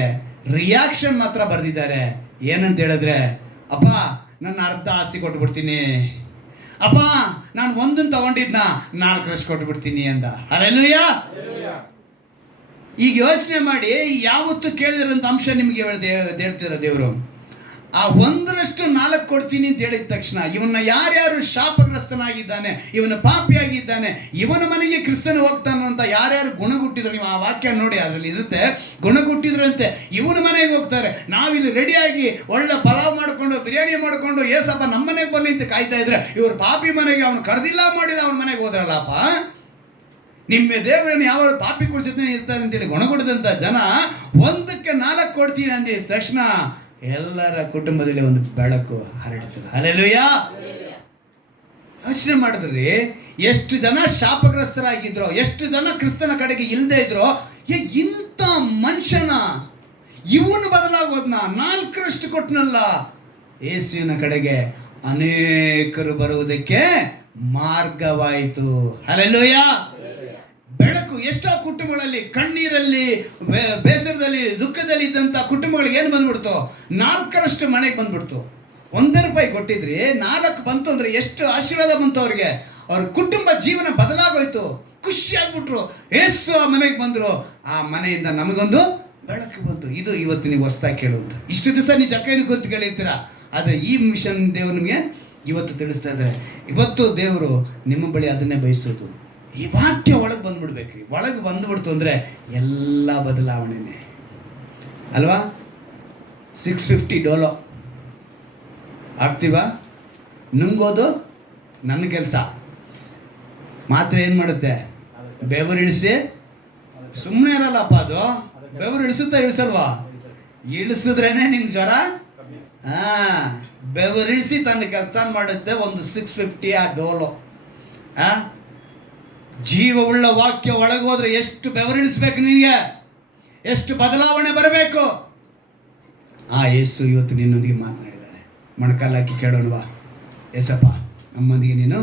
ರಿಯಾಕ್ಷನ್ ಮಾತ್ರ ಬರೆದಿದ್ದಾರೆ. ಏನಂತ ಹೇಳಿದ್ರೆ, ಅಪ್ಪ ನನ್ನ ಅರ್ಧ ಆಸ್ತಿ ಕೊಟ್ಬಿಡ್ತೀನಿ, ಅಪ್ಪ ನಾನು ಒಂದನ್ನು ತಗೊಂಡಿದ್ನ 4 ಕೊಟ್ಬಿಡ್ತೀನಿ ಅಂದ. ಹಲ್ಲೆಲೂಯಾ. ಈಗ ಯೋಚನೆ ಮಾಡಿ, ಯಾವತ್ತು ಕೇಳಿದಿರೋಂಥ ಅಂಶ ನಿಮಗೆ ಹೇಳ್ತಿರೋ ದೇವರು. ಆ 1/4 ಕೊಡ್ತೀನಿ ಅಂತ ಹೇಳಿದ ತಕ್ಷಣ ಇವನ್ನ ಯಾರ್ಯಾರು ಶಾಪಗ್ರಸ್ತನಾಗಿದ್ದಾನೆ, ಇವನ ಪಾಪಿಯಾಗಿದ್ದಾನೆ, ಇವನ ಮನೆಗೆ ಕ್ರಿಸ್ತನು ಹೋಗ್ತಾನೆ ಅಂತ ಯಾರ್ಯಾರು ಗುಣಗುಟ್ಟಿದ್ರು, ನೀವು ಆ ವಾಕ್ಯ ನೋಡಿ, ಅದರಲ್ಲಿ ಇರುತ್ತೆ, ಗುಣಗುಟ್ಟಿದ್ರಂತೆ ಇವನ ಮನೆಗೆ ಹೋಗ್ತಾರೆ. ನಾವಿಲ್ಲಿ ರೆಡಿಯಾಗಿ ಒಳ್ಳೆ ಪಲಾವ್ ಮಾಡಿಕೊಂಡು ಬಿರಿಯಾನಿ ಮಾಡಿಕೊಂಡು ಏಸಪ್ಪ ನಮ್ಮ ಮನೆಗೆ ಬರಲಿ ಅಂತ ಕಾಯ್ತಾ ಇದ್ರೆ, ಇವ್ರ ಪಾಪಿ ಮನೆಗೆ ಅವನು ಕರೆದಿಲ್ಲ ಮಾಡಿಲ್ಲ, ಅವನ ಮನೆಗೆ ಹೋದ್ರಲ್ಲಪ್ಪ. ನಿಮ್ಮ ದೇವರನ್ನು ಯಾವ ಪಾಪಿ ಕುಡಿಸೋದೇ ಇರ್ತಾರೆ ಅಂತೇಳಿ ಗುಣಗುಡಿದಂಥ ಜನ 1/4 ಕೊಡ್ತೀನಿ ಅಂದಿದ ತಕ್ಷಣ ಎಲ್ಲರ ಕುಟುಂಬದಲ್ಲಿ ಒಂದು ಬೆಳಕು ಹರಡಿತು. ಹಲ್ಲೆಲೂಯಾ. ಯೋಚನೆ ಮಾಡಿದ್ರಿ, ಎಷ್ಟು ಜನ ಶಾಪಗ್ರಸ್ತರಾಗಿದ್ರು, ಎಷ್ಟು ಜನ ಕ್ರಿಸ್ತನ ಕಡೆಗೆ ಇಲ್ಲದೆ ಇದ್ರು. ಇಂಥ ಮನುಷ್ಯನ ಇವನು ಬದಲಾಗೋದ್ನ 4 ಕೊಟ್ಟನಲ್ಲ. ಯೇಸುವಿನ ಕಡೆಗೆ ಅನೇಕರು ಬರುವುದಕ್ಕೆ ಮಾರ್ಗವಾಯಿತು. ಹಲ್ಲೆಲೂಯಾ. ಬೆಳಕು ಎಷ್ಟೋ ಕುಟುಂಬಗಳಲ್ಲಿ ಕಣ್ಣೀರಲ್ಲಿ, ಬೇಸರದಲ್ಲಿ, ದುಃಖದಲ್ಲಿ ಇದ್ದಂಥ ಕುಟುಂಬಗಳಿಗೆ ಏನು ಬಂದ್ಬಿಡ್ತು? 4 ಮನೆಗೆ ಬಂದ್ಬಿಡ್ತು. 1 ರೂಪಾಯಿ ಕೊಟ್ಟಿದ್ರಿ, 4 ಬಂತು ಅಂದರೆ ಎಷ್ಟು ಆಶೀರ್ವಾದ ಬಂತು ಅವ್ರಿಗೆ. ಅವ್ರ ಕುಟುಂಬ ಜೀವನ ಬದಲಾಗೋಯ್ತು, ಖುಷಿ ಆಗ್ಬಿಟ್ರು. ಯೇಸು ಆ ಮನೆಗೆ ಬಂದರು, ಆ ಮನೆಯಿಂದ ನಮಗೊಂದು ಬೆಳಕು ಬಂತು. ಇದು ಇವತ್ತು ನೀವು ಹೊಸ್ದಾಗಿ ಕೇಳುವಂಥ. ಇಷ್ಟು ದಿವಸ ನೀವು ಜಕ್ಕಯ್ಯನ ಕುರಿತು ಕೇಳಿರ್ತೀರ, ಆದರೆ ಈ ಮಿಷನ್ ದೇವರು ನಿಮಗೆ ಇವತ್ತು ತಿಳಿಸ್ತಾ ಇದ್ದಾರೆ. ಇವತ್ತು ದೇವರು ನಿಮ್ಮ ಬಳಿ ಅದನ್ನೇ ಬಯಸೋದು. ಈ ವಾಕ್ಯ ಒಳಗೆ ಬಂದ್ಬಿಡ್ಬೇಕ್ರಿ. ಒಳಗೆ ಬಂದ್ಬಿಡ್ತು ಅಂದರೆ ಎಲ್ಲ ಬದಲಾವಣೆನೇ ಅಲ್ವಾ. $650 ಆಗ್ತೀವ? ನುಂಗೋದು ನನ್ನ ಕೆಲಸ. ಮಾತ್ರೆ ಏನು ಮಾಡುತ್ತೆ? ಬೆವರು ಇಳಿಸಿ. ಸುಮ್ಮನೆ ಇರಲ್ಲಪ್ಪ ಅದು. ಬೆವರು ಇಳಿಸುತ್ತಾ ಇಳಿಸಲ್ವಾ? ಇಳಿಸಿದ್ರೇನೆ ನಿಮ್ಗೆ ಜ್ವರ. ಬೆವರು ಇಳಿಸಿ ತನ್ನ ಕೆಲಸ ಮಾಡುತ್ತೆ. ಒಂದು $650 ಜೀವವುಳ್ಳ ವಾಕ್ಯ ಒಳಗೆ ಹೋದ್ರೆ ಎಷ್ಟು ಬೆವರಿಳಿಸ್ಬೇಕು ನಿನಗೆ, ಎಷ್ಟು ಬದಲಾವಣೆ ಬರಬೇಕು. ಯೇಸು ಇವತ್ತು ನಿನ್ನೊಂದಿಗೆ ಮಾತನಾಡಿದ್ದಾರೆ. ಮೊಣಕಾಲಾಕಿ ಕೇಳೋಣವಾ? ಎಸಪ್ಪ, ನಮ್ಮೊಂದಿಗೆ ನೀನು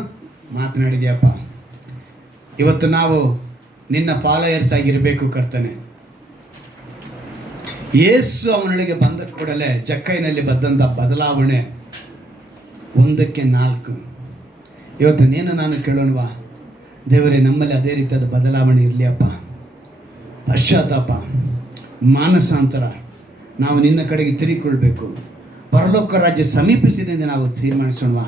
ಮಾತನಾಡಿದ್ಯಪ್ಪ. ಇವತ್ತು ನಾವು ನಿನ್ನ ಫಾಲೋಯರ್ಸ್ ಆಗಿರಬೇಕು ಕರ್ತನೆ. ಯೇಸು ಅವನೊಳಗೆ ಬಂದ ಕೂಡಲೇ ಜಕ್ಕಯ್ಯನಲ್ಲಿ ಬಂದಂಥ ಬದಲಾವಣೆ 1/4. ಇವತ್ತು ನೀನು ನಾನು ಕೇಳೋಣವಾ? ದೇವರೇ, ನಮ್ಮಲ್ಲಿ ಅದೇ ರೀತಿಯಾದ ಬದಲಾವಣೆ ಇರಲಿ ಅಪ್ಪ. ಪಶ್ಚಾತ್ತಾಪ, ಮಾನಸಾಂತರ, ನಾವು ನಿನ್ನ ಕಡೆಗೆ ತಿರುಗಿಕೊಳ್ಬೇಕು. ಪರಲೋಕ ರಾಜ್ಯ ಸಮೀಪಿಸಿದೆ ಎಂದು ನಾವು ತೀರ್ಮಾನಿಸೋಣ.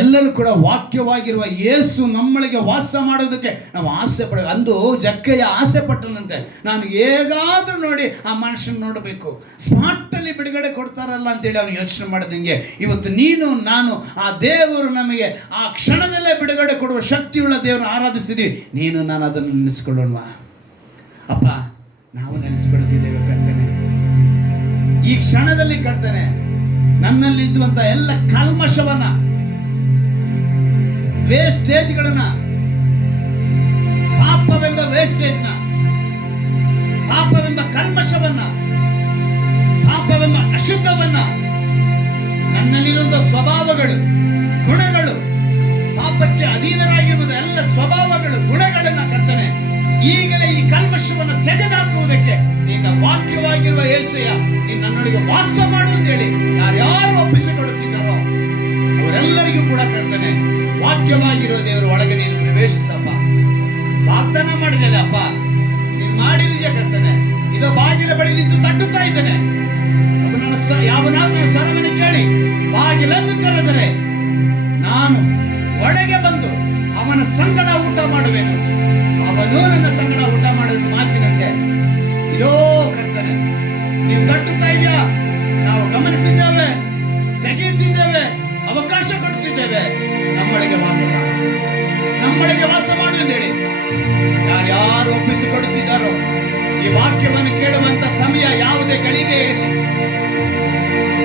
ಎಲ್ಲರೂ ಕೂಡ ವಾಕ್ಯವಾಗಿರುವ ಯೇಸು ನಮ್ಮೊಳಗೆ ವಾಸ ಮಾಡೋದಕ್ಕೆ ನಾವು ಆಸೆ ಪಡ. ಅಂದು ಜಕ್ಕಯ್ಯ ಆಸೆ ಪಟ್ಟನಂತೆ, ನಾನು ಹೇಗಾದರೂ ನೋಡಿ ಆ ಮನುಷ್ಯನ ನೋಡಬೇಕು, ಸ್ಮಾರ್ಟಲ್ಲಿ ಬಿಡುಗಡೆ ಕೊಡ್ತಾರಲ್ಲ ಅಂತೇಳಿ ಅವನು ಯೋಚನೆ ಮಾಡೋದಂಗೆ. ಇವತ್ತು ನೀನು ನಾನು ಆ ದೇವರು ನಮಗೆ ಆ ಕ್ಷಣದಲ್ಲೇ ಬಿಡುಗಡೆ ಕೊಡುವ ಶಕ್ತಿಯುಳ್ಳ ದೇವರನ್ನು ಆರಾಧಿಸ್ತಿದ್ದೀವಿ. ನೀನು ನಾನು ಅದನ್ನು ನೆನೆಸ್ಕೊಳ್ಳೋಣ ಅಪ್ಪ. ನಾವು ನೆನೆಸ್ಕೊಳ್ಳುತ್ತಿದ್ದೇವೆ ಕರ್ತನೆ. ಈ ಕ್ಷಣದಲ್ಲಿ ಕರ್ತನೆ, ನನ್ನಲ್ಲಿ ಇದ್ದುವಂಥ ಎಲ್ಲ ಕಲ್ಮಶವನ್ನ, ವೇಸ್ಟೇಜ್ಗಳನ್ನ, ಪಾಪವೆಂಬ ವೇಸ್ಟೇಜ್ನ, ಪಾಪವೆಂಬ ಕಲ್ಮಶವನ್ನ, ಪಾಪವೆಂಬ ಅಶುದ್ಧವನ್ನ, ನನ್ನಲ್ಲಿರುವಂಥ ಸ್ವಭಾವಗಳು, ಗುಣಗಳು, ಪಾಪಕ್ಕೆ ಅಧೀನರಾಗಿರುವಂಥ ಎಲ್ಲ ಸ್ವಭಾವಗಳು, ಗುಣಗಳನ್ನ ಕರ್ತನೆ, ಈಗಲೇ ಈ ಕಲ್ಮಶವನ್ನು ತೆಗೆದುಹಾಕುವುದಕ್ಕೆ ನಿನ್ನ ವಾಕ್ಯವಾಗಿರುವ ಯೇಸಯ್ಯ ನೀನು ನನ್ನೊಳಗೆ ವಾಸ ಮಾಡು ಅಂತೇಳಿ ಯಾರ್ಯಾರು ಒಪ್ಪಿಸಿಕೊಡುತ್ತಿದ್ದಾರೋ ಅವರೆಲ್ಲರಿಗೂ ಕೂಡ ಕರ್ತನೆ, ವಾಕ್ಯವಾಗಿರುವ ದೇವರ ಒಳಗೆ ನೀನು ಪ್ರವೇಶಿಸಪ್ಪ. ವಾಗ್ದಾನ ಮಾಡಿದ್ದೇನೆ ಅಪ್ಪ, ನೀನು ಮಾಡಿದ ಇದೆಯಾ ಕರ್ತನೆ? ಇದು ಬಾಗಿಲ ಬಳಿ ನಿಂತು ತಟ್ಟುತ್ತಾ ಇದ್ದೇನೆ. ಯಾವನಾದ್ರೂ ನನ್ನ ಸ್ವರವನ್ನು ಕೇಳಿ ಬಾಗಿಲನ್ನು ತೆರೆದರೆ ನಾನು ಒಳಗೆ ಬಂದು ಅವನ ಸಂಗಡ ಊಟ ಮಾಡುವೆನು, ಅವನು ನನ್ನ ಸಂಗಡ ಊಟ ಮಾಡುವೆನು ಮಾತಿನಂತೆ. ಇದೋ ಕರ್ತನೆ, ನೀವು ತಟ್ಟುತ್ತಾ ಇದೆಯಾ? ನಾವು ಗಮನಿಸಿದ್ದೇವೆ, ತೆಗೆಯುತ್ತಿದ್ದೇವೆ, ಅವಕಾಶ ಕೊಡ್ತಿದ್ದೇವೆ. ನಮ್ಮೊಳಗೆ ವಾಸ ಮಾಡು, ನಮ್ಮೊಳಗೆ ವಾಸ ಮಾಡು ಎಂದೇಳಿ ಯಾರ್ಯಾರು ಒಪ್ಪಿಸಿಕೊಡುತ್ತಿದ್ದಾರೋ ಈ ವಾಕ್ಯವನ್ನು ಕೇಳುವಂತ ಸಮಯ ಯಾವುದೇ ಗಳಿಗೆ ಇರಲಿ,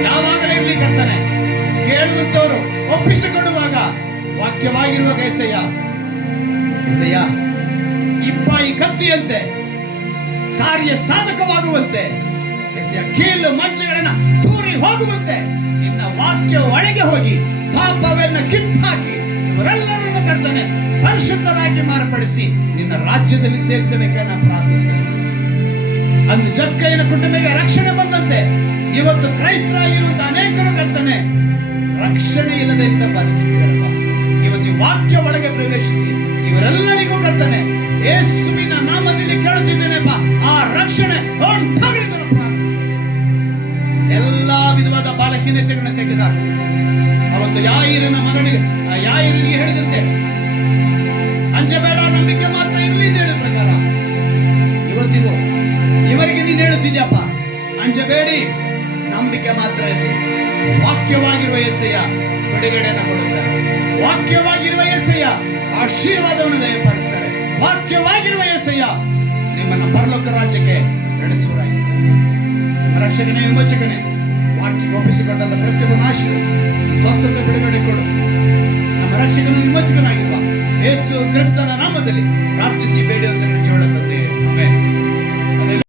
ಯಾವಾಗಲೇ ಇರಲಿ ಕರ್ತನೆ, ಕೇಳುವಂತವರು ಒಪ್ಪಿಸಿಕೊಡುವಾಗ ವಾಕ್ಯವಾಗಿರುವಾಗ ಎಸೆಯ ಇಬ್ಬಾಯಿ ಕತ್ತಿಯಂತೆ ಕಾರ್ಯ ಸಾಧಕವಾಗುವಂತೆ, ಎಸೆಯ ಕೀಲು ಮಂಚಗಳನ್ನ ದೂರಿ ಹೋಗುವಂತೆ ನಿನ್ನ ವಾಕ್ಯ ಒಳಗೆ ಹೋಗಿ ಪಾಪವನ್ನ ಕಿತ್ತಾಕಿ ಇವರೆಲ್ಲರನ್ನು ಕರ್ತನೆ ಪರಿಶುದ್ಧರಾಗಿ ಮಾರ್ಪಡಿಸಿ ನಿನ್ನ ರಾಜ್ಯದಲ್ಲಿ ಸೇರಿಸಬೇಕನ್ನ ಪ್ರಾರ್ಥಿಸ್ತೇನೆ. ಅಂದು ಜಕ್ಕಯ್ಯನ ಕುಟುಂಬಕ್ಕೆ ರಕ್ಷಣೆ ಬಂದಂತೆ ಇವತ್ತು ಕ್ರೈಸ್ತರಾಗಿರುವಂತಹ ಅನೇಕರು ಕರ್ತನೆ ರಕ್ಷಣೆ ಇಲ್ಲದೆ ಇದ್ದ ಬದುಕಿದ್ದಾರಪ್ಪ. ಇವತ್ತು ಈ ವಾಕ್ಯ ಒಳಗೆ ಪ್ರವೇಶಿಸಿ ಇವರೆಲ್ಲರಿಗೂ ಕರ್ತನೆ ಯೇಸುವಿನ ನಾಮದಲ್ಲಿ ಕೇಳುತ್ತಿದ್ದೇನೆಪ್ಪ, ಆ ರಕ್ಷಣೆ ಉಂಟಾಗಲಿ ಪ್ರಾರ್ಥಿಸ್ತೇನೆ. ಎಲ್ಲಾ ವಿಧವಾದ ಬಲಹೀನತೆಗಳನ್ನು ತೆಗೆದಾಕು. ಅವತ್ತು ಯಾಯಿರನ ಮಗನಿಗೆ ಯಾಯಿರನಿಗೆ ಹೇಳಿದಂತೆ ಅಂಜಬೇಡ, ನಂಬಿಕೆ ಮಾತ್ರ ಇರಲಿ ಅಂತ ಹೇಳಿದ ಪ್ರಕಾರ ಇವತ್ತಿಗೂ ಇವರಿಗೆ ನೀನು ಹೇಳುತ್ತಿದ್ಯಪ್ಪ, ಅಂಜಬೇಡಿ, ನಂಬಿಕೆ ಮಾತ್ರ ಇರಲಿ. ವಾಕ್ಯವಾಗಿರುವ యేసయ్య ಬಿಡುಗಡೆಯನ್ನು ಕೊಡುತ್ತಾರೆ, ವಾಕ್ಯವಾಗಿರುವ యేసయ్య ಆಶೀರ್ವಾದವನ್ನು ದಯಪಾಲಿಸ್ತಾರೆ, ವಾಕ್ಯವಾಗಿರುವ యేసయ్య ನಿಮ್ಮನ್ನು ಪರಲೋಕ ರಾಜ್ಯಕ್ಕೆ ನಡೆಸುವರಾಗಿದ್ದಾರೆ. ನಿಮ್ಮ ರಕ್ಷಕನೇ ವಿಮೋಚಕನೇ ವಾಕ್ಯಕ್ಕೆ ಒಪ್ಪಿಸಿಕೊಂಡಂತ ಪ್ರತಿಯೊಬ್ಬನ ಆಶೀರ್ವದಿಸಿ ಸ್ವಸ್ಥತೆ ಬಿಡುಗಡೆ ಕೊಡು. ನಮ್ಮ ರಕ್ಷಕನ ವಿಮೋಚಕನಾಗಿರುವ ಯೇಸು ಕ್ರಿಸ್ತನ ನಾಮದಲ್ಲಿ ಪ್ರಾರ್ಥಿಸಿ ಬೇಡಿ ಅಂತ ಜೀವನ ತಂದೆ. ಆಮೆನ್.